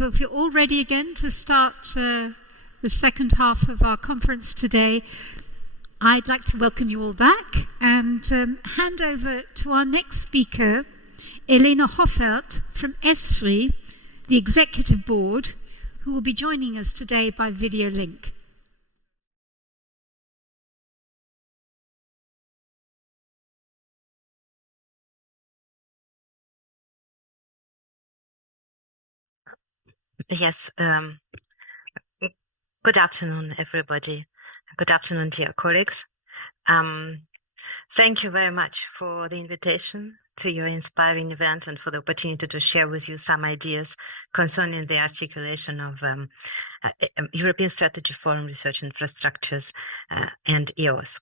So if you're all ready again to start the second half of our conference today, I'd like to welcome you all back and hand over to our next speaker, Elena Hoffert from ESFRI, the Executive Board, who will be joining us today by video link. Yes, good afternoon, everybody. Good afternoon, dear colleagues. Thank you very much for the invitation to your inspiring event and for the opportunity to share with you some ideas concerning the articulation of European Strategy Forum Research Infrastructures and EOSC.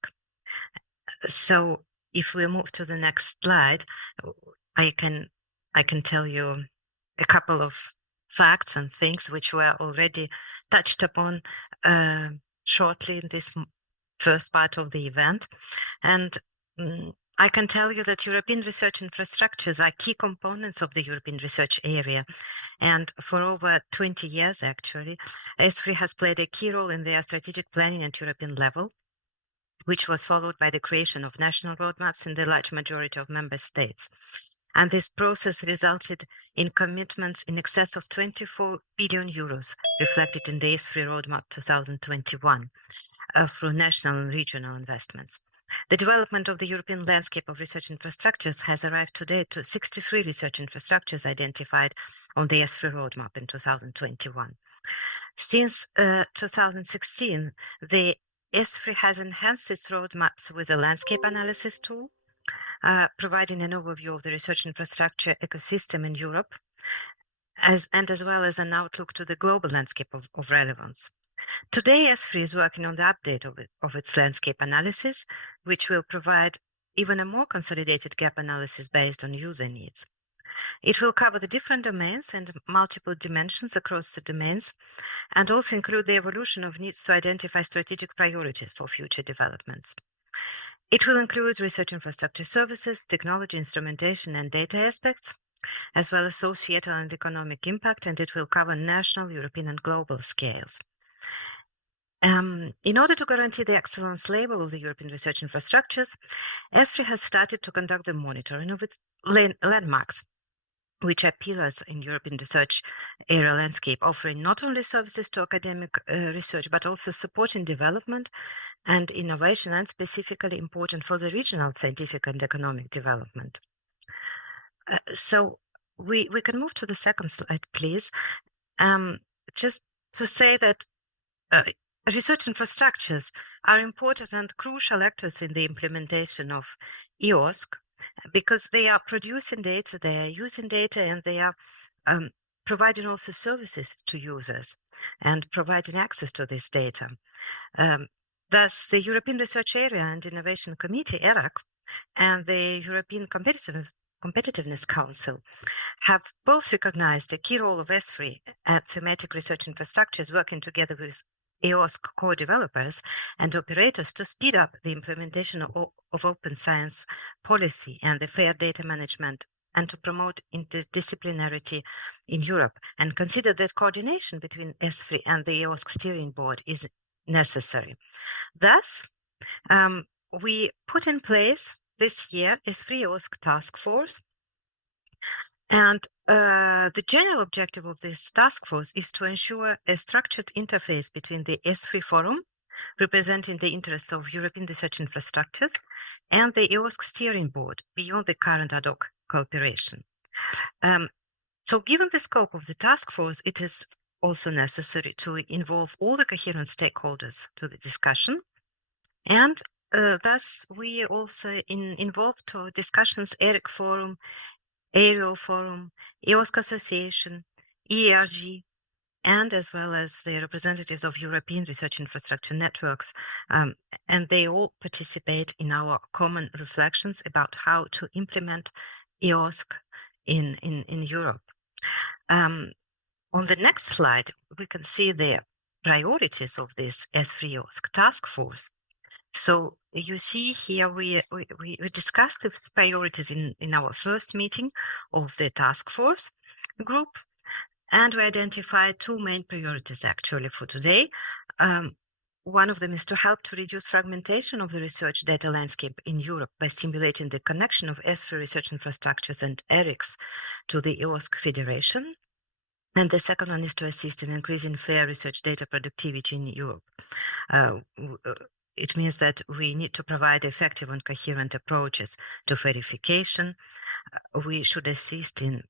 So if we move to the next slide, I can tell you a couple of facts and things which were already touched upon shortly in this first part of the event. And I can tell you that European research infrastructures are key components of the European research area. And for over 20 years, actually, ESFRI has played a key role in their strategic planning at European level, which was followed by the creation of national roadmaps in the large majority of member states. And this process resulted in commitments in excess of 24 billion euros, reflected in the ESFRI Roadmap 2021 through national and regional investments. The development of the European landscape of research infrastructures has arrived today to 63 research infrastructures identified on the ESFRI Roadmap in 2021. Since 2016, the ESFRI has enhanced its roadmaps with a landscape analysis tool, providing an overview of the research infrastructure ecosystem in Europe, as well as an outlook to the global landscape of relevance. Today, ESFRI is working on the update of its landscape analysis, which will provide even a more consolidated gap analysis based on user needs. It will cover the different domains and multiple dimensions across the domains, and also include the evolution of needs to identify strategic priorities for future developments. It will include research infrastructure services, technology, instrumentation, and data aspects, as well as societal and economic impact, and it will cover national, European, and global scales. In order to guarantee the excellence label of the European research infrastructures, ESFRI has started to conduct the monitoring of its landmarks, which are pillars in European research area landscape, offering not only services to academic research, but also supporting development and innovation, and specifically important for the regional scientific and economic development. So we can move to the second slide, please. Just to say that research infrastructures are important and crucial actors in the implementation of EOSC, because they are producing data, they are using data, and they are providing also services to users and providing access to this data. Thus, the European Research Area and Innovation Committee, ERAC, and the European Competitiveness Council have both recognized the key role of ESFRI and thematic research infrastructures, working together with EOSC co-developers and operators to speed up the implementation of open science policy and the fair data management, and to promote interdisciplinarity in Europe, and consider that coordination between ESFRI and the EOSC steering board is necessary. Thus, we put in place this year ESFRI EOSC task force, and the general objective of this task force is to ensure a structured interface between the ESFRI forum, representing the interests of European research infrastructures, and the EOSC steering board beyond the current ad hoc cooperation. So given the scope of the task force, it is also necessary to involve all the coherent stakeholders to the discussion. And thus, we also involved to discussions ERIC Forum, Aerial Forum, EOSC Association, ERG, and as well as the representatives of European research infrastructure networks. And they all participate in our common reflections about how to implement EOSC in Europe. On the next slide, we can see the priorities of this ESFRI EOSC task force. So you see here we discussed the priorities in our first meeting of the task force group, And we identified two main priorities actually for today. One of them is to help to reduce fragmentation of the research data landscape in Europe by stimulating the connection of ESFRI research infrastructures and ERICS to the EOSC Federation. And the second one is to assist in increasing fair research data productivity in Europe. It means that we need to provide effective and coherent approaches to verification. We should assist in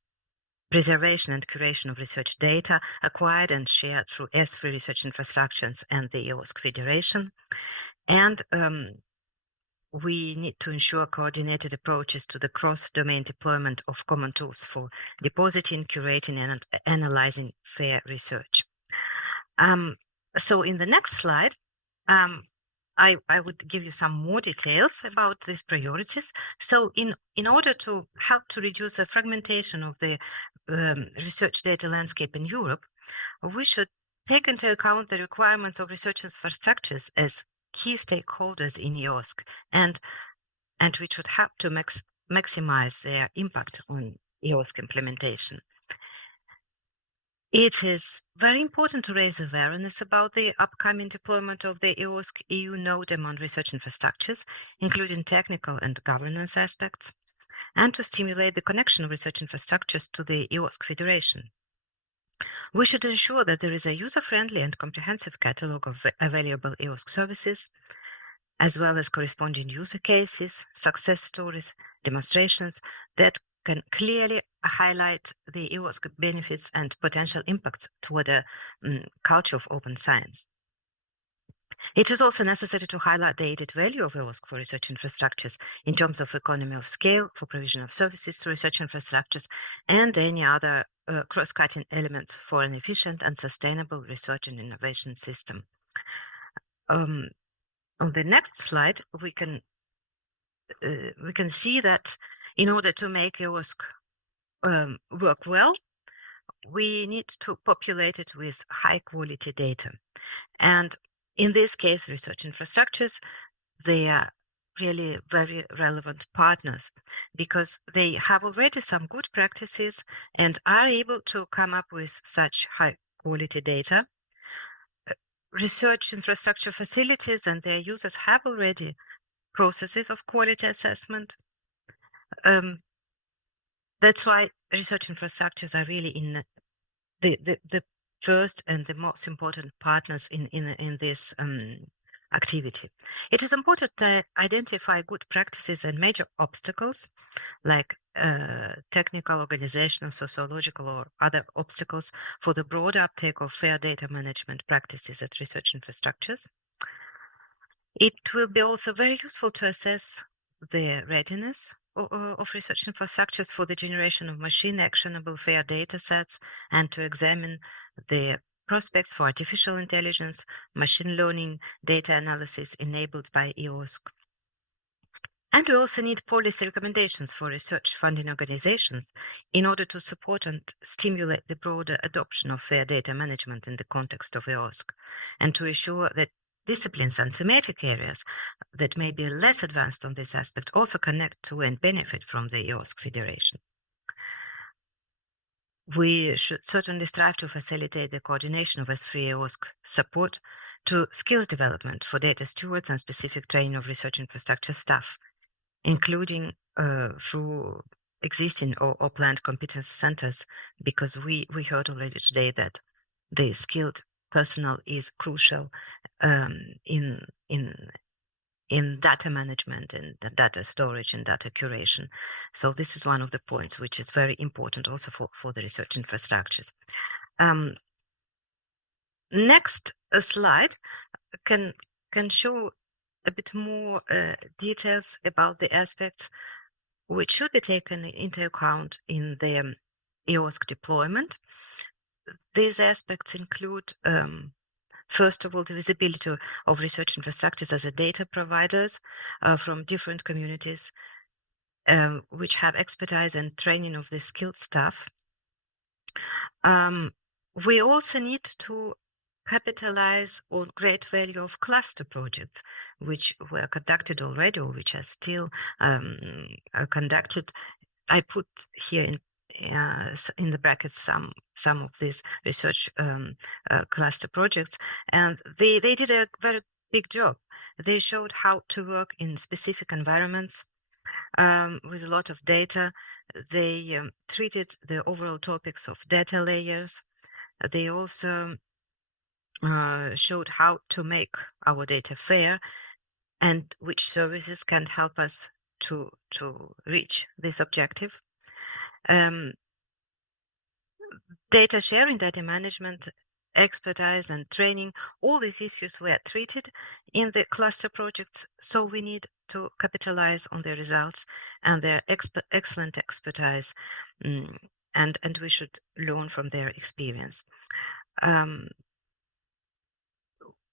preservation and curation of research data acquired and shared through ESFRI research infrastructures and the EOSC Federation. And we need to ensure coordinated approaches to the cross-domain deployment of common tools for depositing, curating, and analyzing fair research. So in the next slide, I would give you some more details about these priorities. So in order to help to reduce the fragmentation of the research data landscape in Europe, we should take into account the requirements of research infrastructures as key stakeholders in EOSC, and we should help to maximize their impact on EOSC implementation. It is very important to raise awareness about the upcoming deployment of the EOSC EU no-demand research infrastructures, including technical and governance aspects, and to stimulate the connection of research infrastructures to the EOSC Federation. We should ensure that there is a user-friendly and comprehensive catalog of available EOSC services, as well as corresponding user cases, success stories, demonstrations that can clearly highlight the EOSC benefits and potential impacts toward a culture of open science. It is also necessary to highlight the added value of EOSC for research infrastructures in terms of economy of scale for provision of services to research infrastructures and any other cross-cutting elements for an efficient and sustainable research and innovation system. On the next slide, we can see that in order to make EOSC work well, we need to populate it with high-quality data. And in this case, research infrastructures, they are really very relevant partners because they have already some good practices and are able to come up with such high-quality data. Research infrastructure facilities and their users have already processes of quality assessment. That's why research infrastructures are really in the first and the most important partners in this activity. It is important to identify good practices and major obstacles like technical, organizational, sociological, or other obstacles for the broad uptake of fair data management practices at research infrastructures. It will be also very useful to assess the readiness of research infrastructures for the generation of machine actionable fair data sets and to examine the prospects for artificial intelligence, machine learning, data analysis enabled by EOSC. And we also need policy recommendations for research funding organizations in order to support and stimulate the broader adoption of fair data management in the context of EOSC, and to ensure that disciplines and thematic areas that may be less advanced on this aspect also connect to and benefit from the EOSC Federation. We should certainly strive to facilitate the coordination of ESFRI EOSC support to skills development for data stewards and specific training of research infrastructure staff, including through existing or planned competence centers, because we heard already today that the skilled personnel is crucial in data management and data storage and data curation. So this is one of the points which is very important also for the research infrastructures. Next slide can show a bit more details about the aspects which should be taken into account in the EOSC deployment. These aspects include, first of all, the visibility of research infrastructures as a data providers from different communities which have expertise and training of the skilled staff. We also need to capitalize on great value of cluster projects, which were conducted already or which are still conducted. I put here in the brackets some of these research cluster projects, and they did a very big job. They showed how to work in specific environments with a lot of data. They treated the overall topics of data layers. They also showed how to make our data fair and which services can help us to reach this objective. Data sharing, data management, expertise and training, all these issues were treated in the cluster projects, so we need to capitalize on their results and their excellent expertise, and we should learn from their experience.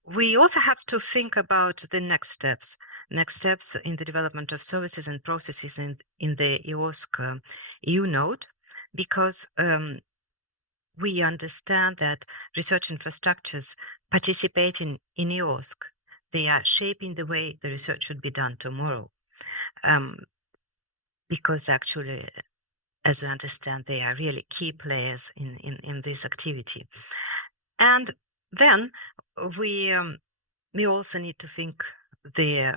We also have to think about the next steps in the development of services and processes in the EOSC EU node, because we understand that research infrastructures participating in EOSC, they are shaping the way the research should be done tomorrow. Because actually, as we understand, they are really key players in this activity. And then we also need to think the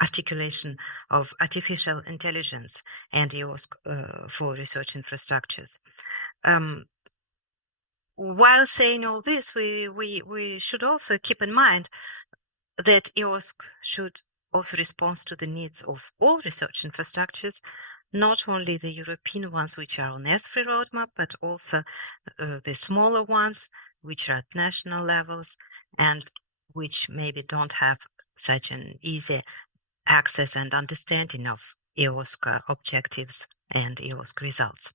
articulation of artificial intelligence and EOSC for research infrastructures. While saying all this, we should also keep in mind that EOSC should also respond to the needs of all research infrastructures, not only the European ones which are on ESFRI roadmap, but also the smaller ones which are at national levels and which maybe don't have such an easy access and understanding of EOSC objectives and EOSC results.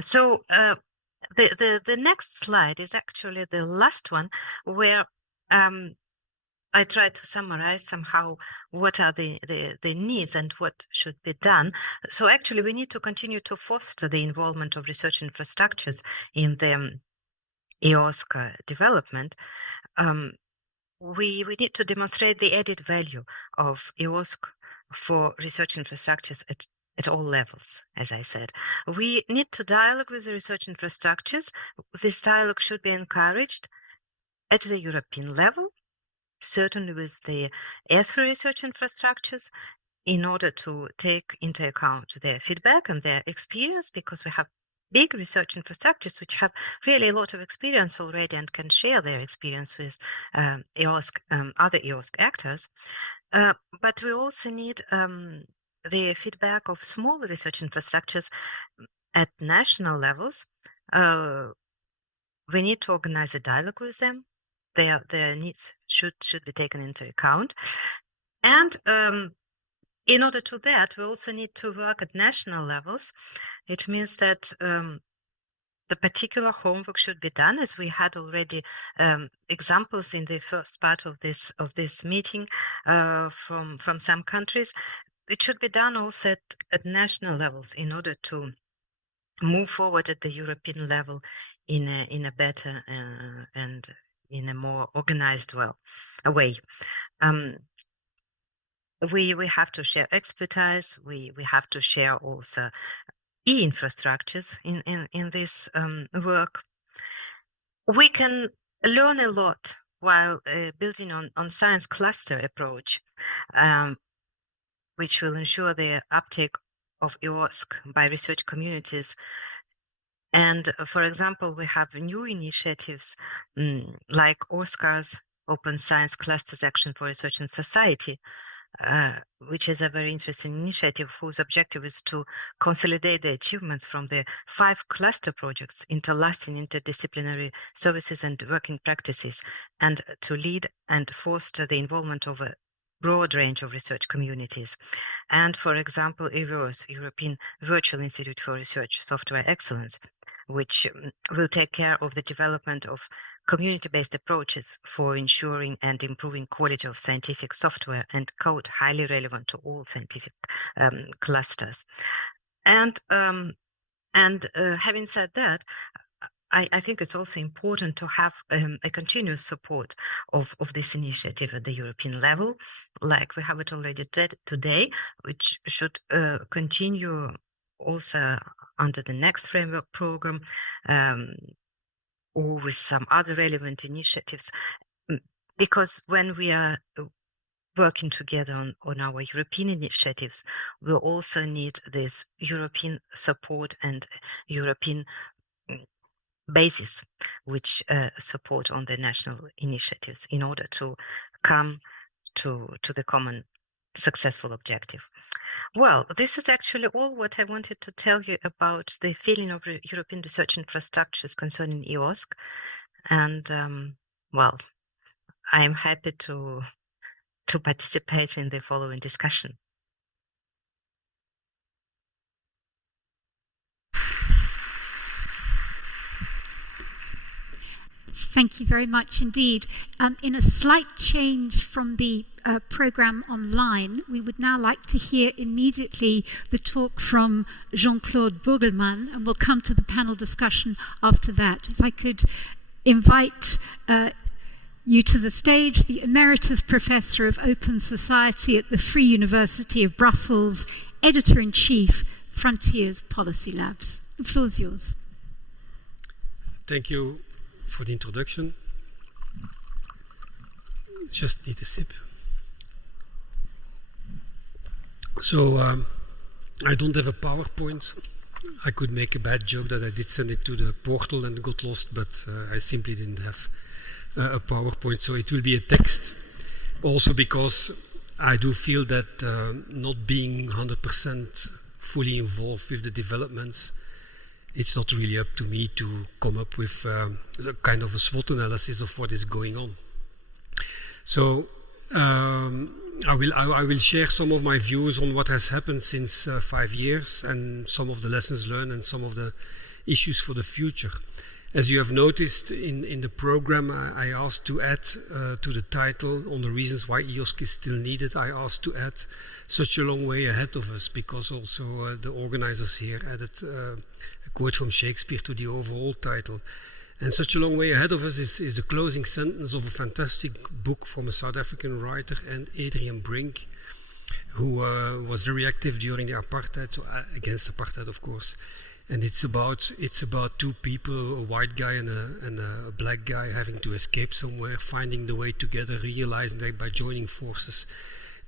So the next slide is actually the last one, where I try to summarize somehow what are the needs and what should be done. So actually, we need to continue to foster the involvement of research infrastructures in the EOSC development. We need to demonstrate the added value of EOSC for research infrastructures at all levels, as I said. We need to dialogue with the research infrastructures. This dialogue should be encouraged at the European level, certainly with the ESFRI research infrastructures, in order to take into account their feedback and their experience, because we have big research infrastructures which have really a lot of experience already and can share their experience with EOSC, other EOSC actors. But we also need the feedback of small research infrastructures at national levels. We need to organize a dialogue with them. Their needs should be taken into account. And in order to that, we also need to work at national levels. It means that the particular homework should be done, as we had already examples in the first part of this meeting from some countries. It should be done also at national levels in order to move forward at the European level in a better and in a more organized way. We have to share expertise. We have to share also e-infrastructures in this work. We can learn a lot while building on science cluster approach, which will ensure the uptake of EOSC by research communities. And for example, we have new initiatives like OSCAR's Open Science Clusters Action for Research and Society, which is a very interesting initiative whose objective is to consolidate the achievements from the 5 cluster projects into lasting interdisciplinary services and working practices, and to lead and foster the involvement of a broad range of research communities. And for example, EVOS, European Virtual Institute for Research Software Excellence, which will take care of the development of community-based approaches for ensuring and improving quality of scientific software and code highly relevant to all scientific clusters. And having said that, I think it's also important to have a continuous support of this initiative at the European level, like we have it already today, which should continue also under the next framework program, or with some other relevant initiatives. Because when we are working together on our European initiatives, we also need this European support and European basis which support on the national initiatives in order to come to the common successful objective. Well, this is actually all what I wanted to tell you about the feeling of European research infrastructures concerning EOSC. And well, I am happy to participate in the following discussion. Thank you very much indeed. In a slight change from the program online, we would now like to hear immediately the talk from Jean-Claude Vogelmann, and we'll come to the panel discussion after that. If I could invite you to the stage, the Emeritus Professor of Open Society at the Free University of Brussels, Editor-in-Chief, Frontiers Policy Labs. The floor is yours. Thank you for the introduction. Just need a sip. So I don't have a PowerPoint. I could make a bad joke that I did send it to the portal and got lost, but I simply didn't have a PowerPoint, so it will be a text. Also because I do feel that not being 100% fully involved with the developments, it's not really up to me to come up with a kind of a SWOT analysis of what is going on. So I will share some of my views on what has happened since 5 years and some of the lessons learned and some of the issues for the future. As you have noticed in the program, I asked to add to the title on the reasons why EOSC is still needed. I asked to add such a long way ahead of us, because also the organizers here added a quote from Shakespeare to the overall title. And such a long way ahead of us is the closing sentence of a fantastic book from a South African writer, and Adrian Brink, who was very active during the apartheid, so against apartheid, of course. And it's about two people, a white guy and a black guy, having to escape somewhere, finding the way together, realizing that by joining forces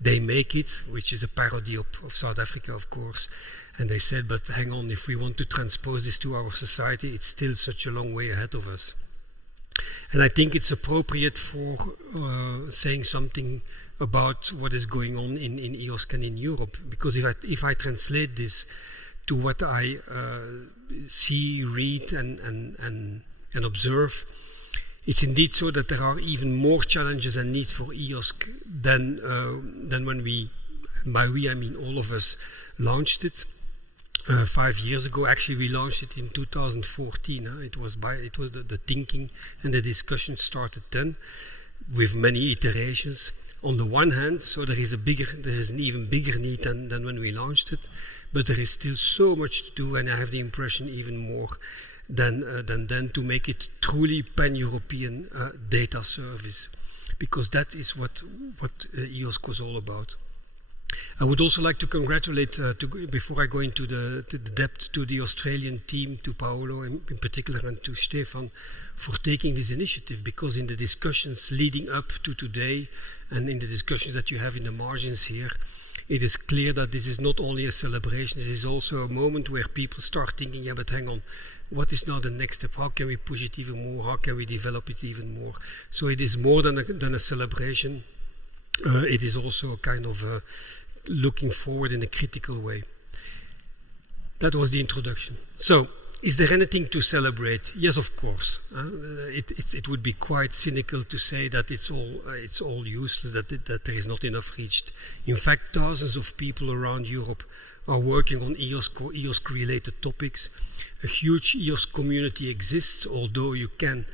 they make it, which is a parody of South Africa, of course. And they said, but hang on, if we want to transpose this to our society, it's still such a long way ahead of us. And I think it's appropriate for saying something about what is going on in EOSC and in Europe, because if I translate this to what I see, read, and observe, it's indeed so that there are even more challenges and needs for EOSC than when we, by we I mean all of us, launched it 5 years ago. Actually, we launched it in 2014. It was the thinking and the discussion started then, with many iterations. On the one hand, so there is an even bigger need than when we launched it. But there is still so much to do, and I have the impression even more than then, to make it truly pan-European data service, because that is what EOSC was all about. I would also like to congratulate, before I go into the depth, to the Australian team, to Paolo in particular, and to Stefan, for taking this initiative, because in the discussions leading up to today, and in the discussions that you have in the margins here, it is clear that this is not only a celebration, it is also a moment where people start thinking, yeah, but hang on, what is now the next step? How can we push it even more? How can we develop it even more? So it is more than a celebration. It is also a kind of looking forward in a critical way. That was the introduction. So, is there anything to celebrate? Yes, of course. It would be quite cynical to say that it's all useless, that there is not enough reached. In fact, thousands of people around Europe are working on EOSC-related topics. A huge EOSC community exists, although you can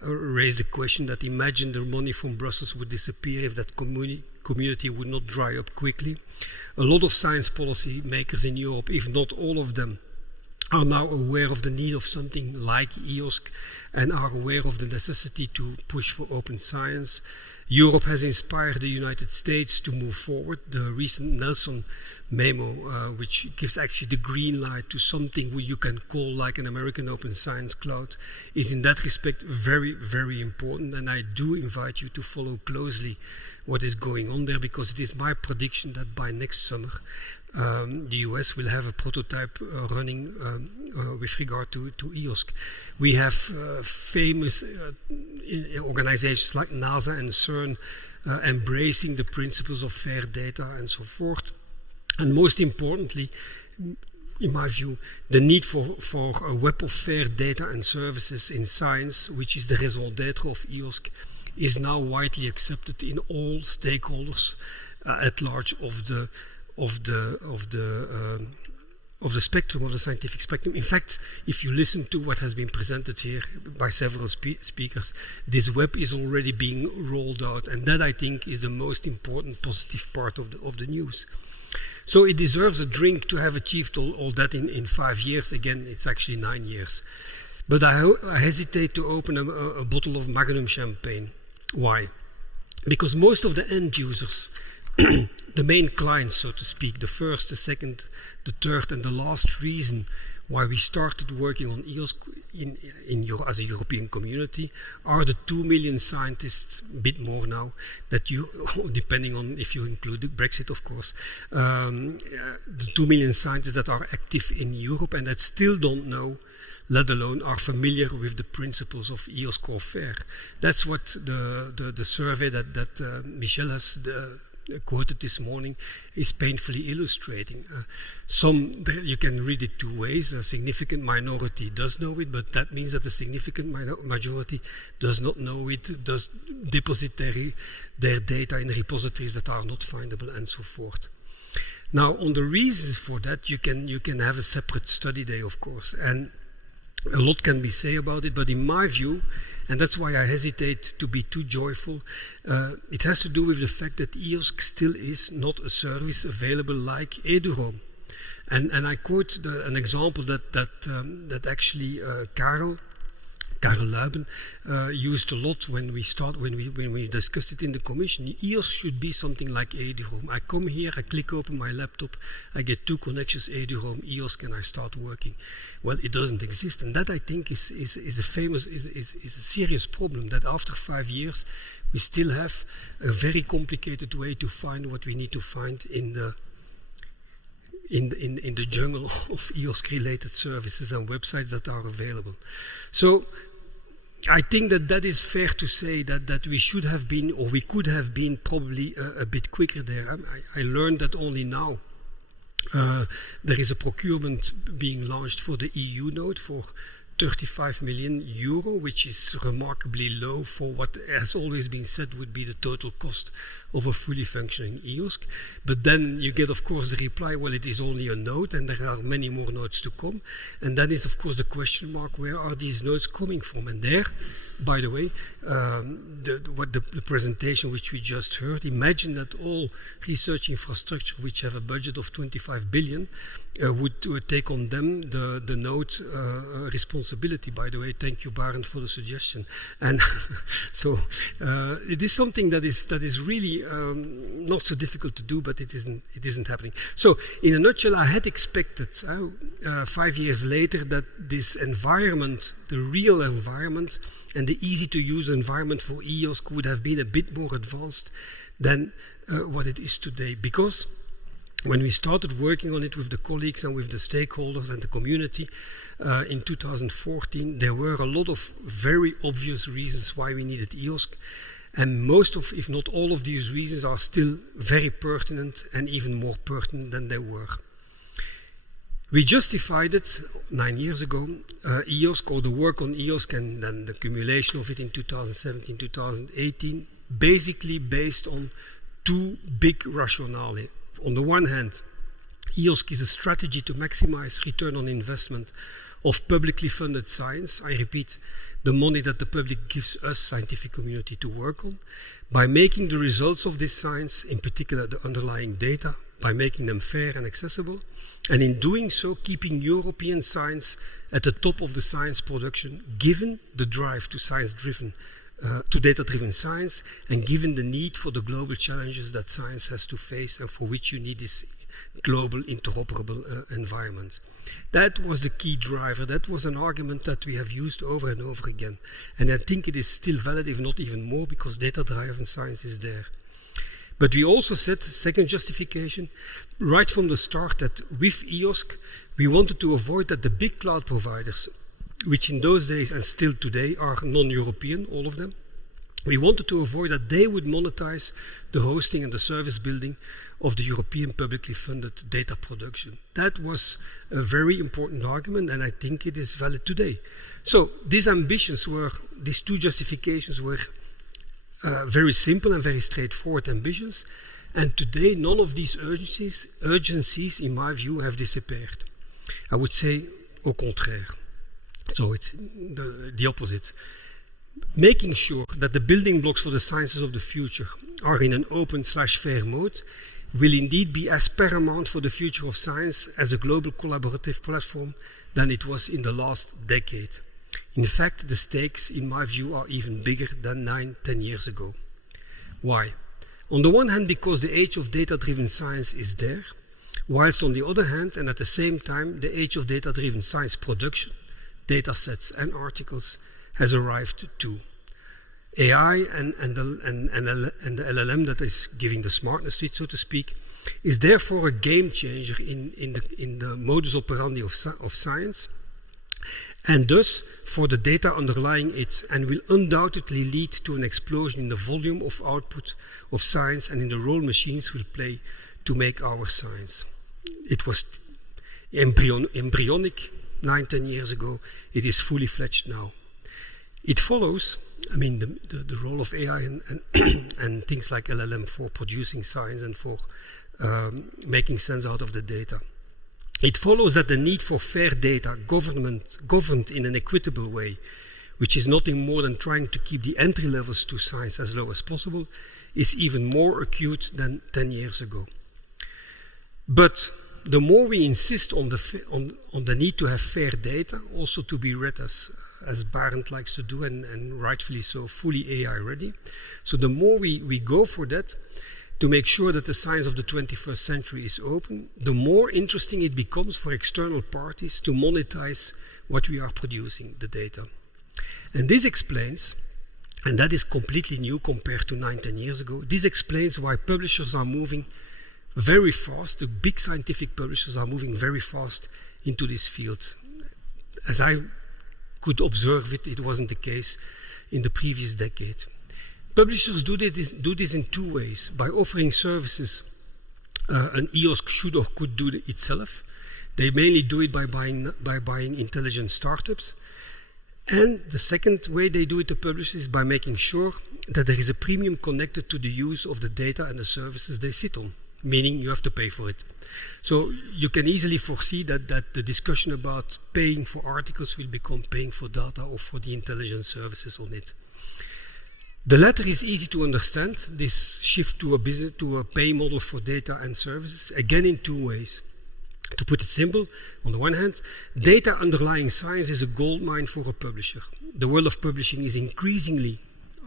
raise the question that imagine the money from Brussels would disappear if that community would not dry up quickly. A lot of science policy makers in Europe, if not all of them, are now aware of the need of something like EOSC and are aware of the necessity to push for open science. Europe has inspired the United States to move forward. The recent Nelson memo, which gives actually the green light to something you can call like an American Open Science Cloud, is in that respect very, very important. And I do invite you to follow closely what is going on there, because it is my prediction that by next summer, the US will have a prototype running with regard to EOSC. We have famous organizations like NASA and CERN embracing the principles of fair data and so forth. And most importantly, in my view, the need for a web of fair data and services in science, which is the raison d'être of EOSC, is now widely accepted in all stakeholders at large of the spectrum, of the scientific spectrum. In fact, if you listen to what has been presented here by several speakers, this web is already being rolled out, and that I think is the most important positive part of the news. So it deserves a drink to have achieved all that in 5 years. Again, it's actually 9 years. But I hesitate to open a bottle of Magnum champagne. Why? Because most of the end users, the main clients, so to speak, the first, the second, the third, and the last reason why we started working on EOSC as a European community are the 2 million scientists, a bit more now, that you, depending on if you include Brexit, of course, the 2 million scientists that are active in Europe and that still don't know, let alone are familiar with the principles of EOSC or FAIR. That's what the survey that Michel has quoted this morning is painfully illustrating. You can read it two ways. A significant minority does know it, but that means that a significant majority does not know it, does deposit their data in repositories that are not findable, and so forth. Now, on the reasons for that, you can have a separate study day, of course, and a lot can be said about it, but in my view, and that's why I hesitate to be too joyful, it has to do with the fact that EOSC still is not a service available like EduRoam. And I quote an example that actually Karel Luyben used a lot when we discussed it in the commission. EOSC should be something like EduRoam. I come here, I click open my laptop, I get 2 connections, EduRoam, EOSC, and I start working. Well, it doesn't exist, and that I think is a serious problem. That after 5 years, we still have a very complicated way to find what we need to find in the jungle of EOSC-related services and websites that are available. So I think that is fair to say that we should have been, or we could have been, probably a bit quicker there. I learned that only now. There is a procurement being launched for the EU node for 35 million euro, which is remarkably low for what has always been said would be the total cost of a fully functioning EOSC. But then you get, of course, the reply, well, it is only a node and there are many more nodes to come. And that is, of course, the question mark, where are these nodes coming from? And there, by the way, the presentation which we just heard, imagine that all research infrastructure which have a budget of 25 billion would take on them the node responsibility. By the way, thank you, Barend, for the suggestion. And so it is something that is really not so difficult to do, but it isn't happening. So in a nutshell, I had expected 5 years later that this environment, the real environment, and the easy-to-use environment for EOSC would have been a bit more advanced than what it is today. Because when we started working on it with the colleagues and with the stakeholders and the community in 2014, there were a lot of very obvious reasons why we needed EOSC. And most of, if not all of these reasons, are still very pertinent and even more pertinent than they were. We justified it 9 years ago, EOSC, or the work on EOSC and then the accumulation of it in 2017, 2018, basically based on 2 big rationale. On the one hand, EOSC is a strategy to maximize return on investment of publicly funded science. I repeat, the money that the public gives us, scientific community, to work on, by making the results of this science, in particular the underlying data, by making them fair and accessible, and in doing so, keeping European science at the top of the science production, given the drive to science-driven to data-driven science, and given the need for the global challenges that science has to face and for which you need this global interoperable environment. That was the key driver. That was an argument that we have used over and over again. And I think it is still valid, if not even more, because data-driven science is there. But we also said, second justification, right from the start, that with EOSC, we wanted to avoid that the big cloud providers, which in those days and still today are non-European, all of them, we wanted to avoid that they would monetize the hosting and the service building of the European publicly funded data production. That was a very important argument, and I think it is valid today. So these two justifications were very simple and very straightforward ambitions, and today none of these urgencies, in my view, have disappeared. I would say au contraire. So it's the opposite. Making sure that the building blocks for the sciences of the future are in an open/fair mode will indeed be as paramount for the future of science as a global collaborative platform than it was in the last decade. In fact, the stakes, in my view, are even bigger than 9-10 years ago. Why? On the one hand, because the age of data-driven science is there, whilst on the other hand, and at the same time, the age of data-driven science production, data sets and articles has arrived too. AI and the LLM that is giving the smartness to it, so to speak, is therefore a game changer in the modus operandi of science, and thus for the data underlying it, and will undoubtedly lead to an explosion in the volume of output of science and in the role machines will play to make our science. It was embryonic 9-10 years ago. It is fully fledged now. It follows, the role of AI and things like LLM for producing science and for making sense out of the data. It follows that the need for fair data governed in an equitable way, which is nothing more than trying to keep the entry levels to science as low as possible, is even more acute than 10 years ago. But the more we insist on the need to have fair data, also to be read as Barent likes to do, and rightfully so, fully AI ready. So the more we go for that, to make sure that the science of the 21st century is open, the more interesting it becomes for external parties to monetize what we are producing, the data. And this explains, and that is completely new compared to 9-10 years ago, this explains why publishers are moving very fast, the big scientific publishers are moving very fast into this field. As I could observe it, it wasn't the case in the previous decade. Publishers do this in two ways: by offering services an EOSC should or could do itself. They mainly do it by buying intelligent startups. And the second way they do it, the publishers, is by making sure that there is a premium connected to the use of the data and the services they sit on, meaning you have to pay for it. So you can easily foresee that the discussion about paying for articles will become paying for data or for the intelligent services on it. The latter is easy to understand, this shift to a pay model for data and services, again in two ways. To put it simple, on the one hand, data underlying science is a goldmine for a publisher. The world of publishing is increasingly,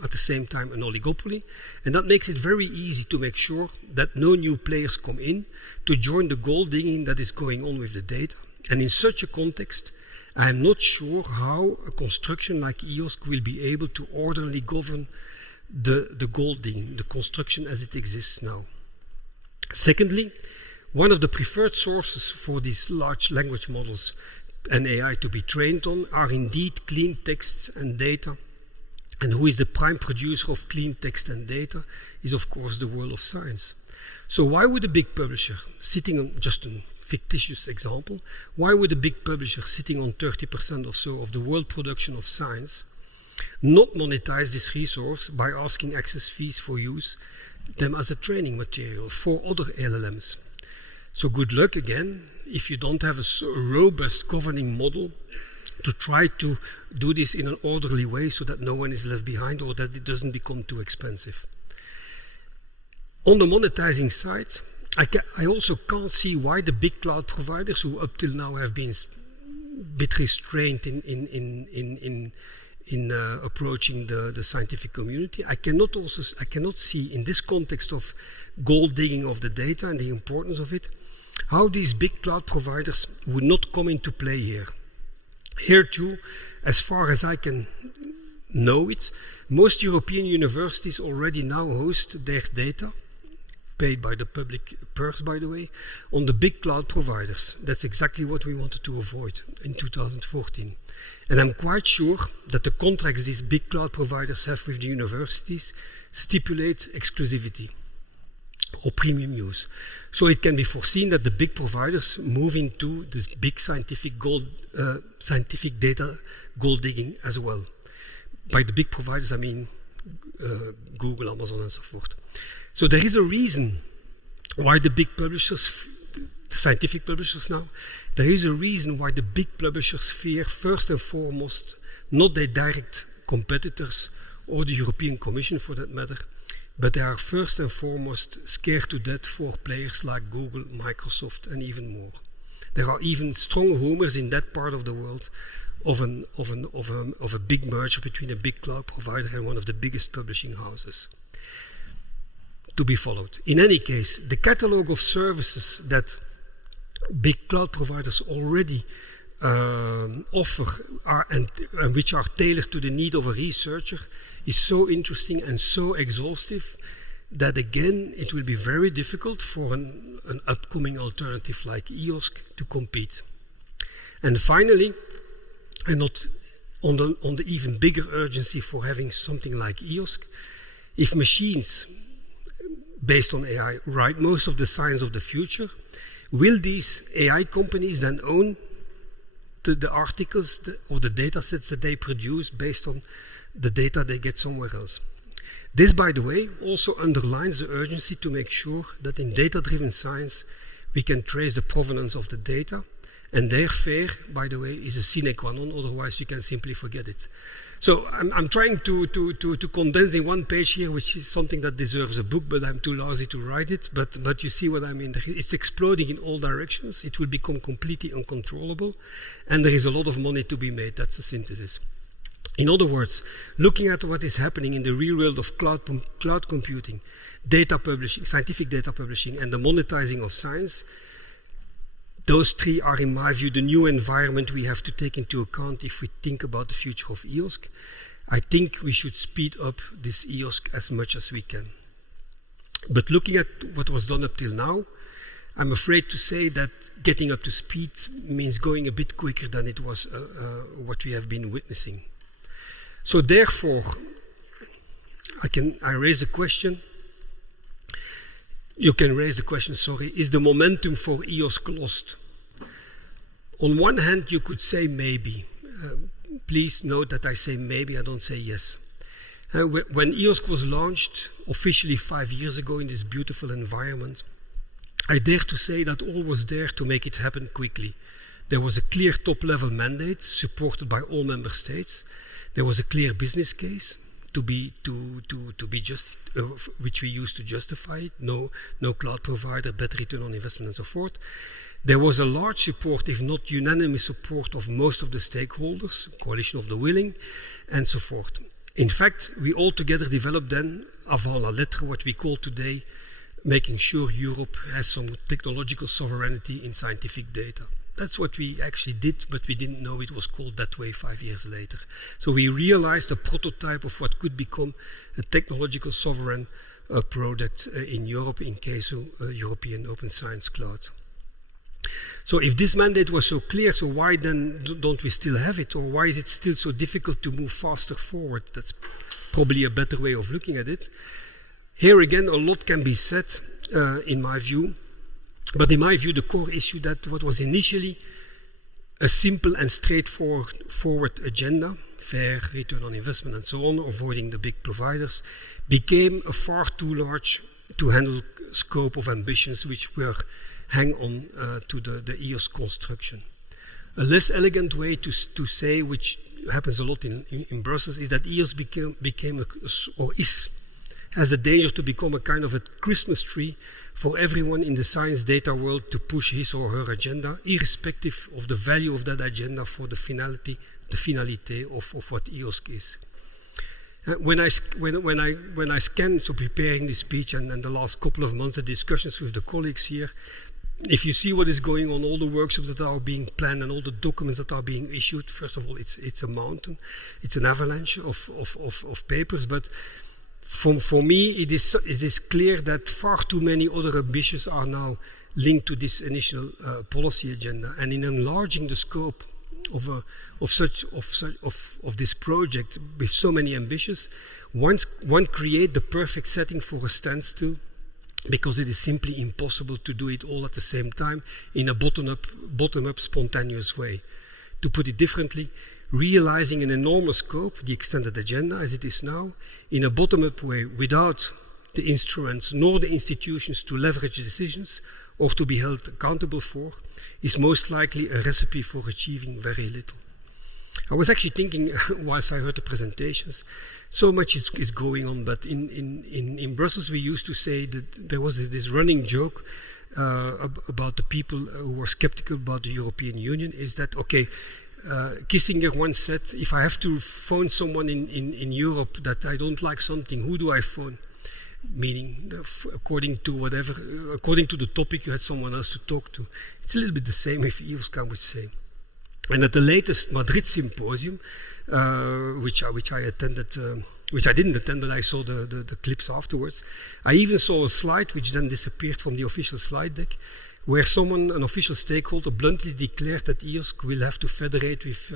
at the same time, an oligopoly, and that makes it very easy to make sure that no new players come in to join the gold digging that is going on with the data. And in such a context, I am not sure how a construction like EOSC will be able to orderly govern the gold digging, the construction as it exists now. Secondly, one of the preferred sources for these large language models and AI to be trained on are indeed clean texts and data. And who is the prime producer of clean text and data is, of course, the world of science. So why would a big publisher, sitting on, just a fictitious example, why would a big publisher sitting on 30% or so of the world production of science not monetize this resource by asking access fees for use them as a training material for other LLMs? So good luck again if you don't have a robust governing model to try to do this in an orderly way so that no one is left behind or that it doesn't become too expensive. On the monetizing side, I also can't see why the big cloud providers, who up till now have been a bit restrained in in approaching the scientific community. I cannot see in this context of gold digging of the data and the importance of it, how these big cloud providers would not come into play here. Here too, as far as I can know it, most European universities already now host their data, paid by the public purse, by the way, on the big cloud providers. That's exactly what we wanted to avoid in 2014. And I'm quite sure that the contracts these big cloud providers have with the universities stipulate exclusivity or premium use. So it can be foreseen that the big providers move into this big scientific data gold digging as well. By the big providers, I mean Google, Amazon, and so forth. So there is a reason why the big publishers, the scientific publishers now, there is a reason why the big publishers fear, first and foremost, not their direct competitors or the European Commission for that matter, but they are first and foremost scared to death for players like Google, Microsoft, and even more. There are even strong rumors in that part of the world of a big merger between a big cloud provider and one of the biggest publishing houses, to be followed. In any case, the catalog of services that big cloud providers already offer and which are tailored to the need of a researcher is so interesting and so exhaustive that again it will be very difficult for an upcoming alternative like EOSC to compete. And finally, and not on the even bigger urgency for having something like EOSC, if machines based on AI write most of the science of the future, will these AI companies then own the articles or the data sets that they produce based on the data they get somewhere else? This, by the way, also underlines the urgency to make sure that in data-driven science we can trace the provenance of the data, and their fear, by the way, is a sine qua non, otherwise you can simply forget it. So I'm trying to condense in one page here, which is something that deserves a book, but I'm too lazy to write it. But you see what I mean. It's exploding in all directions. It will become completely uncontrollable, and there is a lot of money to be made. That's the synthesis. In other words, looking at what is happening in the real world of cloud computing, data publishing, scientific data publishing, and the monetizing of science, those three are, in my view, the new environment we have to take into account if we think about the future of EOSC. I think we should speed up this EOSC as much as we can. But looking at what was done up till now, I'm afraid to say that getting up to speed means going a bit quicker than it was what we have been witnessing. So therefore, I raise the question, you can raise the question, sorry, is the momentum for EOSC lost? On one hand, you could say maybe. Please note that I say maybe, I don't say yes. When EOSC was launched officially 5 years ago in this beautiful environment, I dare to say that all was there to make it happen quickly. There was a clear top-level mandate supported by all member states. There was a clear business case which we used to justify it. No cloud provider, better return on investment, and so forth. There was a large support, if not unanimous support, of most of the stakeholders, coalition of the willing, and so forth. In fact, we all together developed then, avant la lettre, what we call today, making sure Europe has some technological sovereignty in scientific data. That's what we actually did, but we didn't know it was called that way 5 years later. So we realized a prototype of what could become a technological sovereign product in Europe in case of European Open Science Cloud. So if this mandate was so clear, so why then don't we still have it? Or why is it still so difficult to move faster forward? That's probably a better way of looking at it. Here again, a lot can be said, in my view. But in my view, the core issue that what was initially a simple and straightforward agenda, fair return on investment and so on, avoiding the big providers, became a far too large to handle scope of ambitions which were hang on to the EOSC construction. A less elegant way to say, which happens a lot in Brussels, is that EOSC has the danger to become a kind of a Christmas tree for everyone in the science data world to push his or her agenda, irrespective of the value of that agenda for the finality the finalité of what EOSC is. When I scanned, so preparing this speech and the last couple of months, the discussions with the colleagues here, if you see what is going on, all the workshops that are being planned and all the documents that are being issued, first of all, it's a mountain, it's an avalanche of papers, but for me, it is clear that far too many other ambitions are now linked to this initial policy agenda, and in enlarging the scope of this project with so many ambitions, one create the perfect setting for a standstill, because it is simply impossible to do it all at the same time in a bottom-up spontaneous way. To put it differently, realizing an enormous scope, the extended agenda as it is now, in a bottom-up way without the instruments nor the institutions to leverage decisions or to be held accountable for, is most likely a recipe for achieving very little. I was actually thinking, whilst I heard the presentations, so much is going on, but in Brussels we used to say that there was this running joke about the people who were skeptical about the European Union, is that, okay, Kissinger once said, if I have to phone someone in Europe that I don't like something, who do I phone? Meaning, according to the topic, you had someone else to talk to. It's a little bit the same if EOSC, I would say. And at the latest Madrid symposium, which I attended, which I didn't attend, but I saw the clips afterwards, I even saw a slide which then disappeared from the official slide deck, where an official stakeholder, bluntly declared that EOSC will have to federate with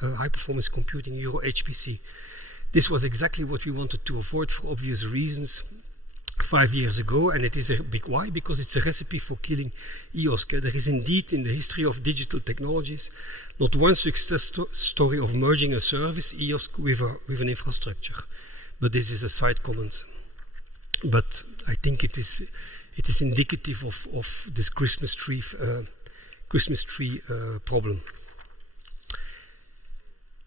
high-performance computing, Euro HPC. This was exactly what we wanted to avoid for obvious reasons 5 years ago, and it is a big why, because it's a recipe for killing EOSC. There is indeed in the history of digital technologies not one success story of merging a service, EOSC, with an infrastructure. But this is a side comment. But I think it is indicative of this Christmas tree problem.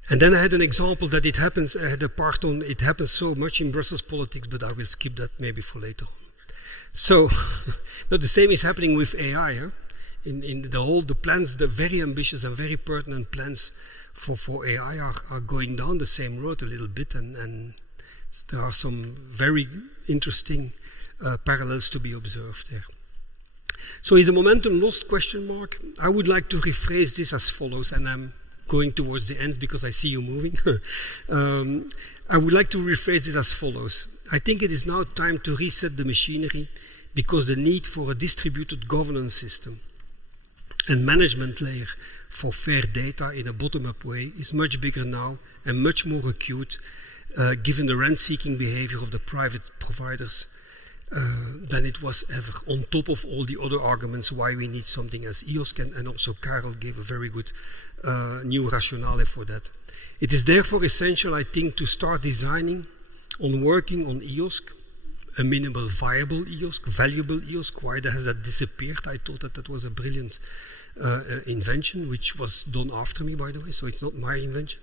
And then I had an example that it happens, I had a part on, it happens so much in Brussels politics, but I will skip that maybe for later on. So, but the same is happening with AI. Huh? In the plans, the very ambitious and very pertinent plans for AI are going down the same road a little bit, and there are some very interesting parallels to be observed there. So is the momentum lost, question mark? I would like to rephrase this as follows, and I'm going towards the end because I see you moving. I would like to rephrase this as follows. I think it is now time to reset the machinery, because the need for a distributed governance system and management layer for fair data in a bottom-up way is much bigger now and much more acute, given the rent-seeking behavior of the private providers than it was ever, on top of all the other arguments why we need something as EOSC, and also Karel gave a very good new rationale for that. It is therefore essential, I think, to start designing on working on EOSC, a minimal viable EOSC, valuable EOSC. Why has that disappeared? I thought that was a brilliant invention, which was done after me, by the way, so it's not my invention.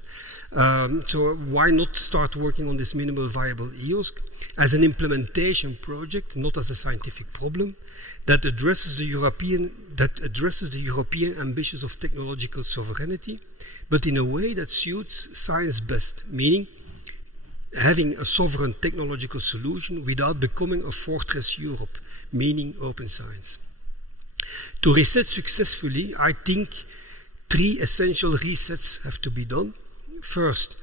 So why not start working on this minimal viable EOSC as an implementation project, not as a scientific problem, that addresses the European ambitions of technological sovereignty, but in a way that suits science best, meaning having a sovereign technological solution without becoming a fortress Europe, meaning open science. To reset successfully, I think 3 essential resets have to be done. First,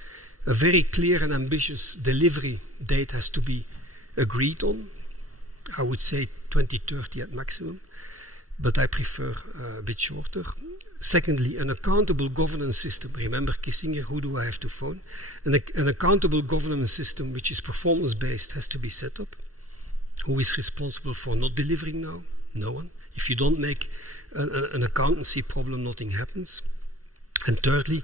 a very clear and ambitious delivery date has to be agreed on. I would say 2030 at maximum, but I prefer a bit shorter. Secondly, an accountable governance system. Remember Kissinger, who do I have to phone? An accountable governance system which is performance-based has to be set up. Who is responsible for not delivering now? No one. If you don't make an accountancy problem, nothing happens. And thirdly,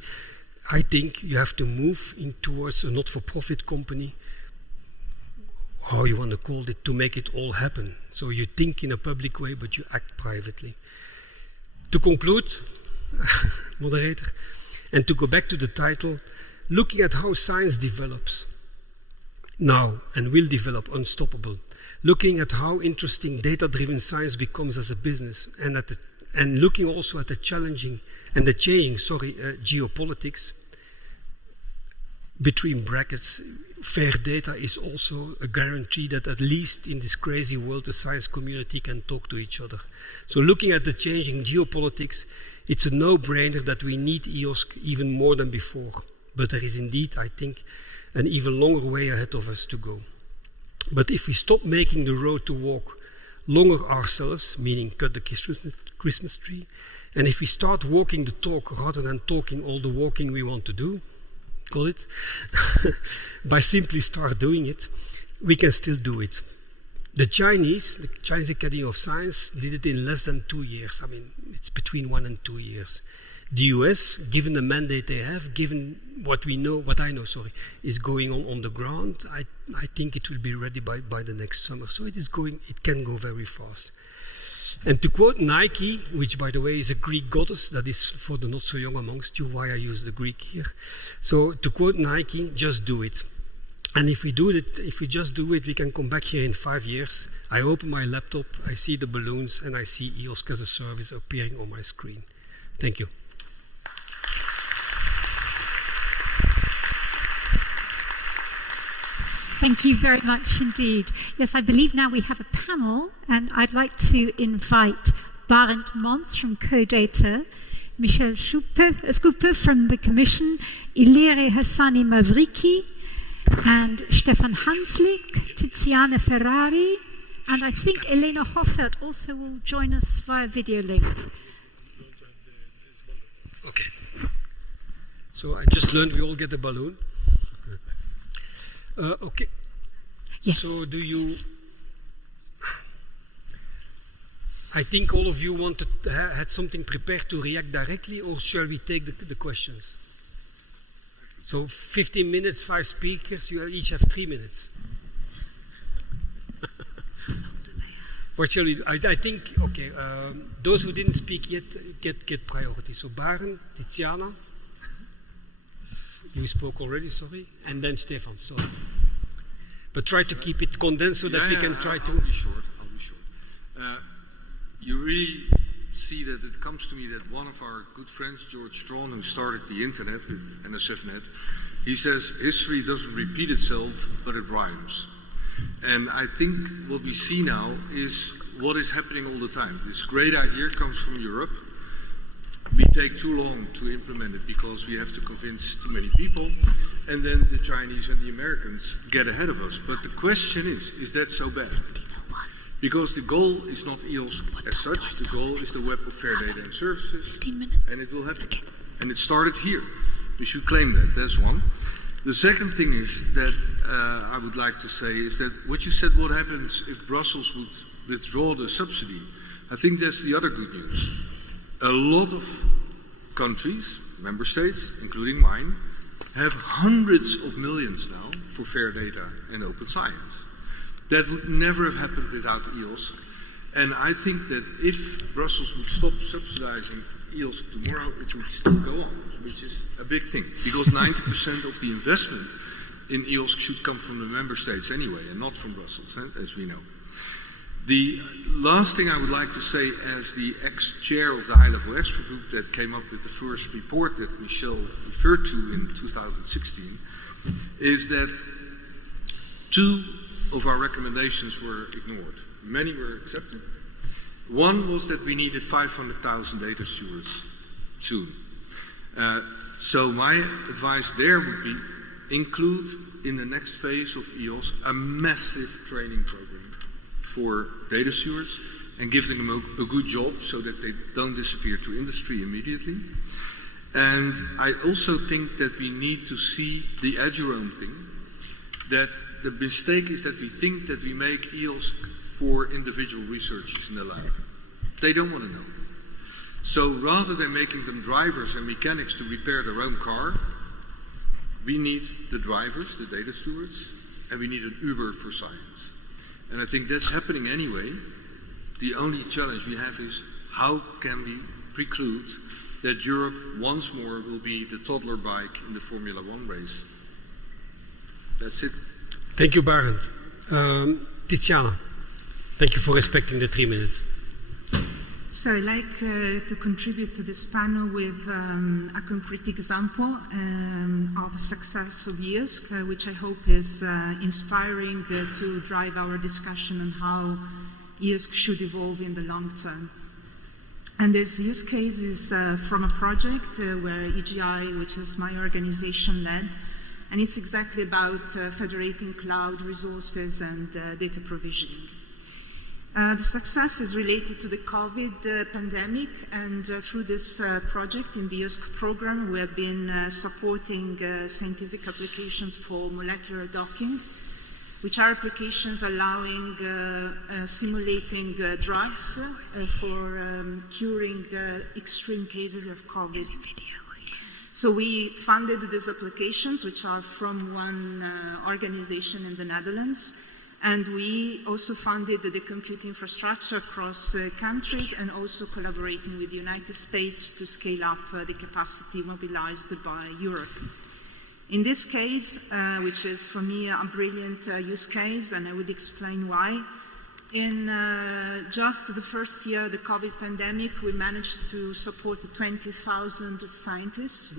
I think you have to move towards a not-for-profit company, how you want to call it, to make it all happen. So you think in a public way, but you act privately. To conclude, moderator, and to go back to the title, looking at how science develops now and will develop unstoppable, looking at how interesting data-driven science becomes as a business, and looking also at the changing geopolitics, between brackets, fair data is also a guarantee that at least in this crazy world, the science community can talk to each other. So looking at the changing geopolitics, it's a no-brainer that we need EOSC even more than before. But there is indeed, I think, an even longer way ahead of us to go. But if we stop making the road to walk longer ourselves, meaning cut the Christmas tree, and if we start walking the talk rather than talking all the walking we want to do, call it, by simply start doing it, we can still do it. The Chinese Academy of Science did it in less than 2 years. I mean, it's between 1 and 2 years. The US, given the mandate they have, given what I know, is going on the ground, I think it will be ready by the next summer. So it can go very fast. And to quote Nike, which by the way is a Greek goddess, that is for the not so young amongst you, why I use the Greek here. So to quote Nike, just do it. And if we just do it, we can come back here in 5 years. I open my laptop, I see the balloons, and I see EOSC as a service appearing on my screen. Thank you. Thank you very much indeed. Yes, I believe now we have a panel, and I'd like to invite Barend Mons from CoData, Michel Schuppe from the Commission, Ilere Hassani Mavriki, and Stefan Hanslik, Tiziana Ferrari, and I think Elena Hoffert also will join us via video link. Okay. So I just learned we all get a balloon. Okay. Yes. So I think all of you had something prepared to react directly, or shall we take the questions? So 15 minutes, 5 speakers, you each have 3 minutes. What shall we do? I think, okay, those who didn't speak yet get priority. So Barend, Tiziana, you spoke already, sorry, and then Stefan, sorry. But try to keep it condensed so that we can try to... I'll be short. You really see that it comes to me that one of our good friends, George Strawn, who started the internet with NSFNet, he says history doesn't repeat itself, but it rhymes. And I think what we see now is what is happening all the time. This great idea comes from Europe. We take too long to implement it because we have to convince too many people, and then the Chinese and the Americans get ahead of us. But the question is that so bad? Because the goal is not EOSC as such, the goal is the web of fair data and services, and it will happen. And it started here. We should claim that, that's one. The second thing is that I would like to say is that what you said, what happens if Brussels would withdraw the subsidy, I think that's the other good news. A lot of countries, member states, including mine, have hundreds of millions now for fair data and open science. That would never have happened without EOSC. And I think that if Brussels would stop subsidizing EOSC tomorrow, it would still go on, which is a big thing. Because 90% of the investment in EOSC should come from the member states anyway, and not from Brussels, as we know. The last thing I would like to say, as the ex-chair of the high-level expert group that came up with the first report that Michel referred to in 2016, is that 2 of our recommendations were ignored. Many were accepted. One was that we needed 500,000 data stewards soon. So my advice there would be include in the next phase of EOSC a massive training program for data stewards and give them a good job so that they don't disappear to industry immediately. And I also think that we need to see the Eduroam thing, that the mistake is that we think that we make EOSC for individual researchers in the lab. They don't want to know. So rather than making them drivers and mechanics to repair their own car, we need the drivers, the data stewards, and we need an Uber for science. And I think that's happening anyway. The only challenge we have is how can we preclude that Europe once more will be the toddler bike in the Formula 1 race. That's it. Thank you, Barend. Tiziana, thank you for respecting the 3 minutes. So I'd like to contribute to this panel with a concrete example of success of EOSC, which I hope is inspiring to drive our discussion on how EOSC should evolve in the long term. And this use case is from a project where EGI, which is my organization, led, and it's exactly about federating cloud resources and data provisioning. The success is related to the COVID pandemic, and through this project in the EOSC program, we have been supporting scientific applications for molecular docking, which are applications allowing simulating drugs for curing extreme cases of COVID. So we funded these applications, which are from one organization in the Netherlands, and we also funded the compute infrastructure across countries and also collaborating with the United States to scale up the capacity mobilized by Europe. In this case, which is for me a brilliant use case, and I will explain why, in just the first year of the COVID pandemic, we managed to support 20,000 scientists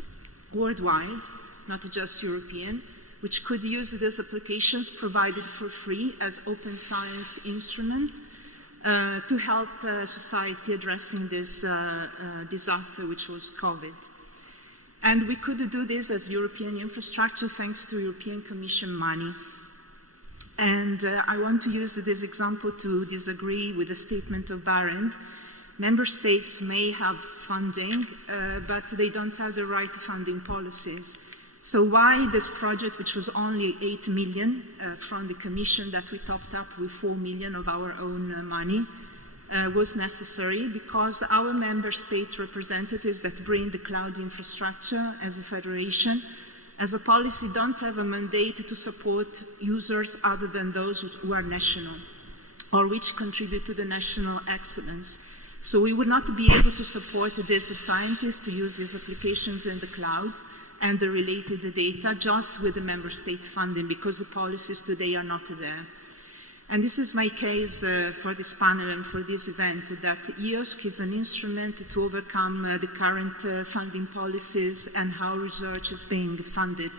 worldwide, not just European, which could use these applications provided for free as open science instruments to help society addressing this disaster, which was COVID. And we could do this as European infrastructure thanks to European Commission money. And I want to use this example to disagree with the statement of Barend. Member states may have funding, but they don't have the right funding policies. So why this project, which was only 8 million from the Commission that we topped up with 4 million of our own money, was necessary? Because our member state representatives that bring the cloud infrastructure as a federation, as a policy, don't have a mandate to support users other than those who are national or which contribute to the national excellence. So we would not be able to support these scientists to use these applications in the cloud and the related data just with the member state funding, because the policies today are not there. And this is my case for this panel and for this event, that EOSC is an instrument to overcome the current funding policies and how research is being funded,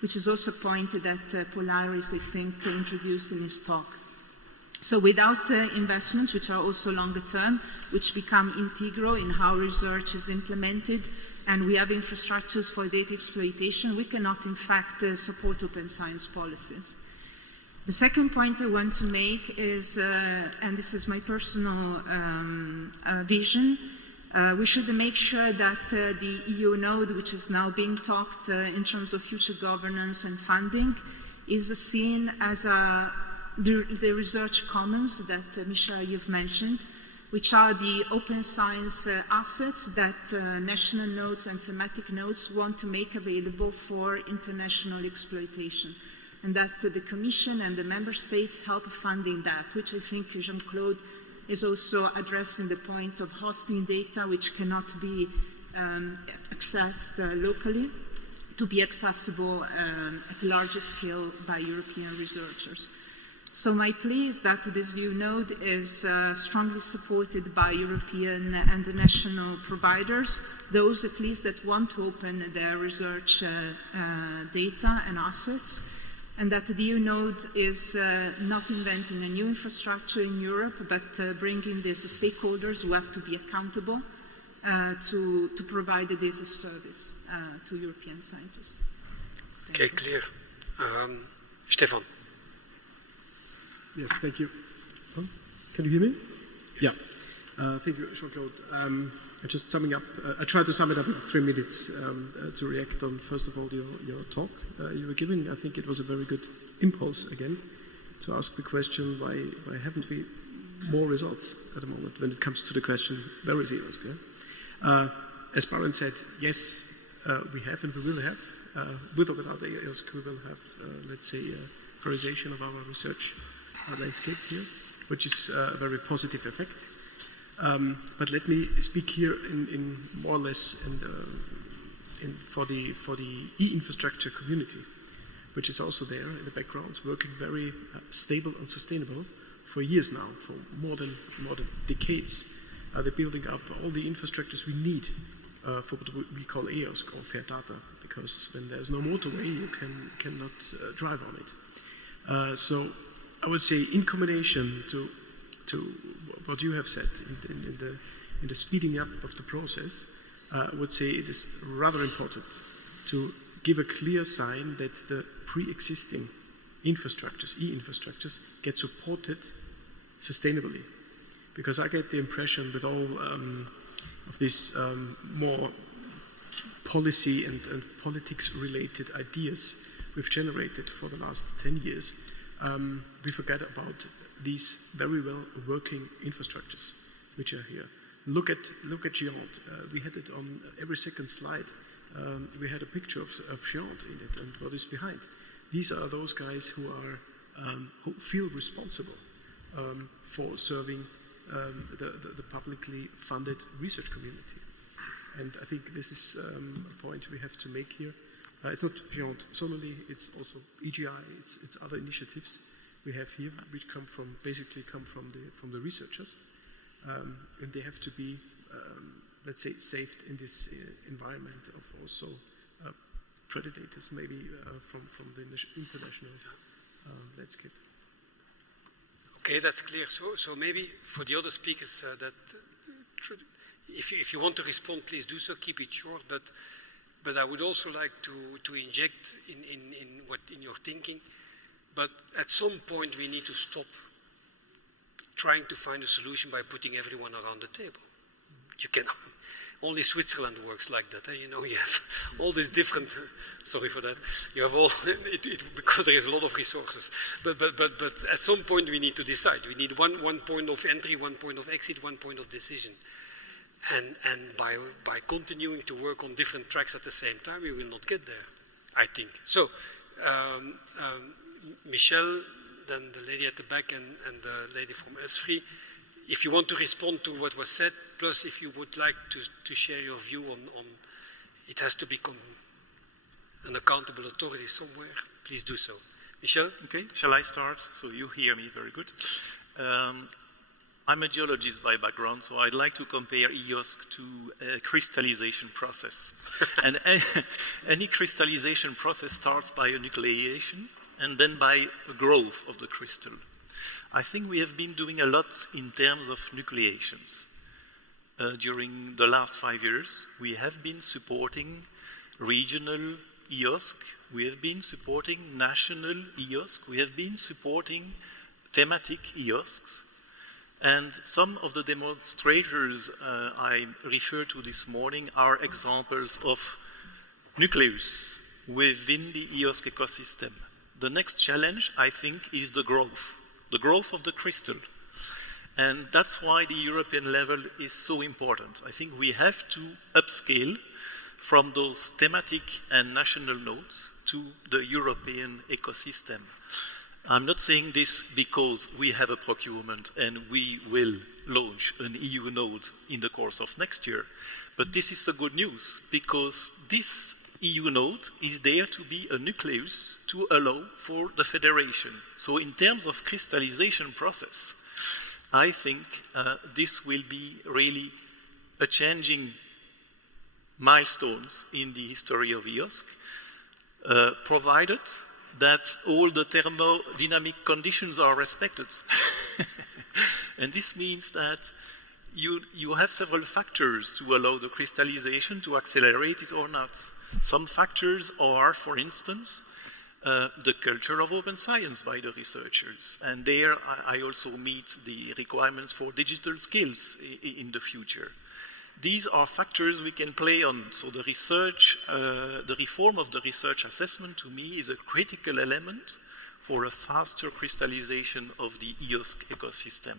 which is also a point that Polaris, I think, introduced in his talk. So without investments, which are also longer term, which become integral in how research is implemented, and we have infrastructures for data exploitation, we cannot, in fact, support open science policies. The second point I want to make is, and this is my personal vision, we should make sure that the EU node, which is now being talked in terms of future governance and funding, is seen as the research commons that, Michelle, you've mentioned, which are the open science assets that national nodes and thematic nodes want to make available for international exploitation. And that the Commission and the Member States help funding that, which I think Jean-Claude is also addressing the point of hosting data which cannot be accessed locally, to be accessible at a larger scale by European researchers. So my plea is that this EU node is strongly supported by European and national providers, those at least that want to open their research data and assets, and that the EU node is not inventing a new infrastructure in Europe, but bringing these stakeholders who have to be accountable to provide this service to European scientists. Okay, clear. Stefan. Yes, thank you. Oh, can you hear me? Yeah. Thank you, Jean-Claude. Just summing up, I tried to sum it up in 3 minutes to react on, first of all, your talk you were giving. I think it was a very good impulse, again, to ask the question, why haven't we more results at the moment when it comes to the question, where is EOSC? Yeah? As Baron said, yes, we have and we will have. With or without EOSC, we will have, let's say, a federation of our research landscape here, which is a very positive effect. But let me speak here in more or less for the e-infrastructure community, which is also there in the background, working very stable and sustainable for years now, for more than decades, they're building up all the infrastructures we need for what we call EOSC or fair data, because when there's no motorway, you cannot drive on it. So I would say, in combination to what you have said in the speeding up of the process, I would say it is rather important to give a clear sign that the pre-existing infrastructures, e-infrastructures, get supported sustainably. Because I get the impression with all of these more policy and politics-related ideas we've generated for the last 10 years, we forget about these very well working infrastructures which are here. Look at Gironde. We had it on every second slide. We had a picture of Gironde in it and what is behind. These are those guys who feel responsible for serving the publicly funded research community. And I think this is a point we have to make here. It's not Gironde solely, it's also EGI, it's other initiatives we have here, which basically come from the researchers. And they have to be, let's say, saved in this environment of also predators, maybe from the international landscape. Okay, that's clear. So maybe for the other speakers, that if you want to respond, please do so. Keep it short. But I would also like to inject in your thinking. But at some point, we need to stop trying to find a solution by putting everyone around the table. You can only Switzerland works like that. You know, you have all these different. Sorry for that. You have all because there is a lot of resources. But at some point we need to decide. We need one point of entry, one point of exit, one point of decision. And by continuing to work on different tracks at the same time, we will not get there, I think. So, Michel, then the lady at the back, and the lady from ESFRI. If you want to respond to what was said, plus if you would like to share your view on it has to become an accountable authority somewhere, please do so. Michel? Okay, shall I start? So you hear me very good. I'm a geologist by background, so I'd like to compare EOSC to a crystallization process. And any crystallization process starts by a nucleation and then by a growth of the crystal. I think we have been doing a lot in terms of nucleations. During the last 5 years, we have been supporting regional EOSC, we have been supporting national EOSC, we have been supporting thematic EOSCs. And some of the demonstrators I referred to this morning are examples of nucleus within the EOSC ecosystem. The next challenge, I think, is the growth of the crystal. And that's why the European level is so important. I think we have to upscale from those thematic and national nodes to the European ecosystem. I'm not saying this because we have a procurement and we will launch an EU node in the course of next year, but this is a good news because this EU node is there to be a nucleus to allow for the federation. So in terms of crystallization process, I think this will be really a changing milestones in the history of EOSC, provided that all the thermodynamic conditions are respected. And this means that you have several factors to allow the crystallization to accelerate it or not. Some factors are, for instance, the culture of open science by the researchers. And there I also meet the requirements for digital skills in the future. These are factors we can play on. So the research, the reform of the research assessment to me is a critical element for a faster crystallization of the EOSC ecosystem.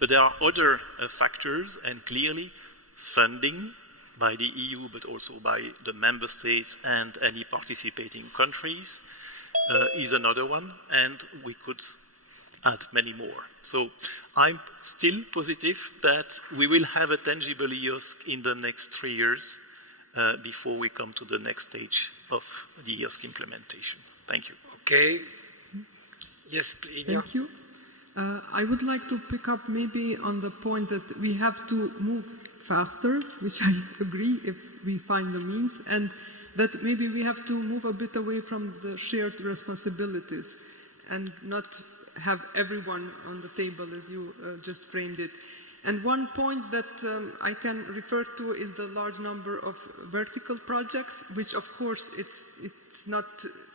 But there are other factors, and clearly funding by the EU, but also by the member states and any participating countries is another one, and we could add many more. So I'm still positive that we will have a tangible EOSC in the next 3 years before we come to the next stage of the EOSC implementation. Thank you. Okay. Yes, please. Thank you. I would like to pick up maybe on the point that we have to move faster, which I agree if we find the means, and that maybe we have to move a bit away from the shared responsibilities and not have everyone on the table as you just framed it. And one point that I can refer to is the large number of vertical projects, which of course it's not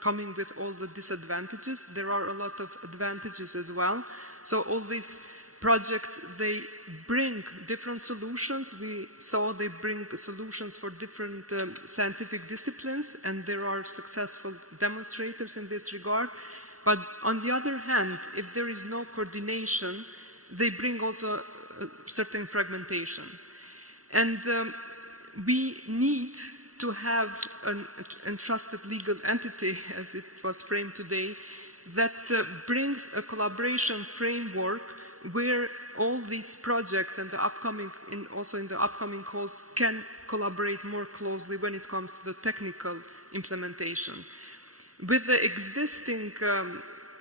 coming with all the disadvantages. There are a lot of advantages as well. So all these projects, they bring different solutions. We saw they bring solutions for different scientific disciplines, and there are successful demonstrators in this regard. But on the other hand, if there is no coordination, they bring also a certain fragmentation. And we need to have an entrusted legal entity, as it was framed today, that brings a collaboration framework where all these projects and also in the upcoming calls can collaborate more closely when it comes to the technical implementation. With the existing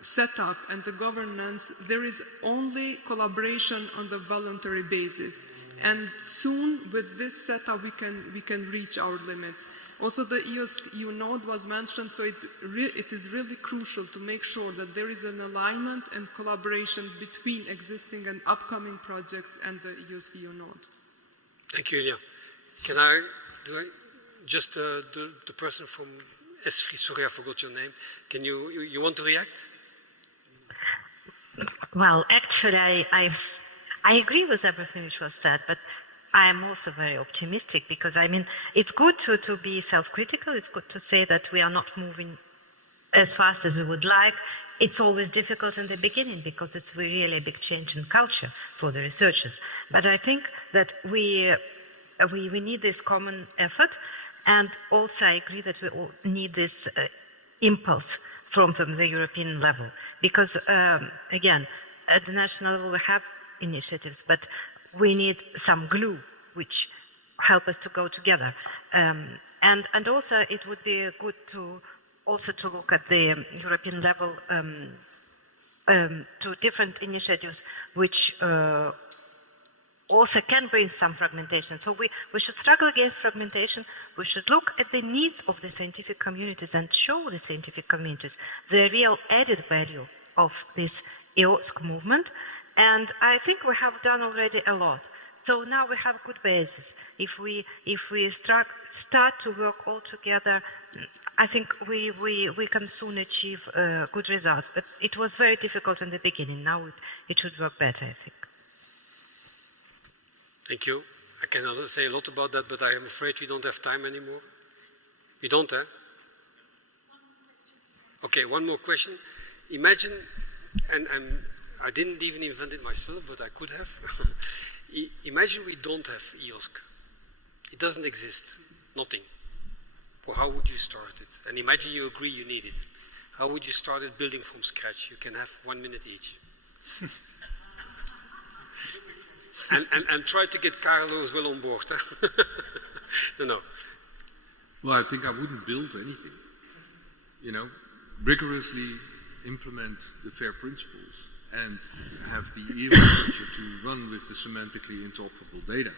setup and the governance, there is only collaboration on the voluntary basis. And soon with this setup, we can reach our limits. Also, the EOSC node was mentioned, so it is really crucial to make sure that there is an alignment and collaboration between existing and upcoming projects and the EOSC node. Thank you, Ilya. The person from ESFRI, sorry, I forgot your name. Can you want to react? Well, actually, I agree with everything which was said, but I am also very optimistic because, I mean, it's good to be self-critical. It's good to say that we are not moving as fast as we would like. It's always difficult in the beginning because it's really a big change in culture for the researchers. But I think that we need this common effort, and also I agree that we all need this impulse from the European level because, again, at the national level we have initiatives, but we need some glue which help us to go together. And also it would be good to look at the European level to different initiatives which also can bring some fragmentation. So we should struggle against fragmentation. We should look at the needs of the scientific communities and show the scientific communities the real added value of this EOSC movement. And I think we have done already a lot. So now we have a good basis. If we start to work all together, I think we can soon achieve good results. But it was very difficult in the beginning. Now it should work better, I think. Thank you. I cannot say a lot about that, but I am afraid we don't have time anymore. We don't, eh? Okay, one more question. Imagine, and I didn't even invent it myself, but I could have. Imagine we don't have EOSC. It doesn't exist, nothing. Well, how would you start it? And imagine you agree you need it. How would you start it building from scratch? You can have 1 minute each. and try to get Carlo as well on board. Huh? No. Well, I think I wouldn't build anything. Rigorously implement the FAIR principles and have the infrastructure to run with the semantically interoperable data.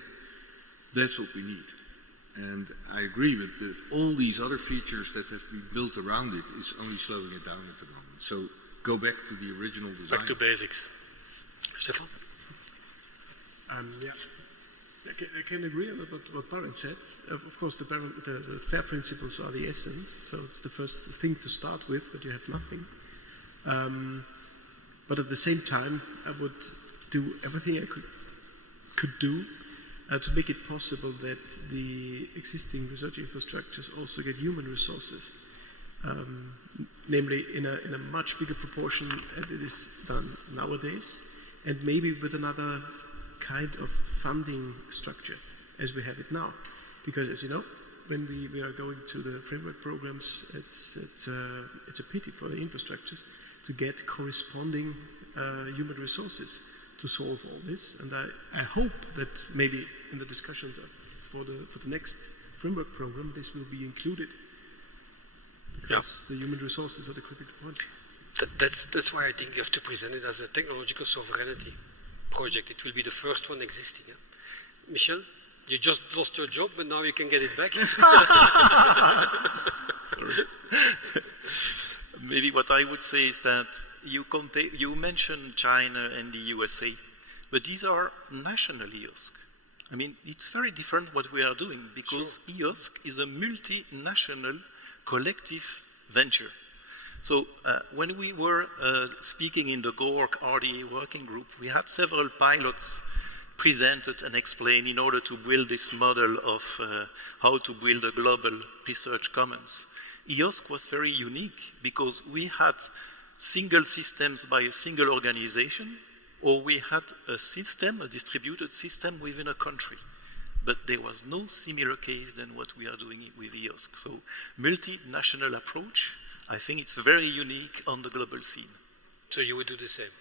That's what we need. And I agree with all these other features that have been built around it is only slowing it down at the moment. So go back to the original design. Back to basics. Stefan? Yeah, I can agree on what Baron said. Of course, the FAIR principles are the essence, so it's the first thing to start with, but you have nothing. But at the same time, I would do everything I could do to make it possible that the existing research infrastructures also get human resources, namely in a much bigger proportion as it is done nowadays, and maybe with another kind of funding structure as we have it now. Because as you know, when we are going to the framework programs, it's a pity for the infrastructures to get corresponding human resources to solve all this. And I hope that maybe in the discussions for the next framework program, this will be included. Because the human resources are the critical point. That's why I think you have to present it as a technological sovereignty project. It will be the first one existing. Yeah? Michel, you just lost your job, but now you can get it back. Maybe what I would say is that you mentioned China and the USA, but these are national EOSC. I mean, it's very different what we are doing because EOSC is a multinational collective venture. So when we were speaking in the GORC RDA working group, we had several pilots presented and explained in order to build this model of how to build a global research commons. EOSC was very unique because we had single systems by a single organization, or we had a system, a distributed system within a country. But there was no similar case than what we are doing with EOSC. So multinational approach, I think it's very unique on the global scene. So you would do the same?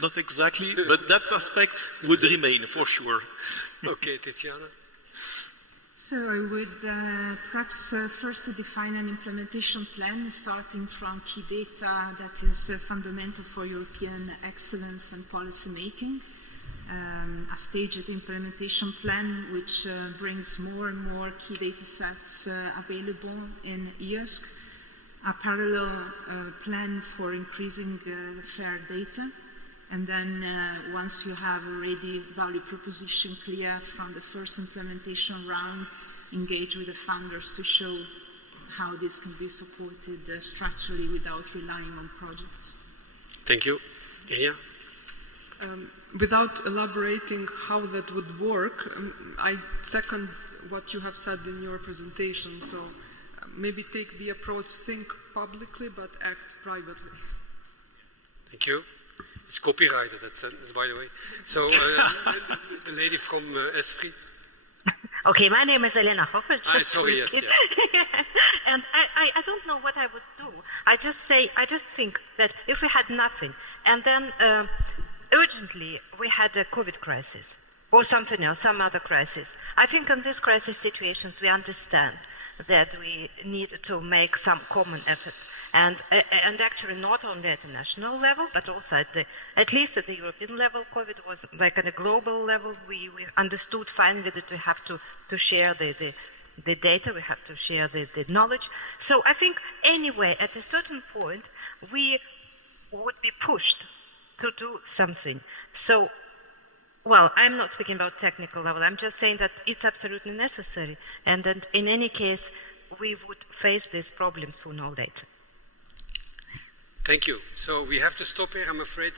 Not exactly, but that aspect would remain for sure. Okay, Tiziana. So I would perhaps first define an implementation plan starting from key data that is fundamental for European excellence and policy making. A staged implementation plan which brings more and more key data sets available in EOSC. A parallel plan for increasing fair data. And then once you have already value proposition clear from the first implementation round, engage with the founders to show how this can be supported structurally without relying on projects. Thank you. Iria? Without elaborating how that would work, I second what you have said in your presentation. So maybe take the approach, think publicly, but act privately. Thank you. It's copyrighted, that sentence, by the way. So, the lady from ESFRI. Okay, my name is Elena Hofer. Sorry, yes. And I don't know what I would do. I just think that if we had nothing, and then urgently we had a COVID crisis, or something else, some other crisis. I think in these crisis situations we understand that we need to make some common efforts. And actually not only at the national level, but also at least at the European level. COVID was like at a global level. We understood finally that we have to share the data, we have to share the knowledge. So I think anyway, at a certain point, we would be pushed to do something. So, well, I'm not speaking about technical level. I'm just saying that it's absolutely necessary. And that in any case, we would face this problem sooner or later. Thank you. So we have to stop here. I'm afraid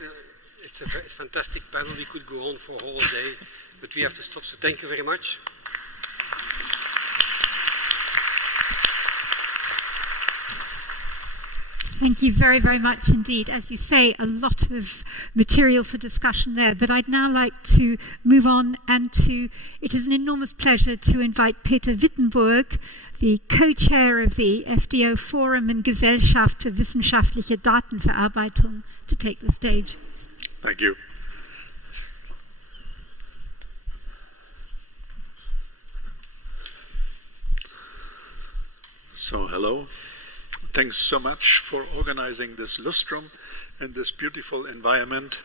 it's a fantastic panel. We could go on for a whole day, but we have to stop. So thank you very much. Thank you very, very much indeed. As you say, a lot of material for discussion there, but I'd now like to move on it is an enormous pleasure to invite Peter Wittenburg, the co-chair of the FDO Forum and Gesellschaft für wissenschaftliche Datenverarbeitung, to take the stage. Thank you. So, hello. Thanks so much for organizing this Lustrum in this beautiful environment.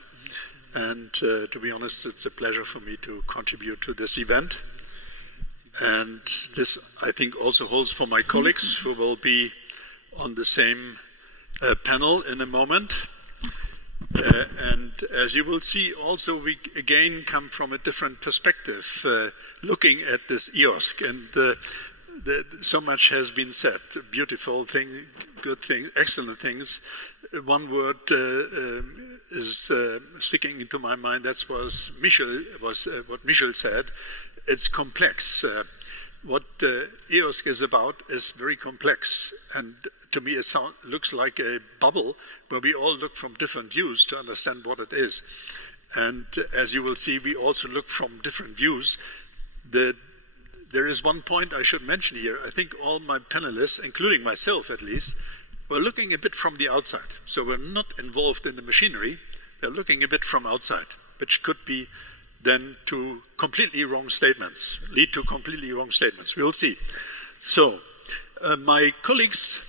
And to be honest, it's a pleasure for me to contribute to this event. And this, I think, also holds for my colleagues who will be on the same panel in a moment. And as you will see, also we again come from a different perspective, looking at this EOSC. And so much has been said, beautiful thing, good thing, excellent things. One word is sticking into my mind. That's what Michel said. It's complex. What EOSC is about is very complex, and to me it looks like a bubble where we all look from different views to understand what it is. And as you will see, we also look from different views. There is one point I should mention here. I think all my panelists, including myself at least, were looking a bit from the outside. So we're not involved in the machinery. They're looking a bit from outside, which could be then to completely wrong statements, lead to completely wrong statements. We will see. So my colleagues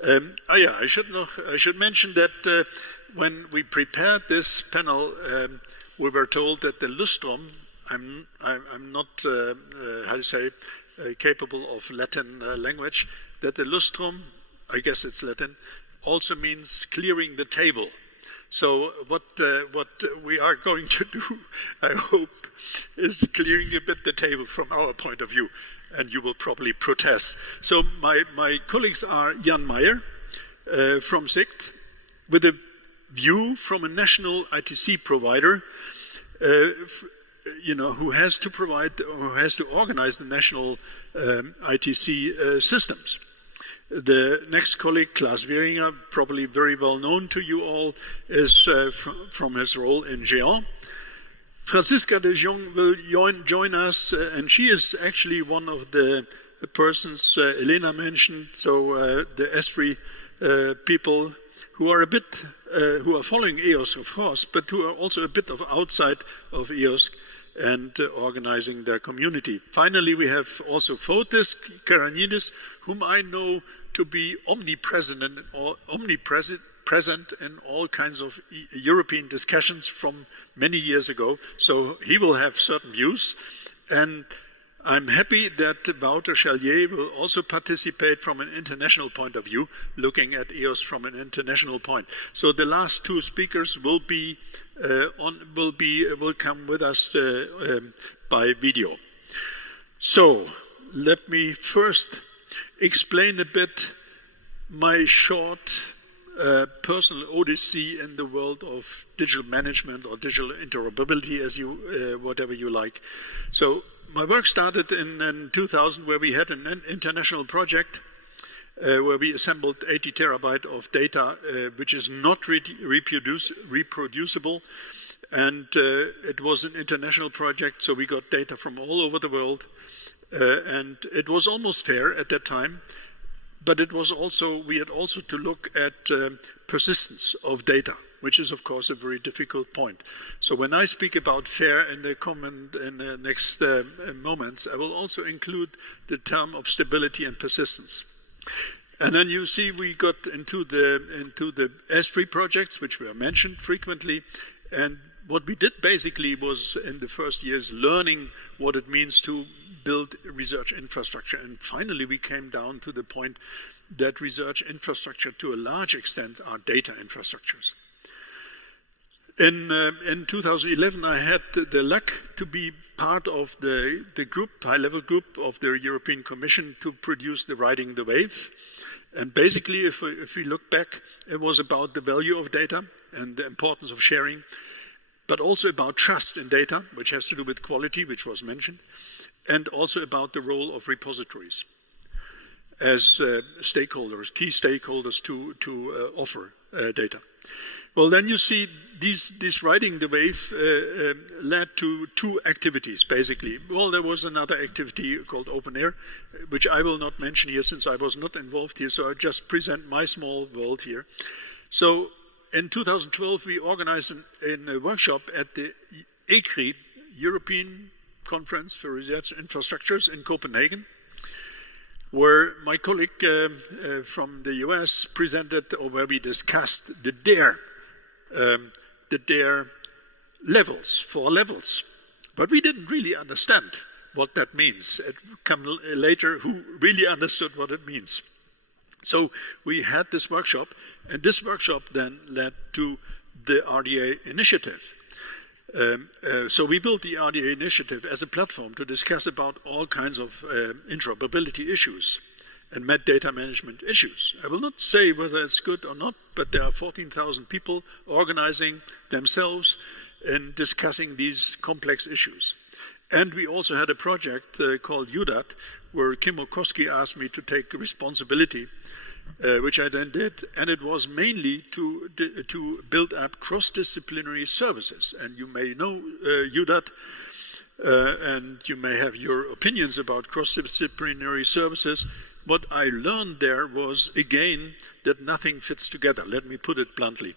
I should mention that when we prepared this panel, we were told that the Lustrum, I'm not, how to say, capable of Latin language, that the Lustrum, I guess it's Latin, also means clearing the table. So what we are going to do, I hope, is clearing a bit the table from our point of view, and you will probably protest. So my colleagues are Jan Meyer from SICT, with a view from a national ITC provider, who has to organize the national ITC systems. The next colleague, Klaas Weringer, probably very well known to you all, is from his role in Géant. Francisca de Jong will join us, and she is actually one of the persons Elena mentioned, so the ESFRI people who are who are following EOSC, of course, but who are also a bit of outside of EOSC and organizing their community. Finally, we have also Fotis Karanidis, whom I know to be omnipresent in all kinds of European discussions from many years ago. So he will have certain views. And I'm happy that Wouter Chalier will also participate from an international point of view, looking at EOS from an international point. So the last two speakers will come with us by video. So let me first explain a bit my short personal odyssey in the world of digital management or digital interoperability, as whatever you like. So my work started in 2000, where we had an international project where we assembled 80 terabyte of data, which is not reproducible. And it was an international project, so we got data from all over the world. And it was almost fair at that time, but we had also to look at persistence of data, which is of course a very difficult point. So when I speak about fair in the next moments, I will also include the term of stability and persistence. And then you see we got into the ESFRI projects, which were mentioned frequently, and what we did basically was in the first years learning what it means to build research infrastructure. And finally we came down to the point that research infrastructure to a large extent are data infrastructures. In 2011 I had the luck to be part of the high-level group of the European Commission to produce the Riding the Waves. And basically if we look back, it was about the value of data and the importance of sharing, but also about trust in data, which has to do with quality, which was mentioned, and also about the role of repositories as stakeholders, key stakeholders to offer data. Well, then you see this Riding the Wave led to two activities, basically. Well, there was another activity called Open Air, which I will not mention here since I was not involved here, so I just present my small world here. So in 2012, we organized a workshop at the ECRI, European Conference for Research Infrastructures in Copenhagen, where my colleague from the US presented, or where we discussed the DARE levels, 4 levels. But we didn't really understand what that means. It came later who really understood what it means. So we had this workshop, and this workshop then led to the RDA initiative. So we built the RDA initiative as a platform to discuss about all kinds of interoperability issues and metadata management issues. I will not say whether it's good or not, but there are 14,000 people organizing themselves and discussing these complex issues. And we also had a project called UDAT, where Kim Okoski asked me to take responsibility, which I then did, and it was mainly to build up cross-disciplinary services. And you may know UDAT, and you may have your opinions about cross-disciplinary services. What I learned there was, again, that nothing fits together. Let me put it bluntly.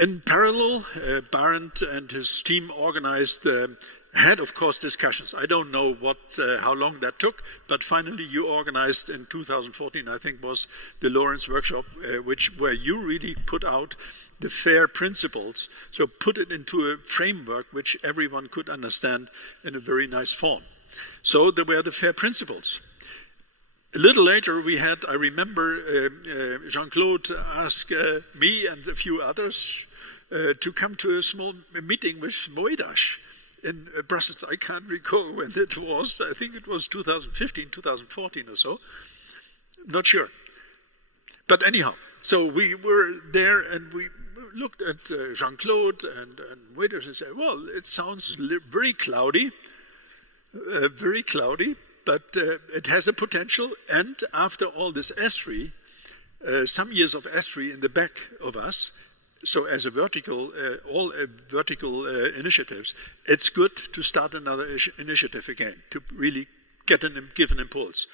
In parallel, Barend and his team organized a had, of course, discussions. I don't know how long that took, but finally you organized in 2014, I think, was the Lawrence workshop, where you really put out the FAIR principles, so put it into a framework which everyone could understand in a very nice form. So there were the FAIR principles. A little later we had, I remember Jean-Claude asked me and a few others to come to a small meeting with Moedas in Brussels. I can't recall when it was. I think it was 2015, 2014 or so. Not sure. But anyhow, so we were there and we looked at Jean-Claude and Moedas and said, well, it sounds very cloudy, but it has a potential. And after all this ESFRI, some years of ESFRI in the back of us, so as a vertical, all vertical initiatives, it's good to start another initiative again, to really give an impulse.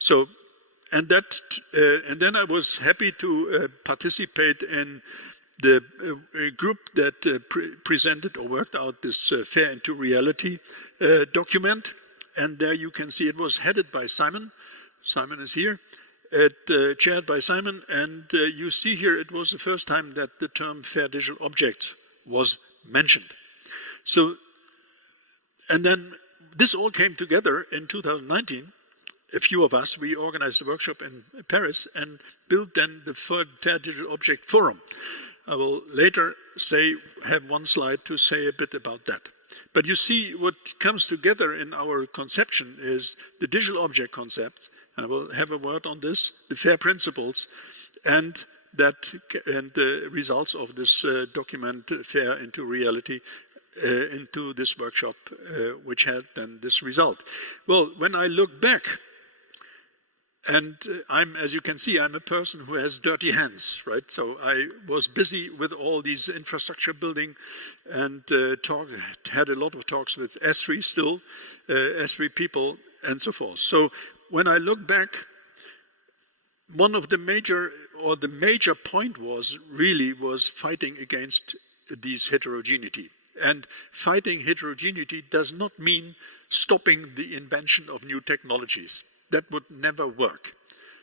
So, and then I was happy to participate in the group that presented or worked out this FAIR into Reality document. And there you can see it was headed by Simon. Simon is here. Chaired by Simon, and you see here it was the first time that the term fair digital objects was mentioned. So, and then this all came together in 2019. A few of us, we organized a workshop in Paris and built then the Fair Digital Object Forum. I will later have one slide to say a bit about that. But you see what comes together in our conception is the digital object concept. I will have a word on this, the FAIR principles, and the results of this document, FAIR into Reality, into this workshop, which had then this result. Well, when I look back, and as you can see, I'm a person who has dirty hands, right? So I was busy with all these infrastructure building and had a lot of talks with ESFRI still, ESFRI people, and so forth. So when I look back, one of the major point was fighting against these heterogeneity. And fighting heterogeneity does not mean stopping the invention of new technologies. That would never work.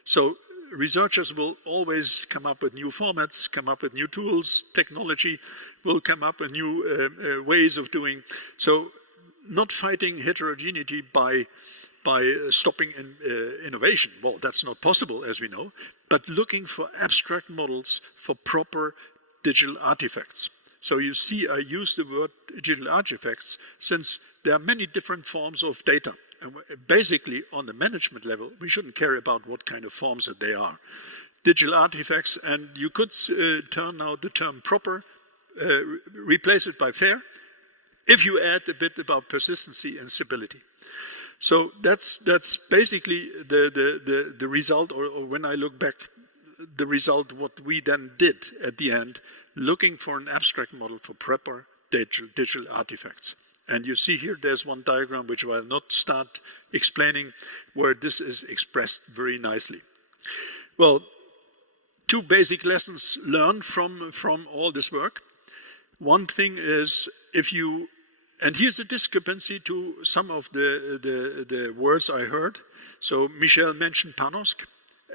So researchers will always come up with new formats, come up with new tools, technology will come up with new ways of doing. So not fighting heterogeneity by stopping innovation. Well, that's not possible, as we know, but looking for abstract models for proper digital artifacts. So you see, I use the word digital artifacts since there are many different forms of data. And basically, on the management level, we shouldn't care about what kind of forms that they are. Digital artifacts, and you could turn now the term proper, replace it by fair, if you add a bit about persistency and stability. So that's basically the result, or when I look back, the result, what we then did at the end, looking for an abstract model for proper digital artifacts. And you see here, there's one diagram which I will not start explaining, where this is expressed very nicely. Well, two basic lessons learned from all this work. One thing is, and here's a discrepancy to some of the words I heard. So Michel mentioned PANOSC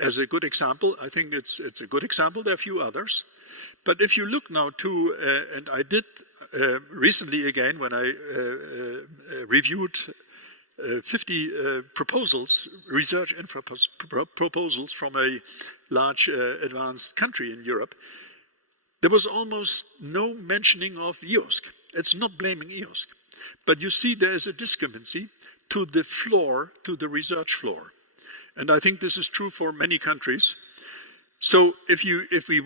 as a good example. I think it's a good example. There are a few others. But if you look now to, and I did recently again when I reviewed 50 proposals, research infra proposals from a large advanced country in Europe, there was almost no mentioning of EOSC. It's not blaming EOSC. But you see there is a discrepancy to the floor, to the research floor. And I think this is true for many countries. So if we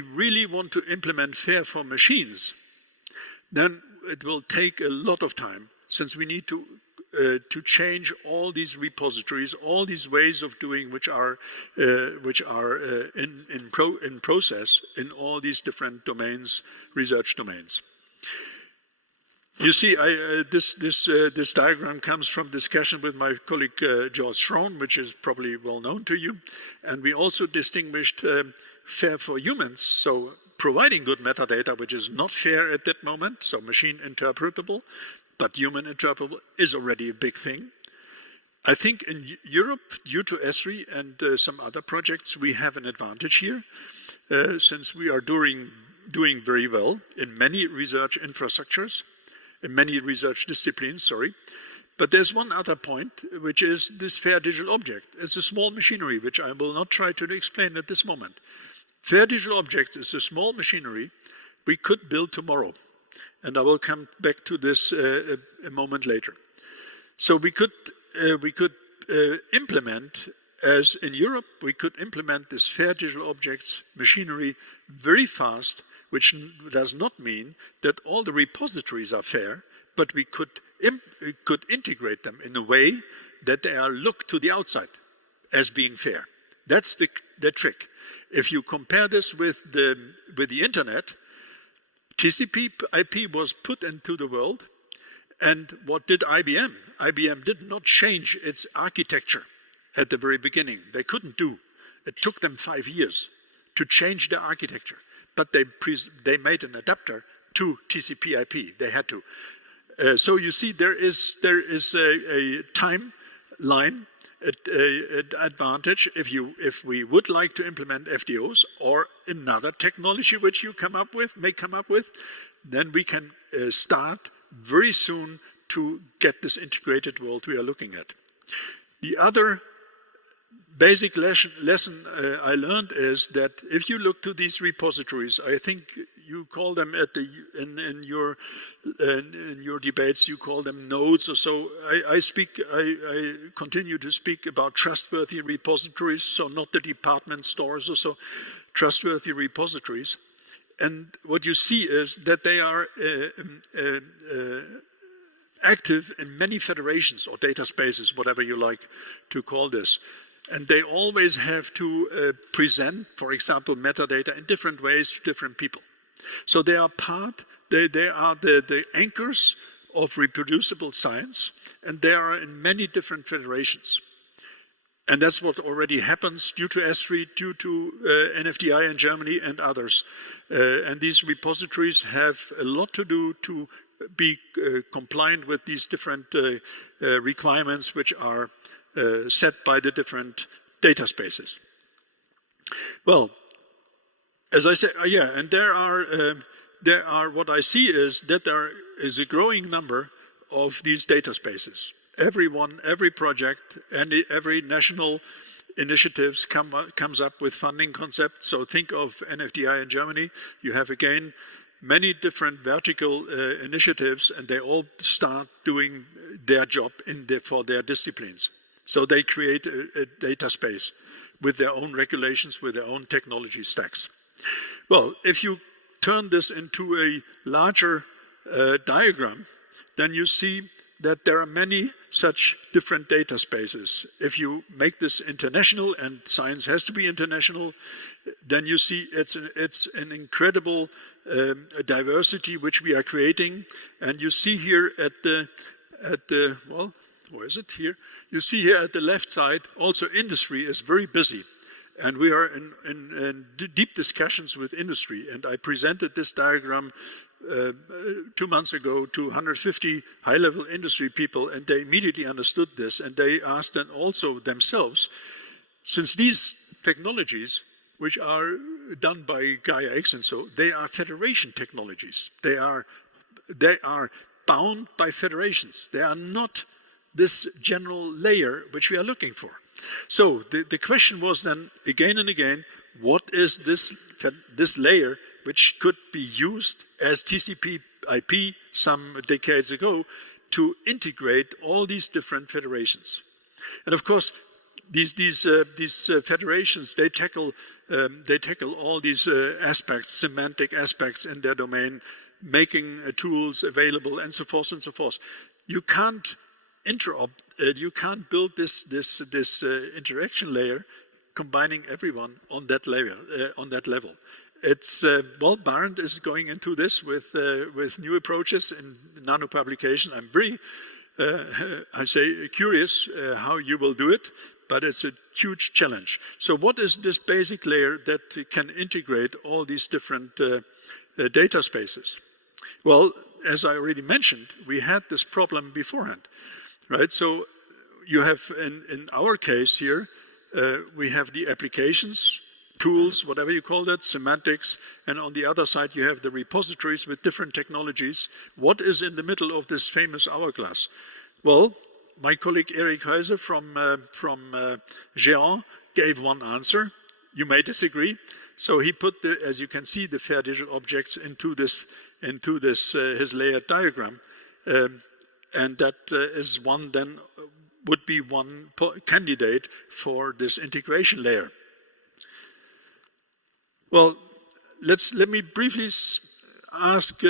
really want to implement FAIR for machines, then it will take a lot of time, since we need to change all these repositories, all these ways of doing which are in process in all these different domains, research domains. You see, this diagram comes from discussion with my colleague George Schroen, which is probably well known to you, and we also distinguished FAIR for humans, so providing good metadata, which is not fair at that moment, so machine interpretable, but human interpretable is already a big thing. I think in Europe, due to ESRI and some other projects, we have an advantage here, since we are doing very well in many research infrastructures, in many research disciplines, sorry. But there's one other point, which is this fair digital object. It's a small machinery, which I will not try to explain at this moment. Fair digital objects is a small machinery we could build tomorrow. And I will come back to this a moment later. So we could implement, as in Europe, we could implement this fair digital objects machinery very fast, which does not mean that all the repositories are fair, but we could integrate them in a way that they are looked to the outside as being fair. That's the trick. If you compare this with the internet, TCP/IP was put into the world, and what did IBM? IBM did not change its architecture at the very beginning. They couldn't do. It took them 5 years to change their architecture, but they made an adapter to TCP/IP. They had to. So you see, there is a timeline advantage if we would like to implement FDOs or another technology which you may come up with, then we can start very soon to get this integrated world we are looking at. The other basic lesson I learned is that if you look to these repositories, I think you call them in your debates, you call them nodes or so. I continue to speak about trustworthy repositories, so not the department stores or so, trustworthy repositories. And what you see is that they are active in many federations or data spaces, whatever you like to call this. And they always have to present, for example, metadata in different ways to different people. So they are they are the anchors of reproducible science, and they are in many different federations. And that's what already happens due to ESRI, due to NFDI in Germany and others. And these repositories have a lot to do to be compliant with these different requirements which are set by the different data spaces. Well, as I said, and there are what I see is that there is a growing number of these data spaces. Every project, and every national initiatives comes up with funding concepts. So think of NFDI in Germany. You have again many different vertical initiatives, and they all start doing their job for their disciplines. So they create a data space with their own regulations, with their own technology stacks. Well, if you turn this into a larger diagram, then you see that there are many such different data spaces. If you make this international, and science has to be international, then you see it's an incredible diversity which we are creating. And you see here at the well, where is it here? You see here at the left side, also industry is very busy. And we are in deep discussions with industry. And I presented this diagram 2 months ago to 150 high-level industry people, and they immediately understood this. And they asked then also themselves, since these technologies, which are done by Gaia X and so, they are federation technologies. They are bound by federations. They are not this general layer which we are looking for. So the question was then again and again, what is this layer which could be used as TCP/IP some decades ago to integrate all these different federations? And of course, these federations, they tackle all these aspects, semantic aspects in their domain, making tools available, and so forth and so forth. You can't you can't build this interaction layer combining everyone on that level. It's well, Barend is going into this with new approaches in nano publication. I'm very I say, curious how you will do it, but it's a huge challenge. So what is this basic layer that can integrate all these different data spaces? Well, as I already mentioned, we had this problem beforehand, right? So you have, in our case here, we have the applications, tools, whatever you call that, semantics, and on the other side you have the repositories with different technologies. What is in the middle of this famous hourglass? Well, my colleague Eric Heuser from Géant gave one answer. You may disagree. So he put, as you can see, the fair digital objects into this his layered diagram, and that is one then would be one candidate for this integration layer. Well, let me briefly ask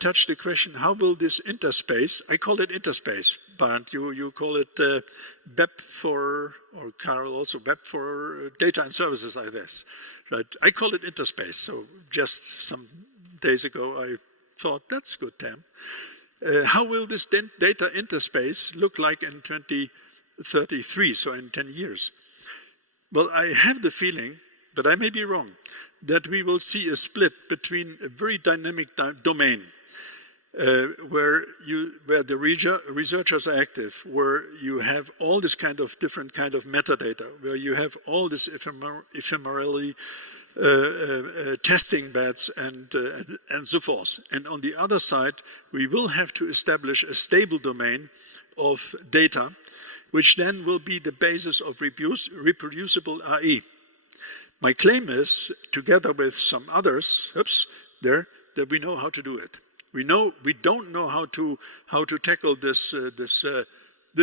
touch the question: how will this interspace? I call it interspace, but you call it web for, or Carol also, web for data and services, I guess, right? I call it interspace. So just some days ago, I thought that's good, Tam. How will this data interspace look like in 2033, so in 10 years? Well, I have the feeling, but I may be wrong, that we will see a split between a very dynamic domain where the researchers are active, where you have all this kind of different kind of metadata, where you have all this ephemerally testing beds and so forth. And on the other side, we will have to establish a stable domain of data, which then will be the basis of reproducible AI. My claim is, together with some others, that we know how to do it. We don't know how to tackle this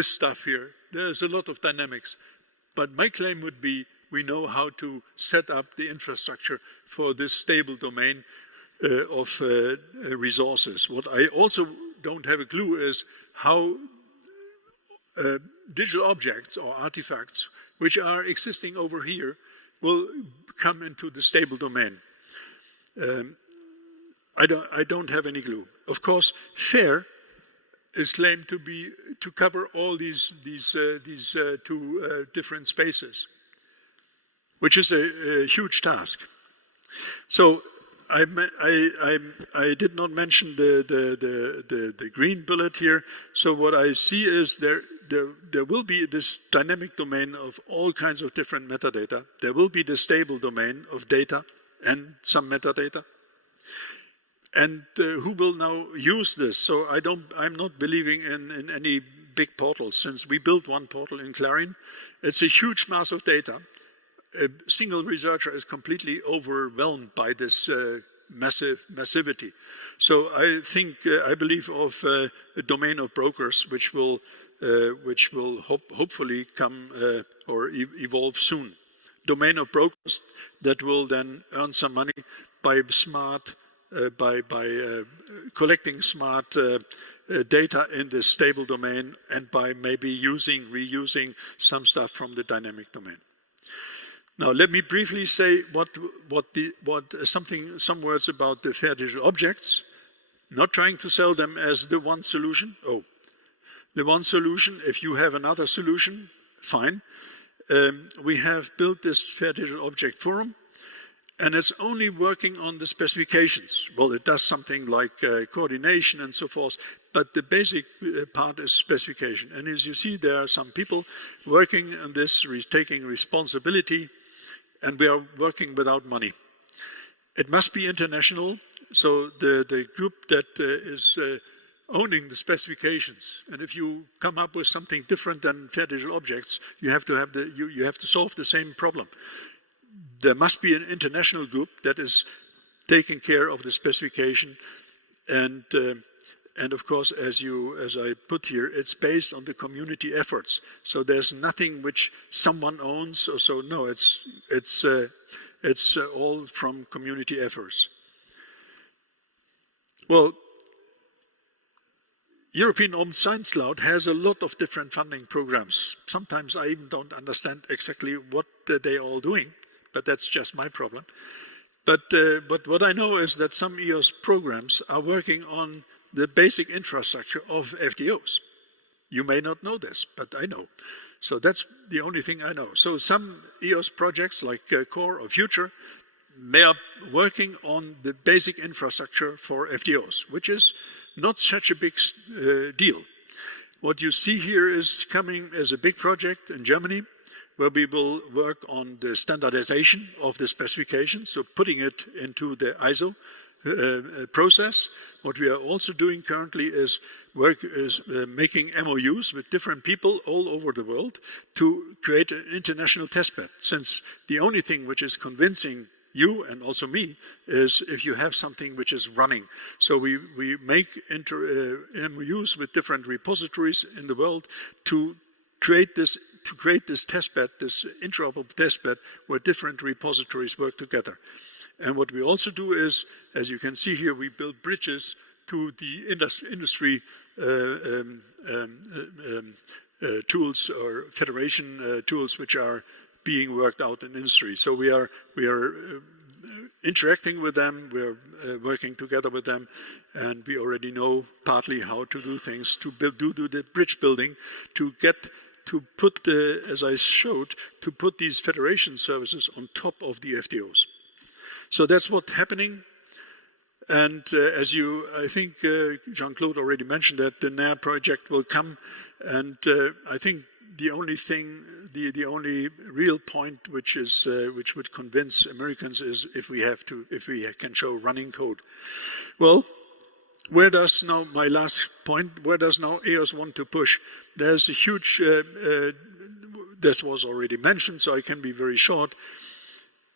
stuff here. There's a lot of dynamics, but my claim would be we know how to set up the infrastructure for this stable domain of resources. What I also don't have a clue is how digital objects or artifacts which are existing over here will come into the stable domain. I don't have any clue. Of course, FAIR is claimed to cover all these two different spaces, which is a huge task. So I did not mention the green bullet here. So what I see is there will be this dynamic domain of all kinds of different metadata. There will be the stable domain of data and some metadata. And who will now use this? So I'm not believing in any big portals. Since we built one portal in Clarion, it's a huge mass of data. A single researcher is completely overwhelmed by this massivity. So I believe of a domain of brokers which will hopefully come or evolve soon. Domain of brokers that will then earn some money by collecting smart data in this stable domain, and by maybe reusing some stuff from the dynamic domain. Now, let me briefly say some words about the fair digital objects. Not trying to sell them as the one solution. Oh, the one solution. If you have another solution, fine. We have built this fair digital object forum, and it's only working on the specifications. Well, it does something like coordination and so forth, but the basic part is specification. And as you see, there are some people working on this, taking responsibility, and we are working without money. It must be international, so the group that is owning the specifications, and if you come up with something different than fair digital objects, you have to solve the same problem. There must be an international group that is taking care of the specification, and of course, as I put here, it's based on the community efforts. So there's nothing which someone owns, or so. No, it's all from community efforts. Well, European Open Science Cloud has a lot of different funding programs. Sometimes I even don't understand exactly what they're all doing, but that's just my problem. But what I know is that some EOS programs are working on the basic infrastructure of FDOs. You may not know this, but I know. So that's the only thing I know. So some EOS projects like Core or Future, they are working on the basic infrastructure for FDOs, which is not such a big deal. What you see here is coming as a big project in Germany, where we will work on the standardization of the specifications, so putting it into the ISO process. What we are also doing currently is making MOUs with different people all over the world to create an international testbed, since the only thing which is convincing you and also me is if you have something which is running. So we make MOUs with different repositories in the world to create this testbed, this interoperable testbed, where different repositories work together. And what we also do is, as you can see here, we build bridges to the industry tools or federation tools which are being worked out in industry. So we are interacting with them, we are working together with them, and we already know partly how to do things, to do the bridge building, to put as I showed, to put these federation services on top of the FDOs. So that's what's happening. And I think Jean-Claude already mentioned that the NAIR project will come. And I think the only thing, the only real point which would convince Americans is if we can show running code. Well, where does now, my last point, where does now EOS want to push? There's a huge, this was already mentioned, so I can be very short.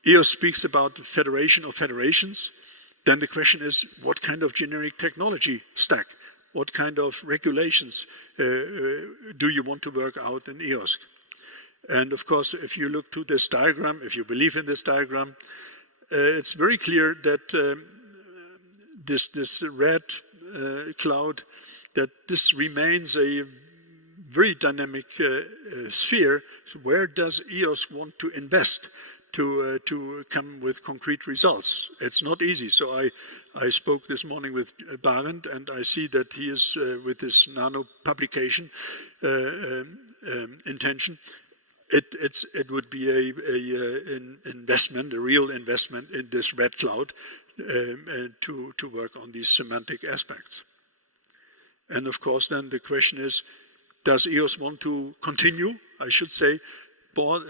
EOS speaks about the federation of federations. Then the question is, what kind of generic technology stack? What kind of regulations do you want to work out in EOSC? And of course, if you look to this diagram, if you believe in this diagram, it's very clear that this red cloud, that this remains a very dynamic sphere. So where does EOS want to invest to come with concrete results? It's not easy. So I spoke this morning with Barend, and I see that he is with this nano publication intention. It would be an investment, a real investment in this red cloud to work on these semantic aspects. And of course, then the question is, does EOS want to continue, I should say,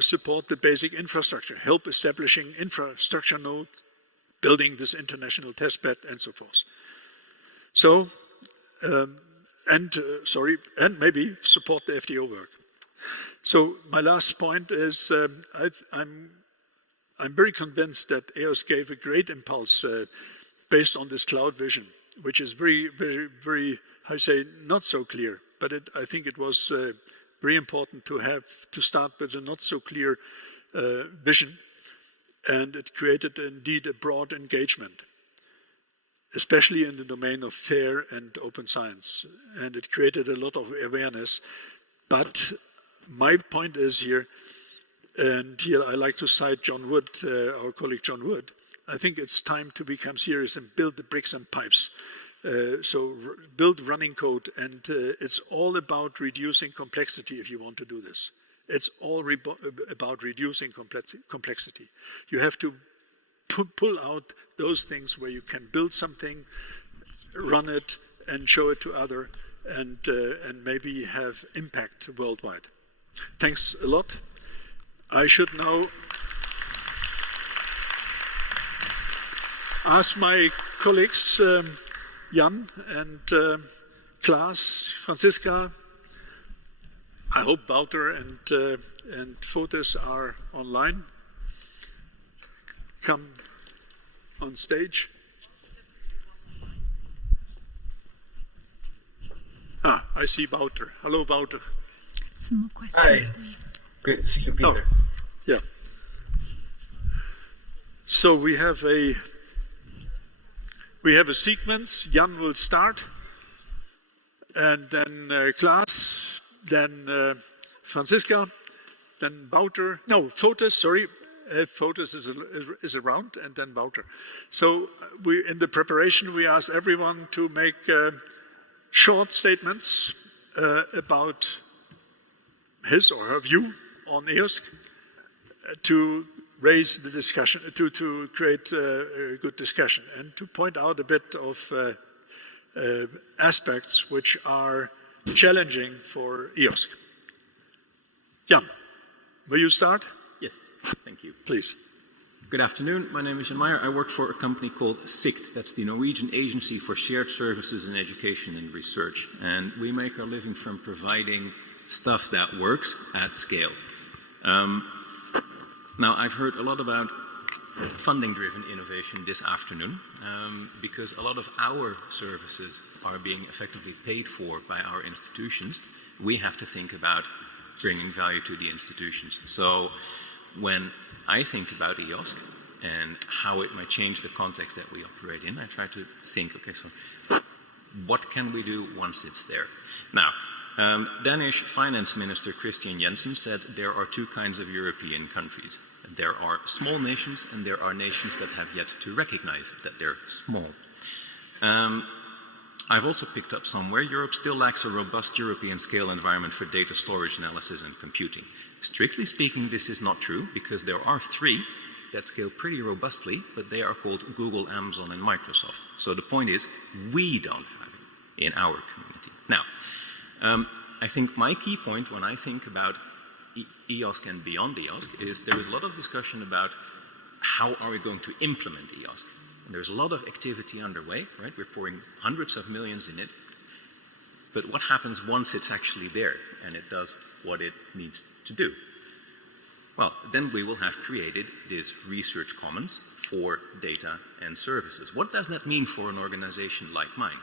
support the basic infrastructure, help establishing infrastructure node, building this international testbed, and so forth. So, and maybe support the FDO work. So my last point is, I'm very convinced that EOS gave a great impulse based on this cloud vision, which is very, very, very, I say, not so clear, but I think it was very important to start with a not so clear vision, and it created indeed a broad engagement, especially in the domain of fair and open science, and it created a lot of awareness. But my point is here, and here I like to cite John Wood, our colleague John Wood, I think it's time to become serious and build the bricks and pipes. So build running code, and it's all about reducing complexity if you want to do this. It's all about reducing complexity. You have to pull out those things where you can build something, run it, and show it to others, and maybe have impact worldwide. Thanks a lot. I should now ask my colleagues, Jan and Klaas, Franziska. I hope Wouter and Fotis are online. Come on stage. I see Wouter. Hello, Wouter. Some more questions. Hi. Great to see you, Peter. Oh, yeah. So we have a sequence. Jan will start, and then Klaas, then Franziska, then Wouter. No, Fotis. Sorry, Fotis is around, and then Wouter. So in the preparation, we asked everyone to make short statements about his or her view on EOSC to raise the discussion, to create a good discussion, and to point out a bit of aspects which are challenging for EOSC. Jan, will you start? Yes, thank you. Please. Good afternoon. My name is Jan Meyer. I work for a company called SICT. That's the Norwegian Agency for Shared Services in Education and Research. And we make our living from providing stuff that works at scale. Now, I've heard a lot about funding-driven innovation this afternoon because a lot of our services are being effectively paid for by our institutions. We have to think about bringing value to the institutions. So when I think about EOSC and how it might change the context that we operate in, I try to think, okay, so what can we do once it's there? Now, Danish Finance Minister Christian Jensen said there are two kinds of European countries. There are small nations and there are nations that have yet to recognize that they're small. I've also picked up somewhere Europe still lacks a robust European scale environment for data storage, analysis and computing. Strictly speaking, this is not true because there are three that scale pretty robustly, but they are called Google, Amazon and Microsoft. So the point is, we don't have it in our community. Now, I think my key point when I think about EOSC and beyond EOSC is there is a lot of discussion about how are we going to implement EOSC. And there's a lot of activity underway, right? We're pouring hundreds of millions in it. But what happens once it's actually there and it does what it needs to do? Well, then we will have created this research commons for data and services. What does that mean for an organization like mine?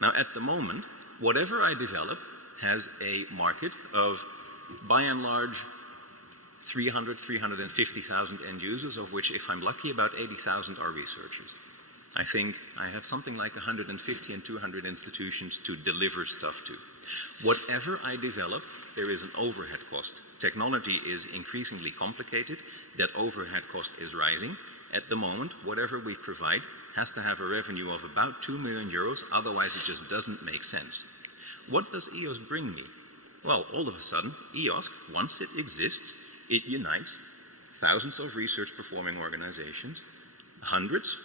Now, at the moment, whatever I develop has a market of, by and large, 350,000 end users, of which, if I'm lucky, about 80,000 are researchers. I think I have something like 150 and 200 institutions to deliver stuff to. Whatever I develop, there is an overhead cost. Technology is increasingly complicated. That overhead cost is rising. At the moment, whatever we provide has to have a revenue of about 2 million euros, otherwise it just doesn't make sense. What does EOSC bring me? Well, all of a sudden, EOSC, once it exists, it unites thousands of research performing organizations, hundreds,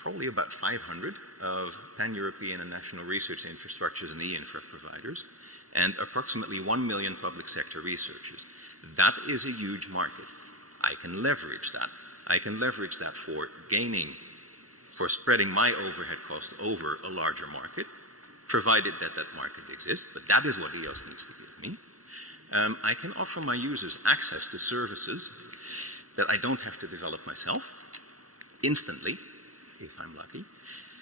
probably about 500 of pan-European and national research infrastructures and e-infra providers, and approximately 1 million public sector researchers. That is a huge market. I can leverage that. I can leverage that for for spreading my overhead cost over a larger market, provided that that market exists, but that is what EOSC needs to give me. I can offer my users access to services that I don't have to develop myself instantly, if I'm lucky,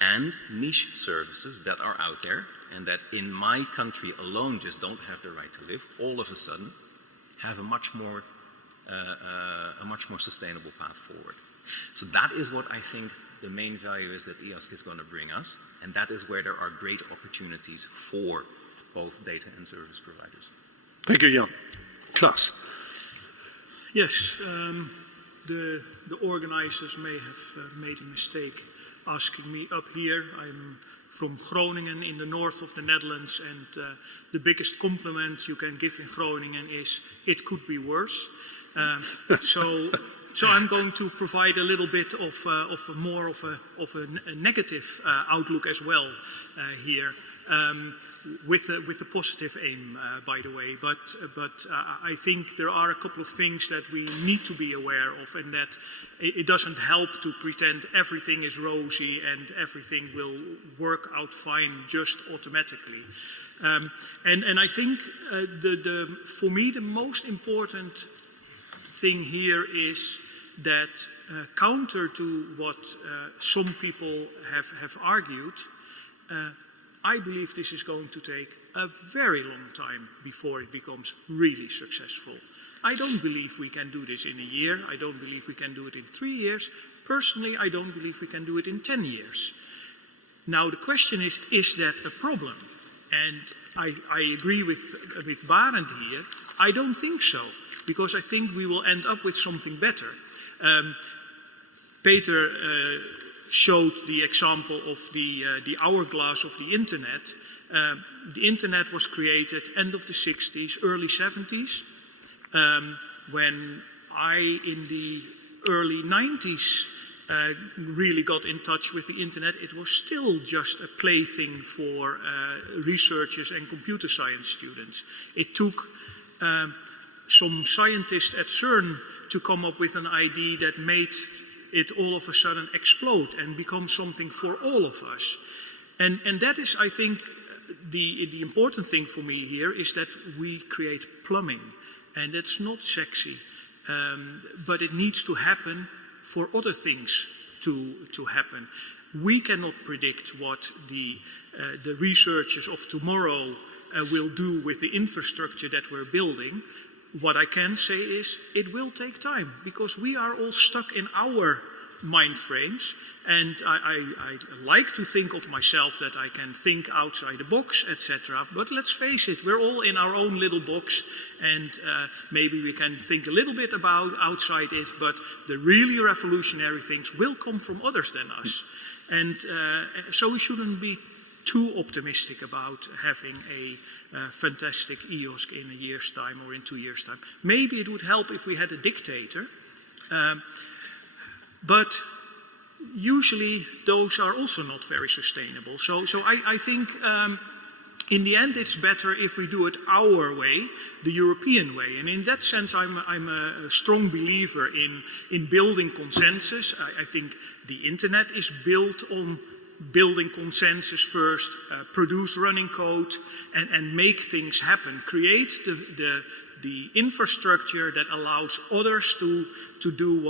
and niche services that are out there and that in my country alone just don't have the right to live, all of a sudden have a much more sustainable path forward. So that is what I think the main value is that EOSC is going to bring us, and that is where there are great opportunities for both data and service providers. Thank you, Jan. Klaas. Yes, the organizers may have made a mistake asking me up here. I'm from Groningen in the north of the Netherlands, and the biggest compliment you can give in Groningen is it could be worse. So I'm going to provide a little bit of a negative outlook as well here, with a positive aim, by the way. But I think there are a couple of things that we need to be aware of, and that it doesn't help to pretend everything is rosy and everything will work out fine just automatically. And I think for me the most important thing here is that counter to what some people have argued, I believe this is going to take a very long time before it becomes really successful. I don't believe we can do this in a year. I don't believe we can do it in 3 years. Personally, I don't believe we can do it in 10 years. Now the question is that a problem? And I agree with Barend here. I don't think so, because I think we will end up with something better. Peter showed the example of the hourglass of the internet. The internet was created end of the 60s, early 70s. When I, in the early 90s, really got in touch with the internet, it was still just a plaything for researchers and computer science students. It took some scientists at CERN to come up with an idea that made it all of a sudden explode and become something for all of us. And that is, I think, the important thing for me here is that we create plumbing. And it's not sexy, but it needs to happen for other things to happen. We cannot predict what the researchers of tomorrow will do with the infrastructure that we're building. What I can say is it will take time because we are all stuck in our mind frames. And I like to think of myself that I can think outside the box, etc. But let's face it, we're all in our own little box, and maybe we can think a little bit about outside it, but the really revolutionary things will come from others than us. And so we shouldn't be too optimistic about having a fantastic EOSC in a year's time or in 2 years' time. Maybe it would help if we had a dictator, but usually those are also not very sustainable. So I think in the end it's better if we do it our way, the European way. And in that sense I'm a strong believer in building consensus. I think the internet is built on building consensus first, produce running code and make things happen. Create the infrastructure that allows others to do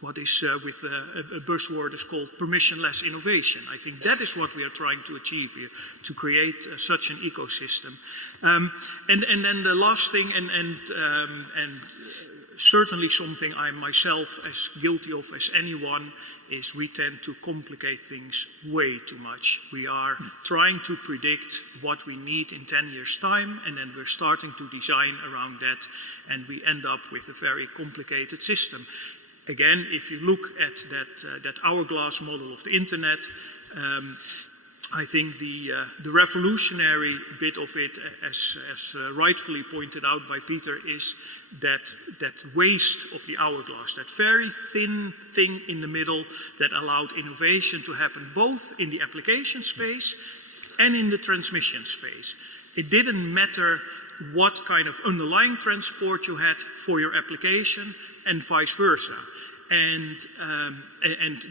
what is with a buzzword is called permissionless innovation. I think that is what we are trying to achieve here, to create such an ecosystem. And then the last thing, and certainly something I myself as guilty of as anyone, is we tend to complicate things way too much. We are trying to predict what we need in 10 years' time, and then we're starting to design around that, and we end up with a very complicated system. Again, if you look at that hourglass model of the internet, I think the revolutionary bit of it, as rightfully pointed out by Peter, is that waist of the hourglass, that very thin thing in the middle that allowed innovation to happen both in the application space and in the transmission space. It didn't matter what kind of underlying transport you had for your application and vice versa. And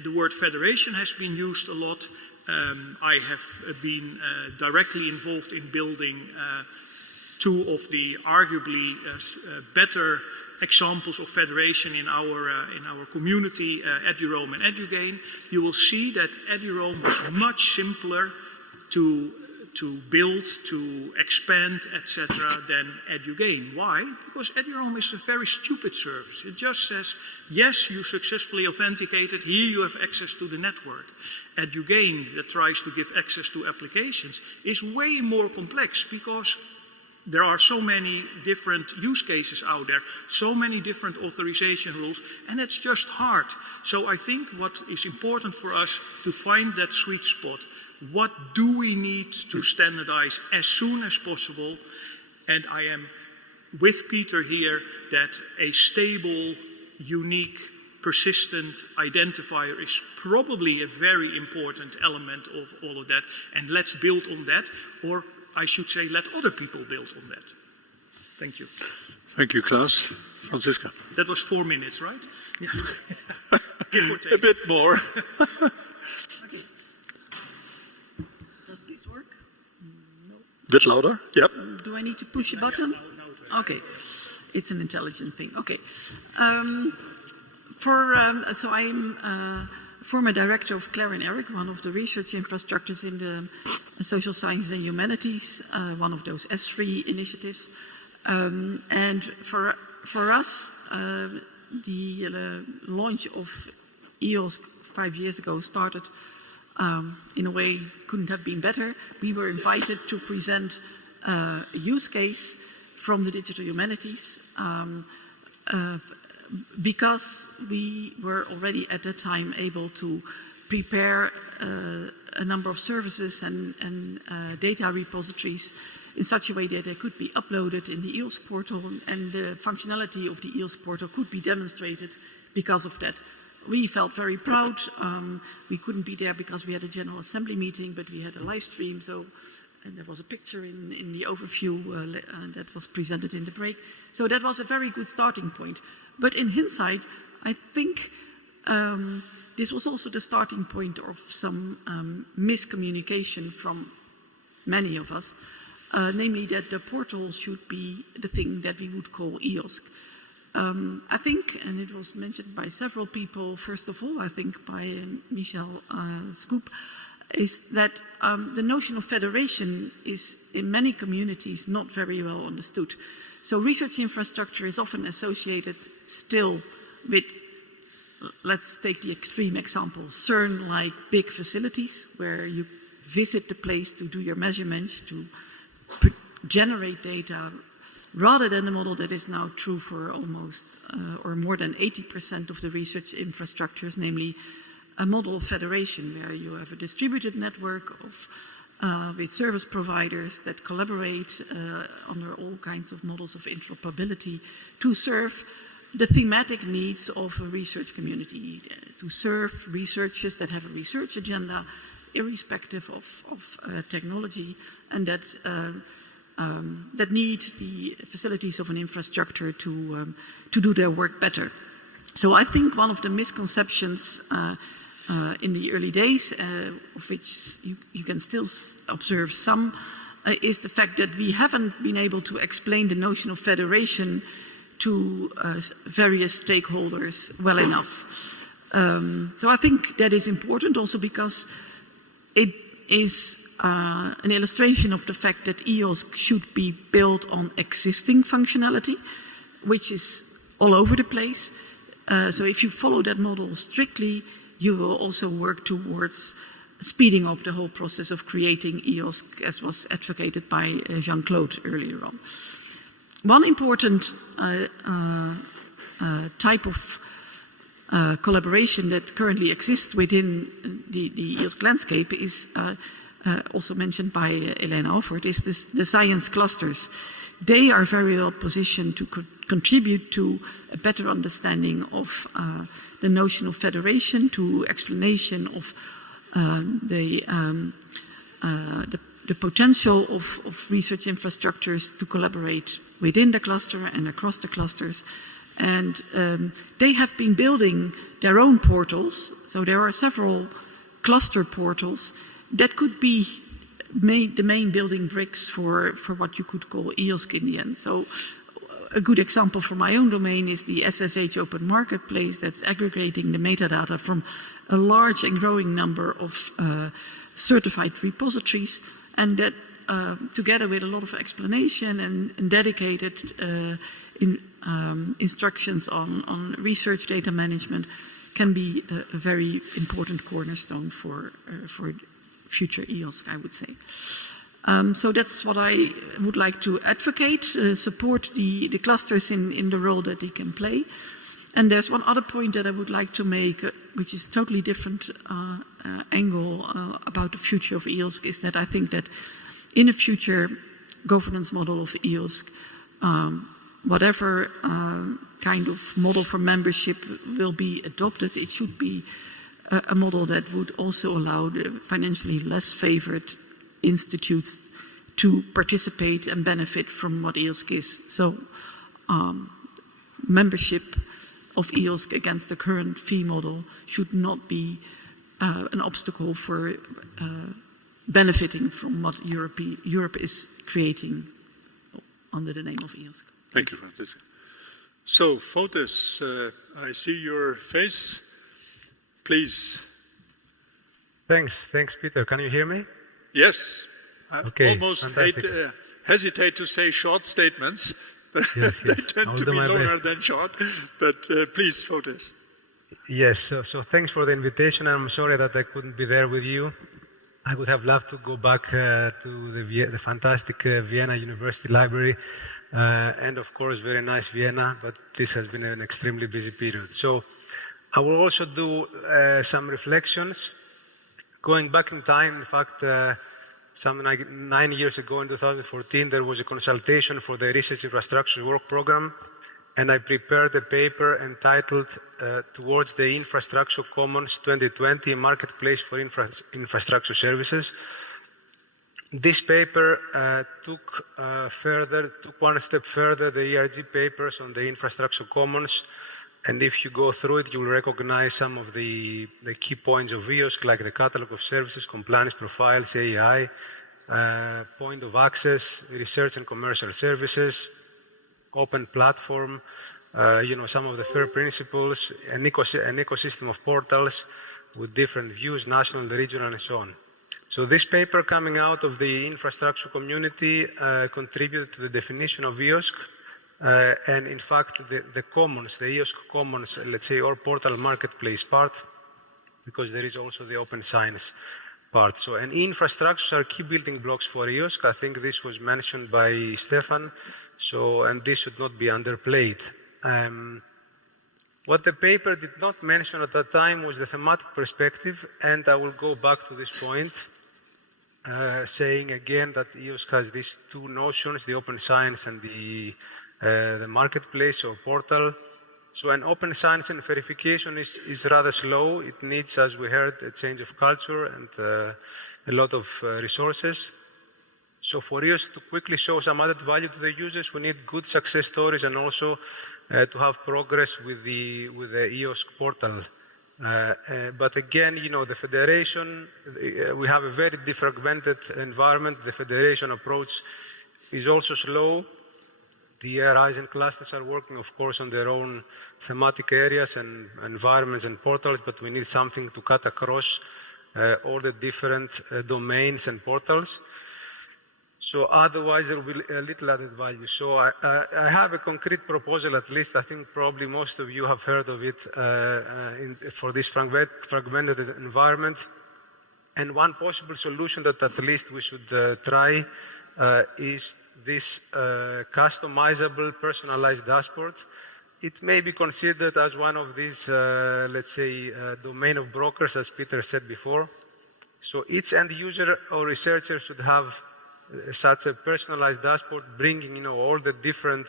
the word federation has been used a lot. I have been directly involved in building two of the arguably better examples of federation in our community, EduRoam and EduGain. You will see that EduRoam was much simpler to build, to expand, etc., than EduGain. Why? Because EduRoam is a very stupid service. It just says, yes, you successfully authenticated, here you have access to the network. EduGain, that tries to give access to applications, is way more complex because there are so many different use cases out there, so many different authorization rules, and it's just hard. So I think what is important for us to find that sweet spot. What do we need to standardize as soon as possible? And I am with Peter here that a stable, unique, persistent identifier is probably a very important element of all of that. And let's build on that, or I should say, let other people build on that. Thank you. Thank you, Klaus. Franziska. That was 4 minutes, right? Yeah. Give or take. A bit more. Okay. Does this work? No. A bit louder? Yep. Do I need to push a button? Okay. It's an intelligent thing. Okay. So I'm former director of Claire and Eric, one of the research infrastructures in the social sciences and humanities, one of those S3 initiatives. And for us, the launch of EOSC 5 years ago started in a way couldn't have been better. We were invited to present a use case from the digital humanities, because we were already at that time able to prepare a number of services and data repositories in such a way that they could be uploaded in the EOSC portal, and the functionality of the EOSC portal could be demonstrated because of that. We felt very proud. We couldn't be there because we had a General Assembly meeting, but we had a live stream, and there was a picture in the overview that was presented in the break. So that was a very good starting point. But in hindsight, I think this was also the starting point of some miscommunication from many of us, namely that the portal should be the thing that we would call EOSC. I think, and it was mentioned by several people, first of all, I think by Michel Scoop, is that the notion of federation is in many communities not very well understood. So research infrastructure is often associated still with, let's take the extreme example, CERN-like big facilities where you visit the place to do your measurements, to generate data, rather than the model that is now true for almost or more than 80% of the research infrastructures, namely a model of federation where you have a distributed network of with service providers that collaborate under all kinds of models of interoperability to serve the thematic needs of a research community, to serve researchers that have a research agenda irrespective of technology, and that need the facilities of an infrastructure to do their work better. So I think one of the misconceptions in the early days, of which you can still observe some, is the fact that we haven't been able to explain the notion of federation to various stakeholders well enough. So I think that is important also because it is an illustration of the fact that EOSC should be built on existing functionality, which is all over the place. So if you follow that model strictly, you will also work towards speeding up the whole process of creating EOSC, as was advocated by Jean-Claude earlier on. One important type of collaboration that currently exists within the EOSC landscape is also mentioned by Elena Alford, is the science clusters. They are very well positioned to contribute to a better understanding of the notion of federation, to explanation of the potential of research infrastructures to collaborate within the cluster and across the clusters. And they have been building their own portals. So there are several cluster portals that could be the main building bricks for what you could call EOSC in the end. So a good example for my own domain is the SSH Open Marketplace that's aggregating the metadata from a large and growing number of certified repositories, and that together with a lot of explanation and dedicated instructions on research data management can be a very important cornerstone for future EOSC, I would say. So that's what I would like to advocate, support the clusters in the role that they can play. And there's one other point that I would like to make, which is a totally different angle about the future of EOSC, is that I think that in a future governance model of EOSC, whatever kind of model for membership will be adopted, it should be a model that would also allow the financially less favored institutes to participate and benefit from what EOSC is. So membership of EOSC against the current fee model should not be an obstacle for benefiting from what Europe is creating under the name of EOSC. Thank you, Francis. So, Fotis, I see your face. Please. Thanks, Peter. Can you hear me? Yes. Okay, I almost hesitate to say short statements, but yes. they tend to be longer than short. But please, Fotis. Yes, so thanks for the invitation. I'm sorry that I couldn't be there with you. I would have loved to go back to the fantastic Vienna University Library, and of course very nice Vienna, but this has been an extremely busy period. So I will also do some reflections. Going back in time, in fact, some 9 years ago in 2014, there was a consultation for the Research Infrastructure Work Program, and I prepared a paper entitled Towards the Infrastructure Commons 2020, Marketplace for Infrastructure Services. This paper took one step further the ERG papers on the infrastructure commons, and if you go through it, you'll recognize some of the key points of EOSC, like the catalog of services, compliance profiles, AI, point of access, research and commercial services, open platform, some of the FAIR principles, an ecosystem of portals with different views, national, regional, and so on. So this paper coming out of the infrastructure community contributed to the definition of EOSC. And in fact, the commons, the EOSC commons, let's say, or portal marketplace part, because there is also the open science part. So, and infrastructures are key building blocks for EOSC. I think this was mentioned by Stefan. So, and this should not be underplayed. What the paper did not mention at that time was the thematic perspective, and I will go back to this point, saying again that EOSC has these two notions, the open science and the marketplace or portal. So an open science and verification is rather slow. It needs, as we heard, a change of culture and a lot of resources. So for EOSC to quickly show some added value to the users, we need good success stories and also to have progress with the EOSC portal. But again, the federation, we have a very defragmented environment. The federation approach is also slow. The Horizon clusters are working, of course, on their own thematic areas and environments and portals, but we need something to cut across all the different domains and portals. So otherwise, there will be a little added value. So I have a concrete proposal, at least I think probably most of you have heard of it for this fragmented environment. And one possible solution that at least we should try is this customizable, personalized dashboard. It may be considered as one of these, let's say, domain of brokers, as Peter said before. So each end user or researcher should have such a personalized dashboard, bringing all the different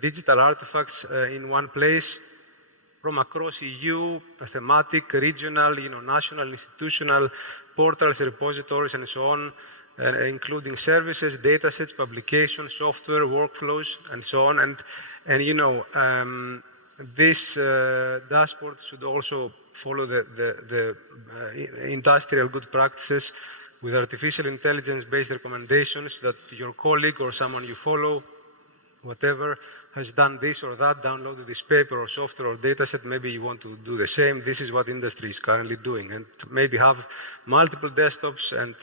digital artifacts in one place from across EU, thematic, regional, national, institutional, portals, repositories, and so on, including services, datasets, publications, software, workflows, and so on. And this dashboard should also follow the industrial good practices with artificial intelligence-based recommendations that your colleague or someone you follow, whatever, has done this or that, downloaded this paper or software or dataset, maybe you want to do the same. This is what industry is currently doing. And to maybe have multiple desktops and,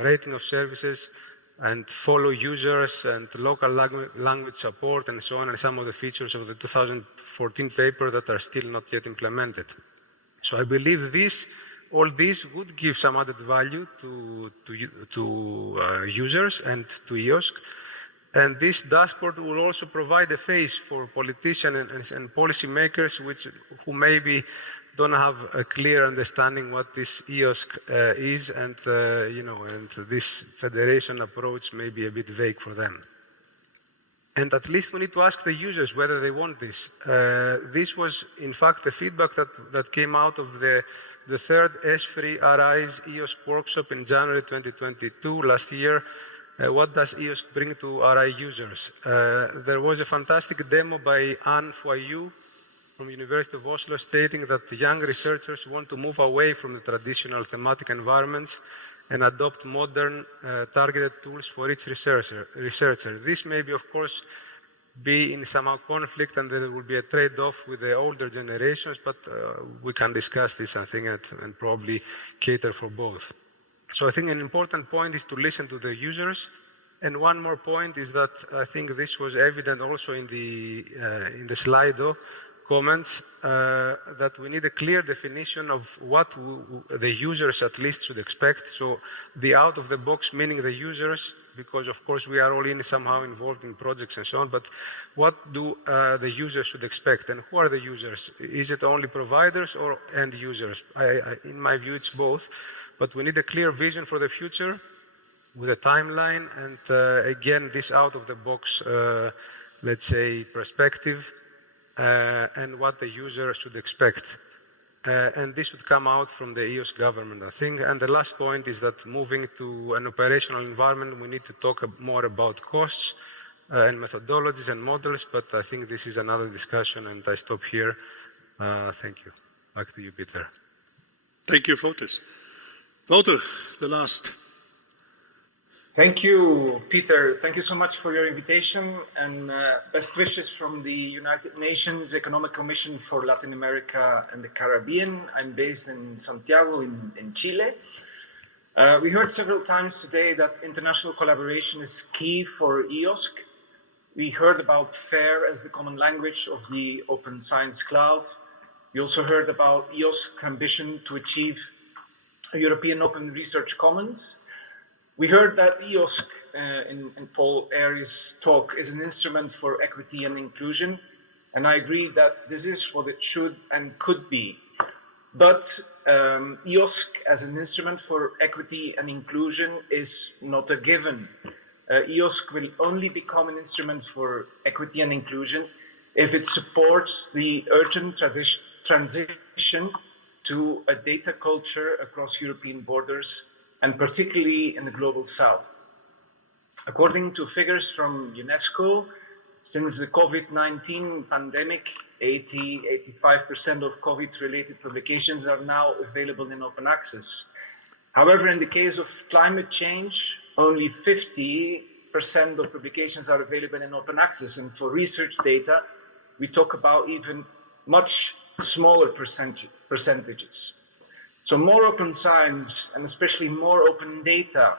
rating of services and follow users and local language support and so on, and some of the features of the 2014 paper that are still not yet implemented. So I believe all this would give some added value to users and to EOSC. And this dashboard will also provide a face for politicians and policymakers who maybe don't have a clear understanding what this EOSC is, and and this federation approach may be a bit vague for them. And at least we need to ask the users whether they want this. This was, in fact, the feedback that came out of the third S3 Arise EOSC workshop in January 2022, last year. What does EOSC bring to RI users? There was a fantastic demo by Anne Foyou from University of Oslo stating that the young researchers want to move away from the traditional thematic environments and adopt modern targeted tools for each researcher. This may be, of course, be in somehow conflict, and there will be a trade-off with the older generations, but we can discuss this, I think, and probably cater for both. So I think an important point is to listen to the users. And one more point is that I think this was evident also in the Slido comments, that we need a clear definition of what the users at least should expect. So the out-of-the-box, meaning the users because of course we are all somehow involved in projects and so on, but what do the users should expect, and who are the users? Is it only providers or end users? In my view, it's both, but we need a clear vision for the future with a timeline, and again, this out of the box, let's say, perspective, and what the user should expect. And this would come out from the EOSC government, I think. And the last point is that moving to an operational environment, we need to talk more about costs and methodologies and models, but I think this is another discussion, and I stop here. Thank you. Back to you, Peter. Thank you, Fotis. Wouter, the last. Thank you, Peter. Thank you so much for your invitation, and best wishes from the United Nations Economic Commission for Latin America and the Caribbean. I'm based in Santiago in Chile. We heard several times today that international collaboration is key for EOSC. We heard about FAIR as the common language of the Open Science Cloud. We also heard about EOSC's ambition to achieve a European Open Research Commons. We heard that EOSC, in Paul Airy's talk, is an instrument for equity and inclusion, and I agree that this is what it should and could be. But EOSC as an instrument for equity and inclusion is not a given. EOSC will only become an instrument for equity and inclusion if it supports the urgent transition to a data culture across European borders, and particularly in the Global South. According to figures from UNESCO, since the COVID-19 pandemic, 85% of COVID-related publications are now available in open access. However, in the case of climate change, only 50% of publications are available in open access. And for research data, we talk about even much smaller percentages. So more open science, and especially more open data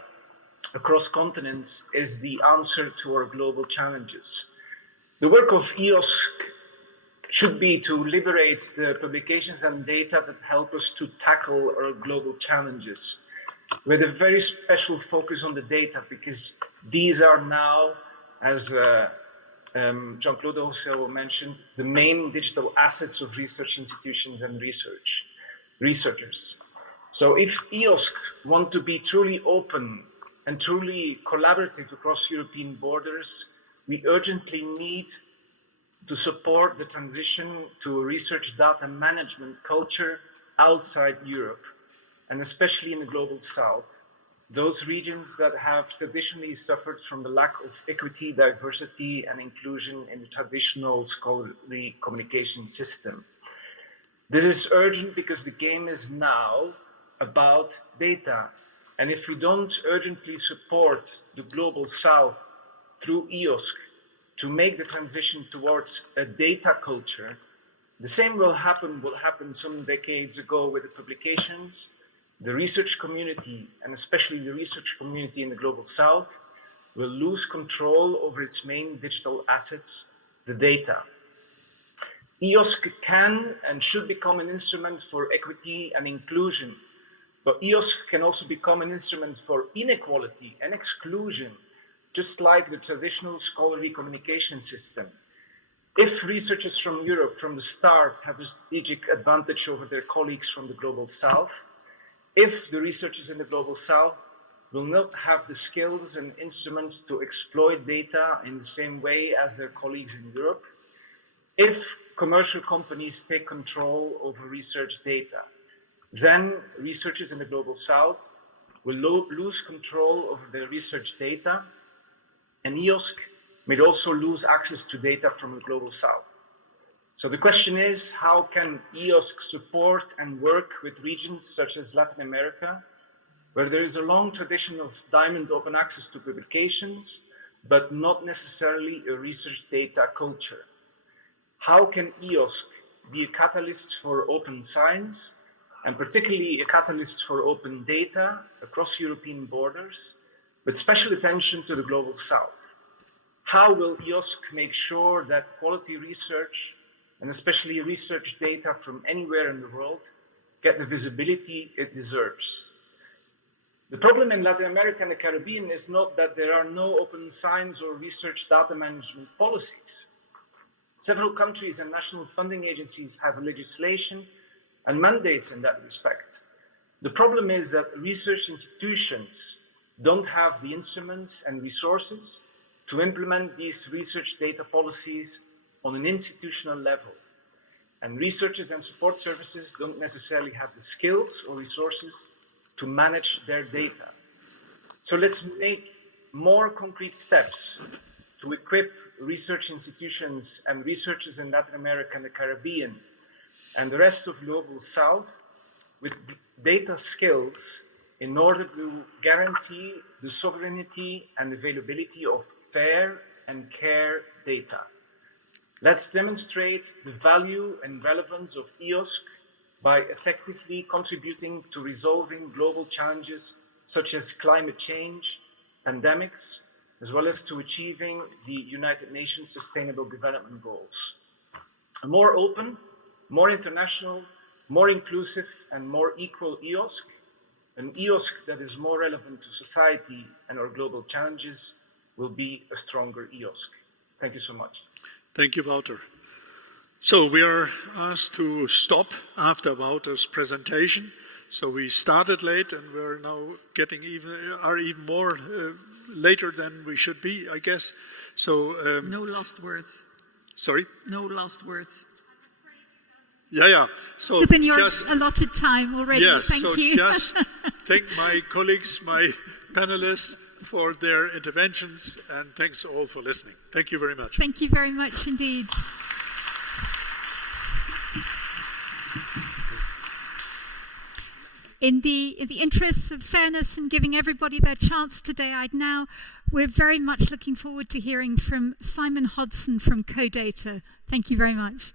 across continents, is the answer to our global challenges. The work of EOSC should be to liberate the publications and data that help us to tackle our global challenges, with a very special focus on the data, because these are now, as Jean-Claude also mentioned, the main digital assets of research institutions and researchers. So if EOSC want to be truly open and truly collaborative across European borders, we urgently need to support the transition to a research data management culture outside Europe, and especially in the Global South, those regions that have traditionally suffered from the lack of equity, diversity, and inclusion in the traditional scholarly communication system. This is urgent because the game is now about data. And if we don't urgently support the Global South through EOSC to make the transition towards a data culture, the same will happen what happened some decades ago with the publications. The research community, and especially the research community in the Global South, will lose control over its main digital assets, the data. EOSC can and should become an instrument for equity and inclusion, but EOSC can also become an instrument for inequality and exclusion, just like the traditional scholarly communication system. If researchers from Europe from the start have a strategic advantage over their colleagues from the Global South, if the researchers in the Global South will not have the skills and instruments to exploit data in the same way as their colleagues in Europe, if commercial companies take control over research data, then researchers in the Global South will lose control over their research data, and EOSC may also lose access to data from the Global South. So the question is, how can EOSC support and work with regions such as Latin America, where there is a long tradition of diamond open access to publications, but not necessarily a research data culture? How can EOSC be a catalyst for open science, and particularly a catalyst for open data across European borders, with special attention to the Global South? How will EOSC make sure that quality research, and especially research data from anywhere in the world, get the visibility it deserves? The problem in Latin America and the Caribbean is not that there are no open science or research data management policies. Several countries and national funding agencies have legislation and mandates in that respect. The problem is that research institutions don't have the instruments and resources to implement these research data policies on an institutional level. And researchers and support services don't necessarily have the skills or resources to manage their data. So let's make more concrete steps to equip research institutions and researchers in Latin America and the Caribbean and the rest of Global South with data skills in order to guarantee the sovereignty and availability of fair and care data. Let's demonstrate the value and relevance of EOSC by effectively contributing to resolving global challenges such as climate change, pandemics, as well as to achieving the United Nations Sustainable Development Goals. A more open, more international, more inclusive, and more equal EOSC, an EOSC that is more relevant to society and our global challenges, will be a stronger EOSC. Thank you so much. Thank you, Wouter. So we are asked to stop after Wouter's presentation. So we started late and we're now getting even more later than we should be, I guess. So no last words. Sorry? No last words. Yeah. So within your allotted time already. Yes, thank so you. Just thank my colleagues, my panelists for their interventions, and thanks all for listening. Thank you very much. Thank you very much indeed. In the interests of fairness and giving everybody their chance today, we're very much looking forward to hearing from Simon Hodson from CoData. Thank you very much.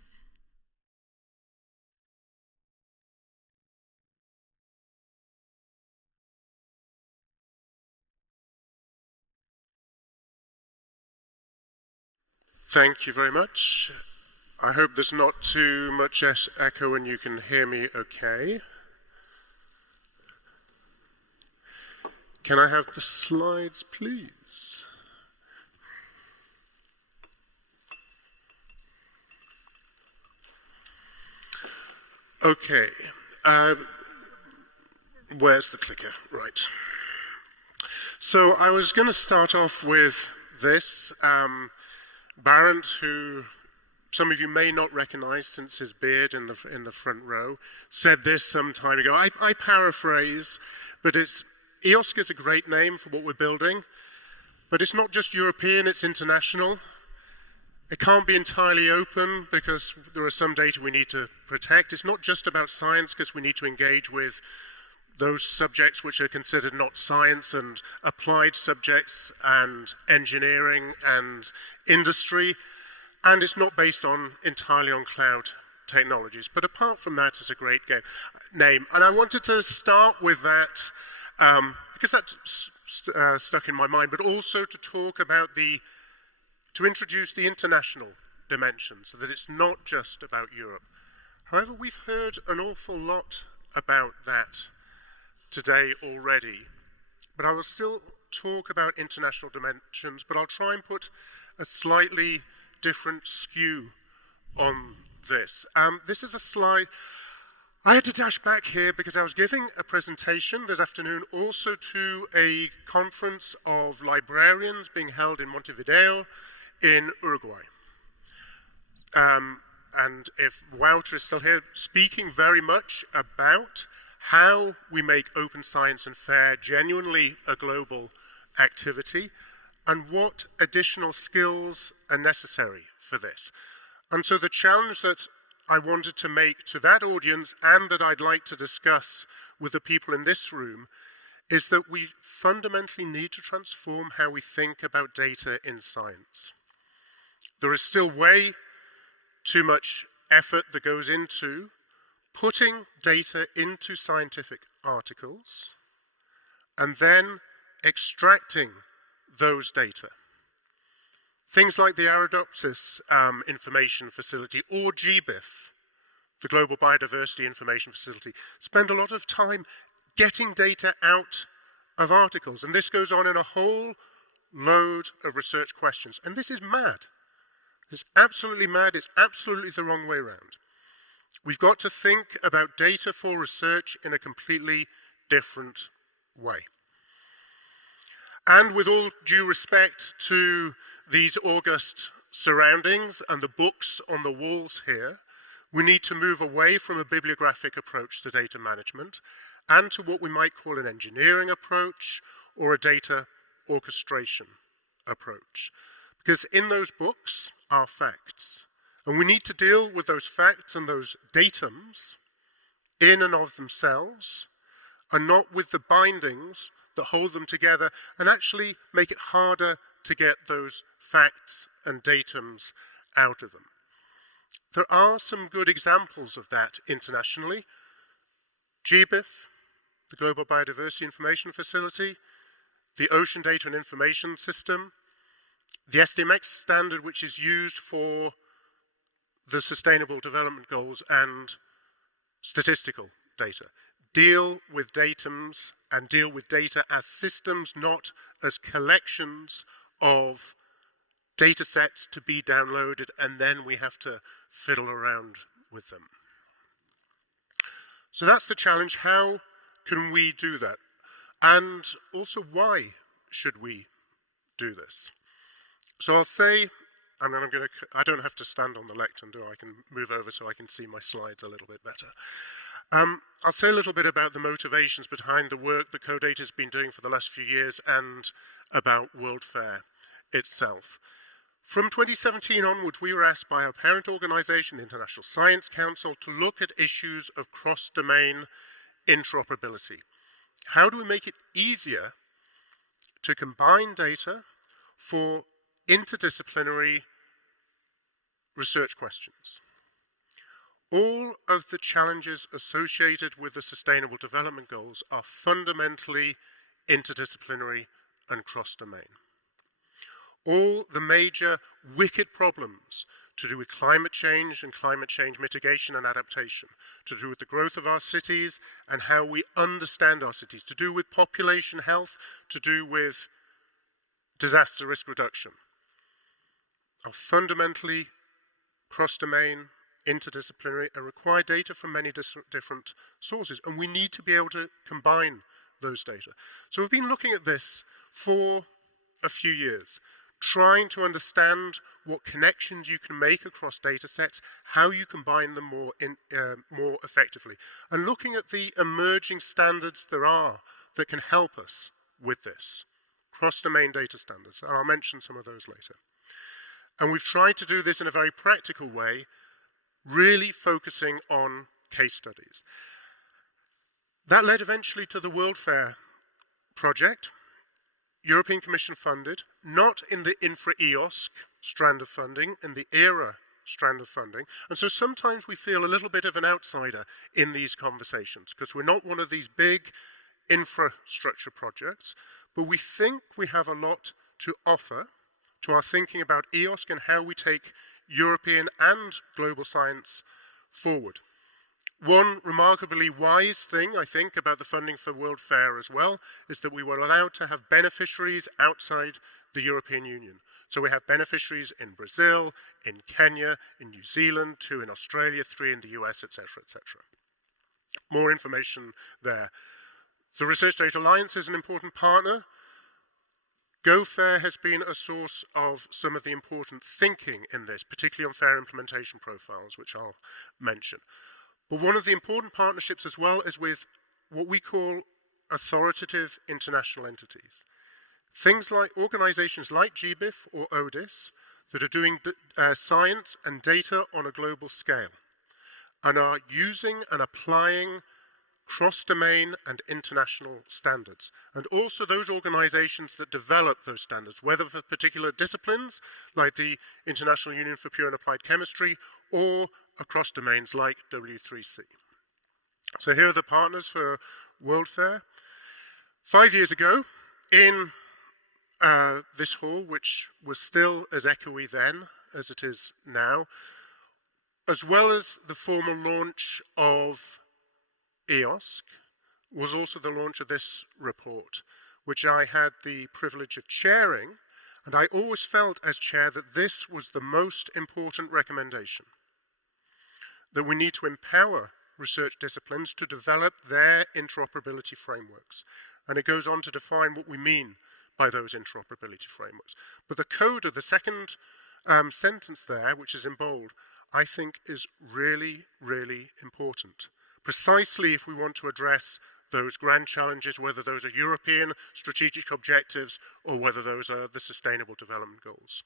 Thank you very much. I hope there's not too much echo and you can hear me okay. Can I have the slides, please? Okay. Where's the clicker? Right. So I was going to start off with this. Barent, who some of you may not recognize since his beard in the front row, said this some time ago. I paraphrase, but EOSC is a great name for what we're building, but it's not just European, it's international. It can't be entirely open because there are some data we need to protect. It's not just about science because we need to engage with those subjects which are considered not science and applied subjects and engineering and industry. And it's not based entirely on cloud technologies. But apart from that, it's a great name. And I wanted to start with that because that stuck in my mind, but also to talk about to introduce the international dimension so that it's not just about Europe. However, we've heard an awful lot about that today already, but I will still talk about international dimensions, but I'll try and put a slightly different skew on this. This is a slide. I had to dash back here because I was giving a presentation this afternoon also to a conference of librarians being held in Montevideo in Uruguay. And if Wouter is still here, speaking very much about how we make open science and fair genuinely a global activity and what additional skills are necessary for this. And so the challenge that I wanted to make to that audience and that I'd like to discuss with the people in this room is that we fundamentally need to transform how we think about data in science. There is still way too much effort that goes into putting data into scientific articles and then extracting those data. Things like the Arabidopsis Information Facility or GBIF, the Global Biodiversity Information Facility, spend a lot of time getting data out of articles. And this goes on in a whole load of research questions. And this is mad. It's absolutely mad. It's absolutely the wrong way around. We've got to think about data for research in a completely different way. And with all due respect to these august surroundings and the books on the walls here, we need to move away from a bibliographic approach to data management and to what we might call an engineering approach or a data orchestration approach. Because in those books are facts. And we need to deal with those facts and those datums in and of themselves, and not with the bindings that hold them together and actually make it harder to get those facts and datums out of them. There are some good examples of that internationally. GBIF, the Global Biodiversity Information Facility, the Ocean Data and Information System, the SDMX standard, which is used for the Sustainable Development Goals and statistical data. Deal with datums and deal with data as systems, not as collections of data sets to be downloaded, and then we have to fiddle around with them. So that's the challenge. How can we do that? And also, why should we do this? So I'll say, and then I don't have to stand on the lectern, do I? I can move over so I can see my slides a little bit better. I'll say a little bit about the motivations behind the work that CoData has been doing for the last few years and about World Fair itself. From 2017 onwards, we were asked by our parent organization, the International Science Council, to look at issues of cross-domain interoperability. How do we make it easier to combine data for interdisciplinary research questions? All of the challenges associated with the Sustainable Development Goals are fundamentally interdisciplinary and cross-domain. All the major wicked problems to do with climate change and climate change mitigation and adaptation, to do with the growth of our cities and how we understand our cities, to do with population health, to do with disaster risk reduction, are fundamentally cross-domain, interdisciplinary, and require data from many different sources. And we need to be able to combine those data. So we've been looking at this for a few years, trying to understand what connections you can make across data sets, how you combine them more effectively, and looking at the emerging standards there are that can help us with this. Cross-domain data standards, and I'll mention some of those later. And we've tried to do this in a very practical way, really focusing on case studies. That led eventually to the World Fair project, European Commission funded, not in the infra-EOSC strand of funding, in the ERA strand of funding. And so sometimes we feel a little bit of an outsider in these conversations because we're not one of these big infrastructure projects, but we think we have a lot to offer to our thinking about EOSC and how we take European and global science forward. One remarkably wise thing, I think, about the funding for World Fair as well, is that we were allowed to have beneficiaries outside the European Union. So we have beneficiaries in Brazil, in Kenya, in New Zealand, 2 in Australia, 3 in the US, etc., etc. More information there. The Research Data Alliance is an important partner. GoFair has been a source of some of the important thinking in this, particularly on fair implementation profiles, which I'll mention. But one of the important partnerships as well is with what we call authoritative international entities. Things like organizations like GBIF or ODIS that are doing science and data on a global scale and are using and applying cross-domain and international standards, and also those organizations that develop those standards, whether for particular disciplines like the International Union for Pure and Applied Chemistry or across domains like W3C. So here are the partners for World Fair. 5 years ago, in this hall, which was still as echoey then as it is now, as well as the formal launch of EOSC, was also the launch of this report, which I had the privilege of chairing, and I always felt as chair that this was the most important recommendation, that we need to empower research disciplines to develop their interoperability frameworks. And it goes on to define what we mean by those interoperability frameworks. But the coda, the second sentence there, which is in bold, I think is really, really important. Precisely if we want to address those grand challenges, whether those are European strategic objectives or whether those are the Sustainable Development Goals.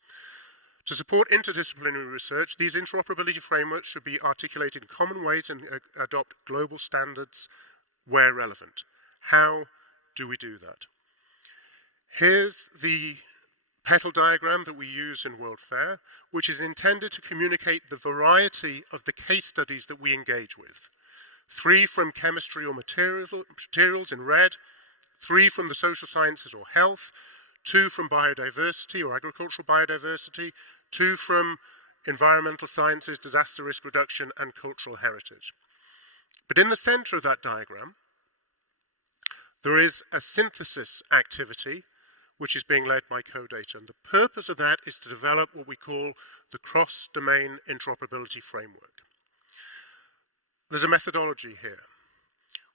To support interdisciplinary research, these interoperability frameworks should be articulated in common ways and adopt global standards where relevant. How do we do that? Here's the petal diagram that we use in World Fair, which is intended to communicate the variety of the case studies that we engage with. 3 from chemistry or materials in red, 3 from the social sciences or health, 2 from biodiversity or agricultural biodiversity, 2 from environmental sciences, disaster risk reduction, and cultural heritage. But in the center of that diagram, there is a synthesis activity which is being led by CoData. And the purpose of that is to develop what we call the cross-domain interoperability framework. There's a methodology here.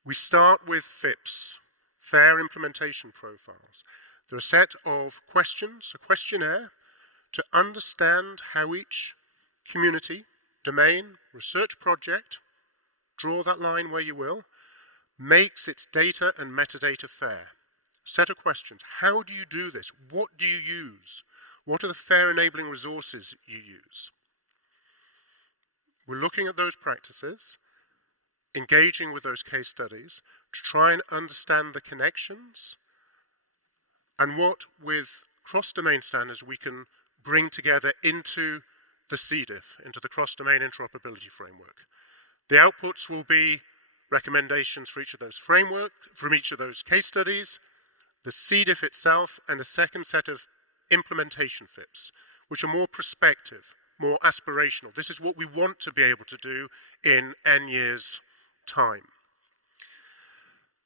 We start with FIPS, Fair Implementation Profiles. They're a set of questions, a questionnaire, to understand how each community, domain, research project, draw that line where you will, makes its data and metadata fair. Set of questions. How do you do this? What do you use? What are the fair enabling resources you use? We're looking at those practices, engaging with those case studies to try and understand the connections and what, with cross-domain standards, we can bring together into the CDIF, into the cross-domain interoperability framework. The outputs will be recommendations for each of those framework, from each of those case studies, the CDIF itself, and a second set of implementation FIPS, which are more prospective, more aspirational. This is what we want to be able to do in N years' time.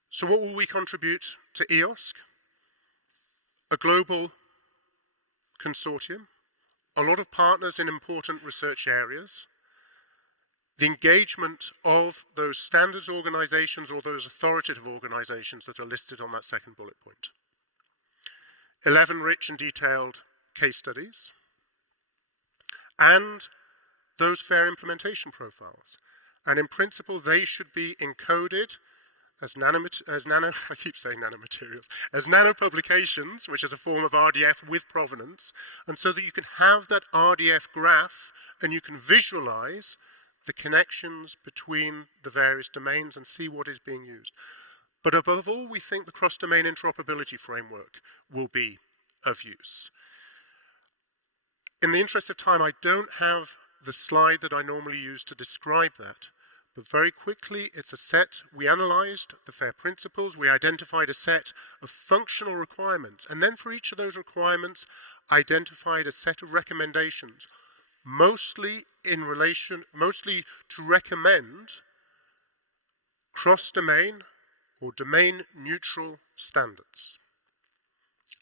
So what will we contribute to EOSC? A global consortium, a lot of partners in important research areas, the engagement of those standards organizations or those authoritative organizations that are listed on that second bullet point. 11 rich and detailed case studies, and those fair implementation profiles. And in principle, they should be encoded as as nano publications, which is a form of RDF with provenance, and so that you can have that RDF graph and you can visualize the connections between the various domains and see what is being used. But above all, we think the cross-domain interoperability framework will be of use. In the interest of time, I don't have the slide that I normally use to describe that, but very quickly, it's a set. We analyzed the FAIR principles, we identified a set of functional requirements, and then for each of those requirements, identified a set of recommendations, mostly to recommend cross-domain or domain-neutral standards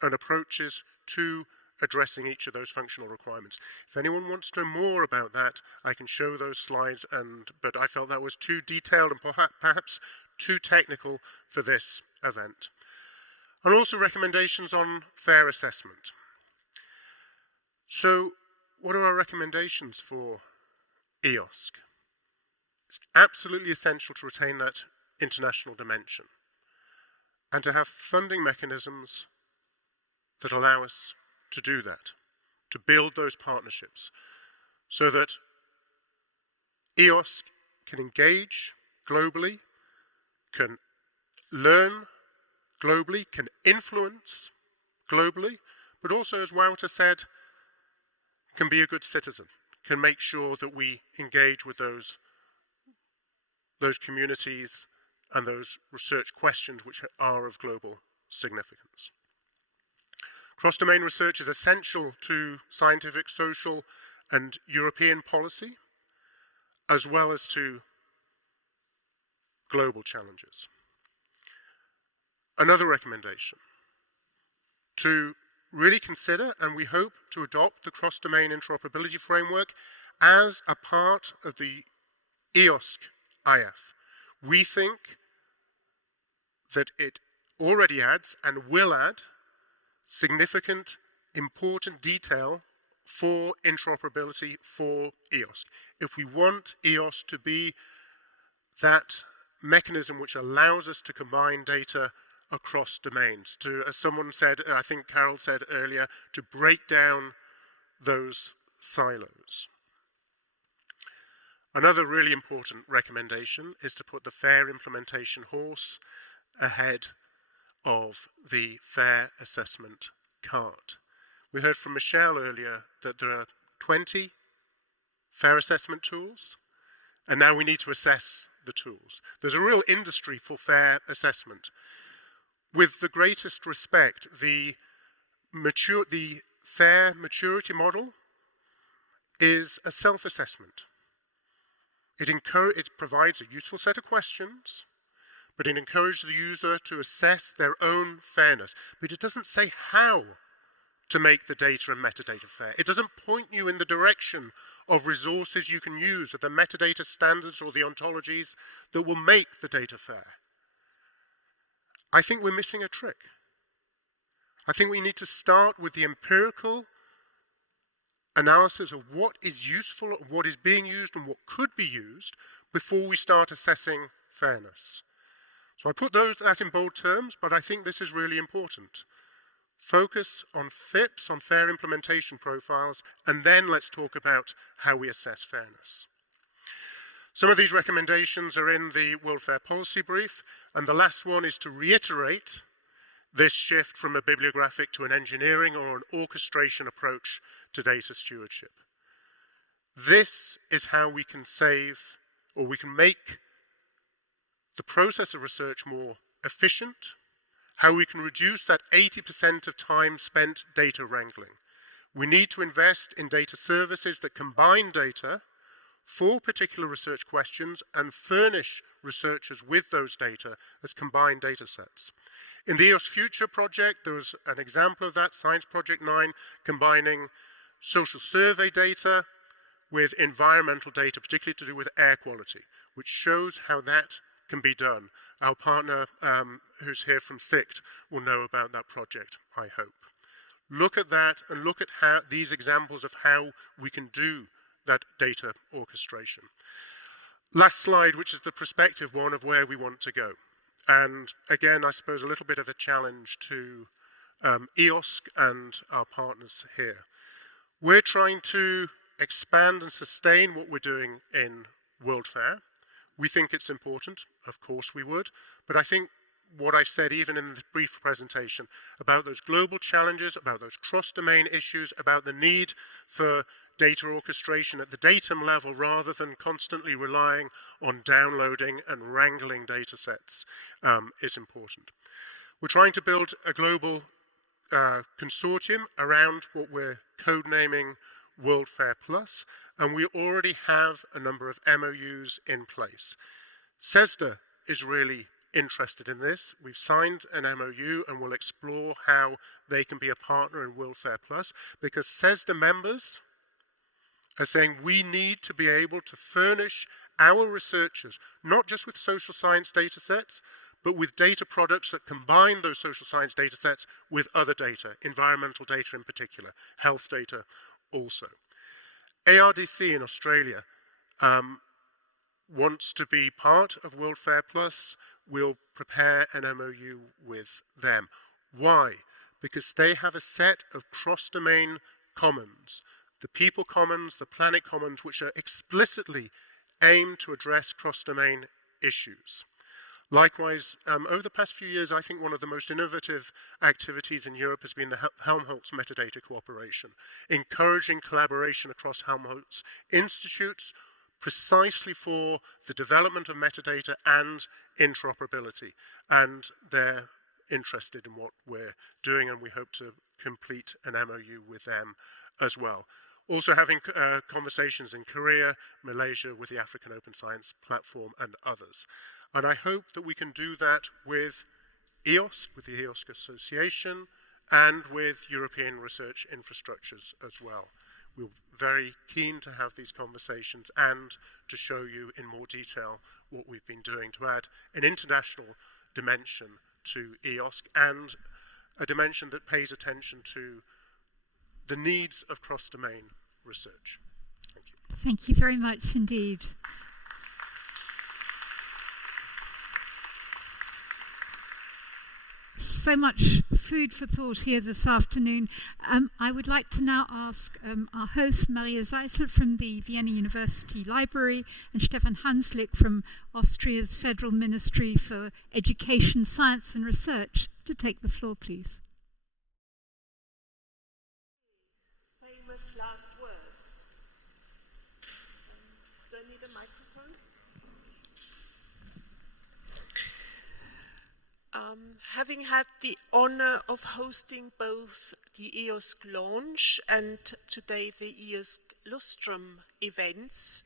and approaches to addressing each of those functional requirements. If anyone wants to know more about that, I can show those slides, but I felt that was too detailed and perhaps too technical for this event. And also recommendations on fair assessment. So, what are our recommendations for EOSC? It's absolutely essential to retain that international dimension and to have funding mechanisms that allow us to do that, to build those partnerships so that EOSC can engage globally, can learn globally, can influence globally, but also, as Wouter said, can be a good citizen, can make sure that we engage with those communities and those research questions which are of global significance. Cross-domain research is essential to scientific, social, and European policy, as well as to global challenges. Another recommendation, to really consider, and we hope to adopt, the cross-domain interoperability framework as a part of the EOSC IF. We think that it already adds and will add significant, important detail for interoperability for EOSC. If we want EOSC to be that mechanism which allows us to combine data across domains, to, as someone said, I think Carol said earlier, to break down those silos. Another really important recommendation is to put the fair implementation horse ahead of the fair assessment cart. We heard from Michelle earlier that there are 20 fair assessment tools, and now we need to assess the tools. There's a real industry for fair assessment. With the greatest respect, the fair maturity model is a self-assessment. It provides a useful set of questions, but it encourages the user to assess their own fairness. But it doesn't say how to make the data and metadata fair. It doesn't point you in the direction of resources you can use, or the metadata standards or the ontologies that will make the data fair. I think we're missing a trick. I think we need to start with the empirical analysis of what is useful, what is being used, and what could be used before we start assessing fairness. So I put that in bold terms, but I think this is really important. Focus on FIPS, on fair implementation profiles, and then let's talk about how we assess fairness. Some of these recommendations are in the World Fair Policy Brief, and the last one is to reiterate this shift from a bibliographic to an engineering or an orchestration approach to data stewardship. This is how we can save, or we can make the process of research more efficient, how we can reduce that 80% of time spent data wrangling. We need to invest in data services that combine data for particular research questions and furnish researchers with those data as combined data sets. In the EOS Future project, there was an example of that, Science Project 9, combining social survey data with environmental data, particularly to do with air quality, which shows how that can be done. Our partner, who's here from SICT, will know about that project, I hope. Look at that and look at how these examples of how we can do that data orchestration. Last slide, which is the perspective one of where we want to go. And again, I suppose a little bit of a challenge to EOSC and our partners here. We're trying to expand and sustain what we're doing in World Fair. We think it's important, of course we would, but I think what I said even in the brief presentation about those global challenges, about those cross-domain issues, about the need for data orchestration at the datum level rather than constantly relying on downloading and wrangling data sets is important. We're trying to build a global consortium around what we're codenaming World Fair Plus, and we already have a number of MOUs in place. CESDA is really interested in this. We've signed an MOU and we'll explore how they can be a partner in World Fair Plus, because CESDA members are saying we need to be able to furnish our researchers, not just with social science data sets, but with data products that combine those social science data sets with other data, environmental data in particular, health data also. ARDC in Australia wants to be part of World Fair Plus. We'll prepare an MOU with them. Why? Because they have a set of cross-domain commons, the people commons, the planet commons, which are explicitly aimed to address cross-domain issues. Likewise, over the past few years, I think one of the most innovative activities in Europe has been the Helmholtz metadata cooperation, encouraging collaboration across Helmholtz institutes precisely for the development of metadata and interoperability. And they're interested in what we're doing, and we hope to complete an MOU with them as well. Also having conversations in Korea, Malaysia, with the African Open Science Platform and others. And I hope that we can do that with EOS, with the EOSC Association, and with European research infrastructures as well. We're very keen to have these conversations and to show you in more detail what we've been doing to add an international dimension to EOSC and a dimension that pays attention to the needs of cross-domain research. Thank you. Thank you very much indeed. So much food for thought here this afternoon. I would like to now ask our host, Maria Zeisel from the Vienna University Library and Stefan Hanslick from Austria's Federal Ministry for Education, Science and Research to take the floor, please. Famous last words. Do I need a microphone? Having had the honor of hosting both the EOSC launch and today the EOSC Lustrum events,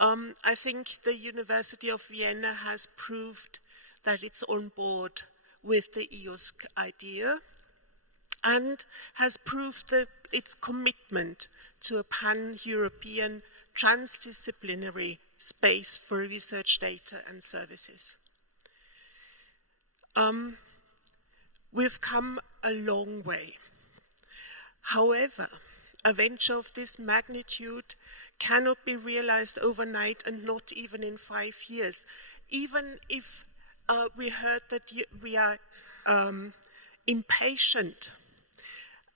I think the University of Vienna has proved that it's on board with the EOSC idea and has proved its commitment to a pan-European transdisciplinary space for research data and services. We've come a long way. However, a venture of this magnitude cannot be realized overnight and not even in 5 years. Even if we heard that we are impatient,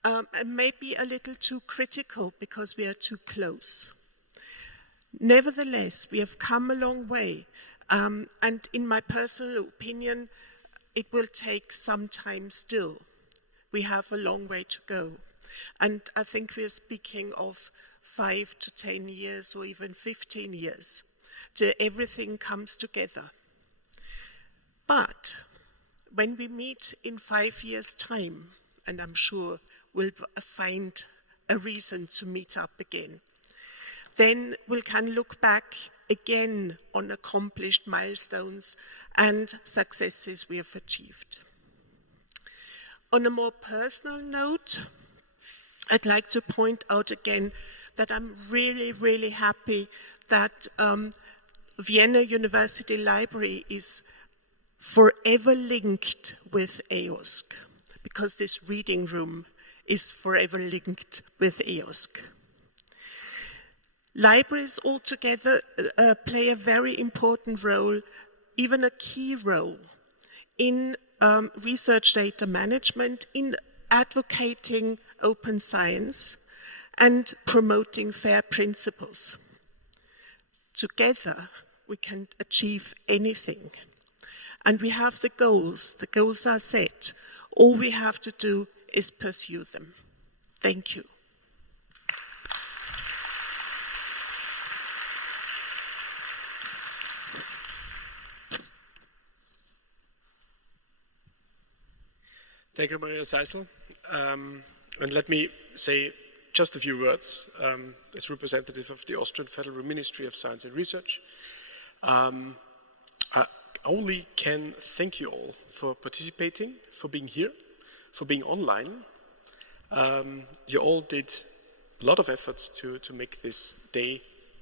and maybe a little too critical because we are too close. Nevertheless, we have come a long way, and in my personal opinion, it will take some time still. We have a long way to go. And I think we are speaking of 5 to 10 years or even 15 years till everything comes together. But when we meet in 5 years' time, and I'm sure we'll find a reason to meet up again, then we can look back again on accomplished milestones and successes we have achieved. On a more personal note, I'd like to point out again that I'm really, really happy that Vienna University Library is forever linked with EOSC, because this reading room is forever linked with EOSC. Libraries altogether play a very important role, even a key role, in research data management, in advocating open science and promoting fair principles. Together, we can achieve anything. And we have the goals are set. All we have to do is pursue them. Thank you. Thank you, Maria Zeisel. And let me say just a few words as representative of the Austrian Federal Ministry of Science and Research. I only can thank you all for participating, for being here, for being online. You all did a lot of efforts to make this day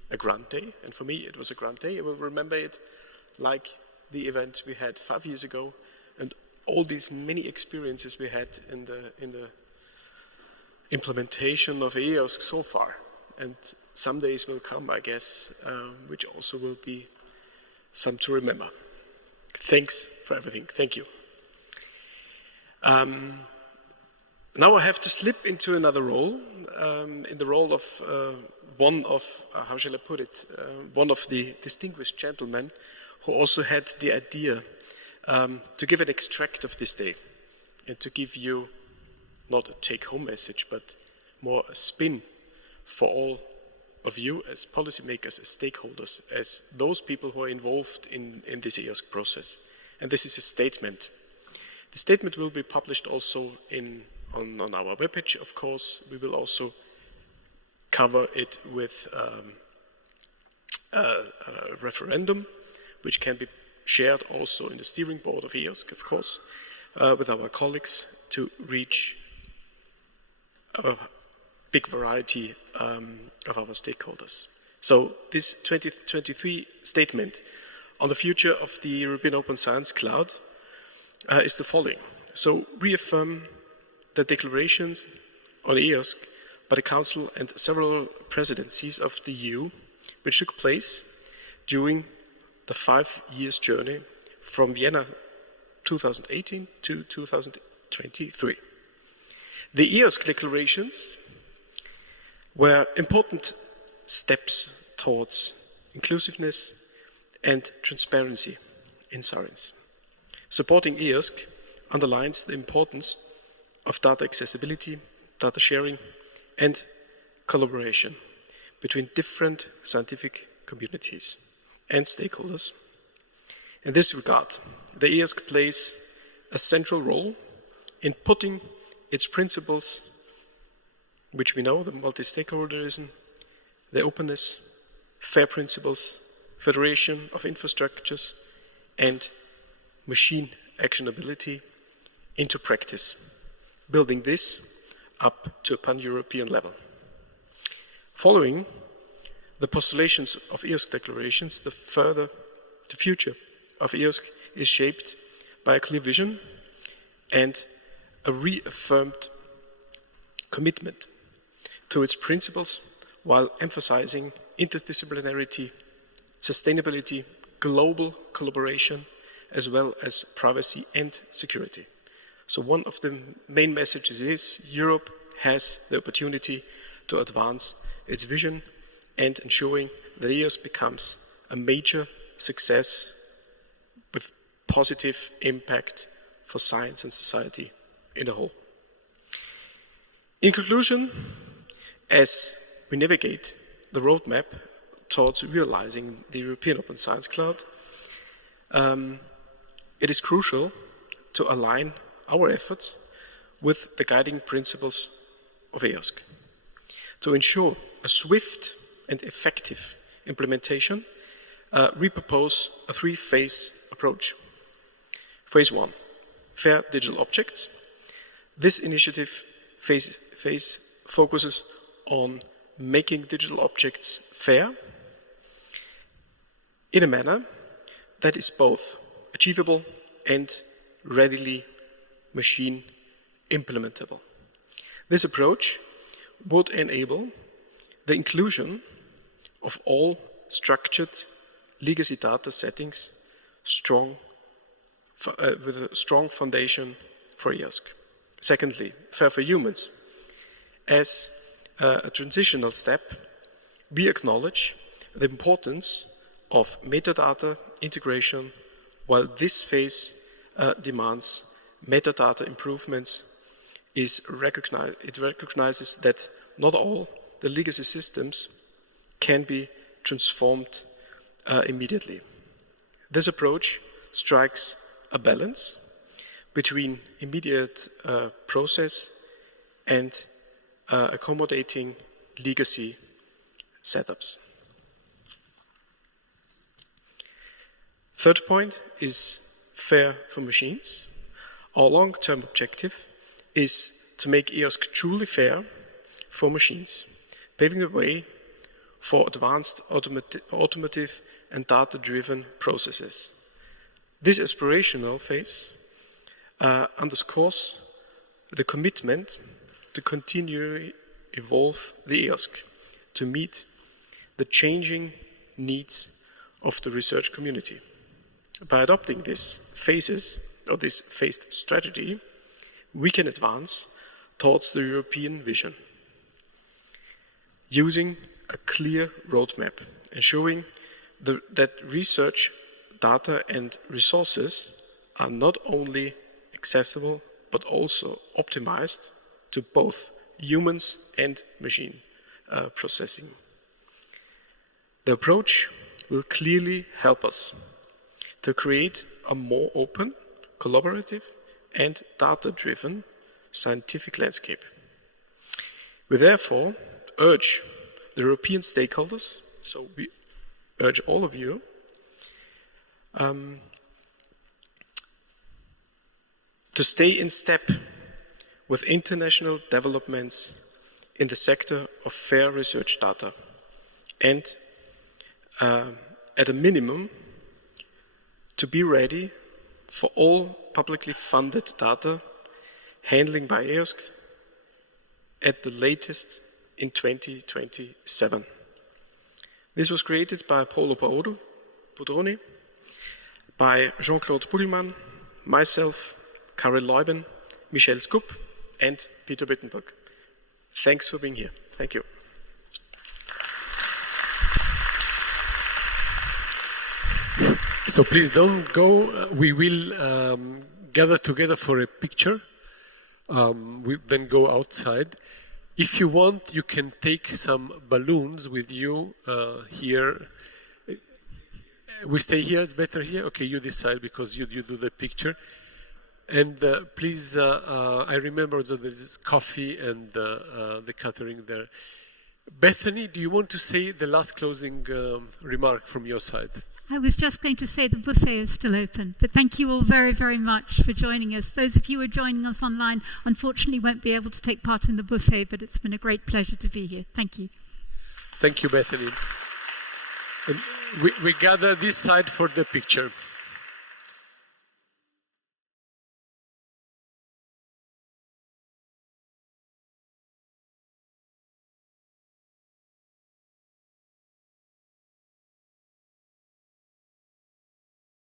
a grand day, and for me it was a grand day. I will remember it like the event we had 5 years ago, and all these many experiences we had in the implementation of EOSC so far. And some days will come, I guess, which also will be some to remember. Thanks for everything. Thank you. Now I have to slip into another role, in the role of one of, how shall I put it, one of the distinguished gentlemen who also had the idea to give an extract of this day and to give you not a take-home message, but more a spin for all of you as policymakers, as stakeholders, as those people who are involved in this EOSC process. And this is a statement. The statement will be published also on our webpage, of course. We will also cover it with a referendum, which can be shared also in the steering board of EOSC, of course, with our colleagues. to reach a big variety of our stakeholders. So this 2023 statement on the future of the European Open Science Cloud is the following. So reaffirm the declarations on EOSC by the Council and several presidencies of the EU, which took place during the 5 years journey from Vienna 2018 to 2023. The EOSC declarations were important steps towards inclusiveness and transparency in science. Supporting EOSC underlines the importance of data accessibility, data sharing, and collaboration between different scientific communities and stakeholders. In this regard, the EOSC plays a central role in putting its principles, which we know, the multi-stakeholderism, the openness, fair principles, federation of infrastructures, and machine actionability into practice, building this up to a pan-European level. Following the postulations of EOSC declarations, the future of EOSC is shaped by a clear vision and a reaffirmed commitment to its principles while emphasizing interdisciplinarity, sustainability, global collaboration, as well as privacy and security. So one of the main messages is Europe has the opportunity to advance its vision and ensuring that EOSC becomes a major success with positive impact for science and society in a whole. In conclusion, as we navigate the roadmap towards realizing the European Open Science Cloud, it is crucial to align our efforts with the guiding principles of EOSC. To ensure a swift and effective implementation, we propose a three-phase approach. Phase 1, fair digital objects. This initiative phase focuses on making digital objects fair in a manner that is both achievable and readily machine implementable. This approach would enable the inclusion of all structured legacy data settings with a strong foundation for EOSC. Secondly, fair for humans. As a transitional step, we acknowledge the importance of metadata integration, while this phase demands metadata improvements. It recognizes that not all the legacy systems can be transformed immediately. This approach strikes a balance between immediate process and accommodating legacy setups. Third point is fair for machines. Our long-term objective is to make EOSC truly fair for machines, paving the way for advanced automotive and data-driven processes. This aspirational phase underscores the commitment to continually evolve the EOSC to meet the changing needs of the research community. By adopting these phases, or this phased strategy, we can advance towards the European vision, using a clear roadmap, ensuring that research data and resources are not only accessible, but also optimized to both humans and machine processing. The approach will clearly help us to create a more open, collaborative, and data-driven scientific landscape. We therefore urge the European stakeholders, so we urge all of you, to stay in step with international developments in the sector of fair research data, and at a minimum, to be ready for all publicly funded data handling by EOSC at the latest in 2027. This was created by Paolo Bodroni, by Jean-Claude Bugelmann, myself, Karel Leuben, Michel Scoop, and Peter Bittenberg. Thanks for being here. Thank you. So please don't go. We will gather together for a picture. We then go outside. If you want, you can take some balloons with you here. We stay here, it's better here? Okay, you decide because you do the picture. And please, I remember that there's coffee and the catering there. Bethany, do you want to say the last closing remark from your side? I was just going to say the buffet is still open, but thank you all very, very much for joining us. Those of you who are joining us online, unfortunately, won't be able to take part in the buffet, but it's been a great pleasure to be here. Thank you. Thank you, Bethany. And we gather this side for the picture.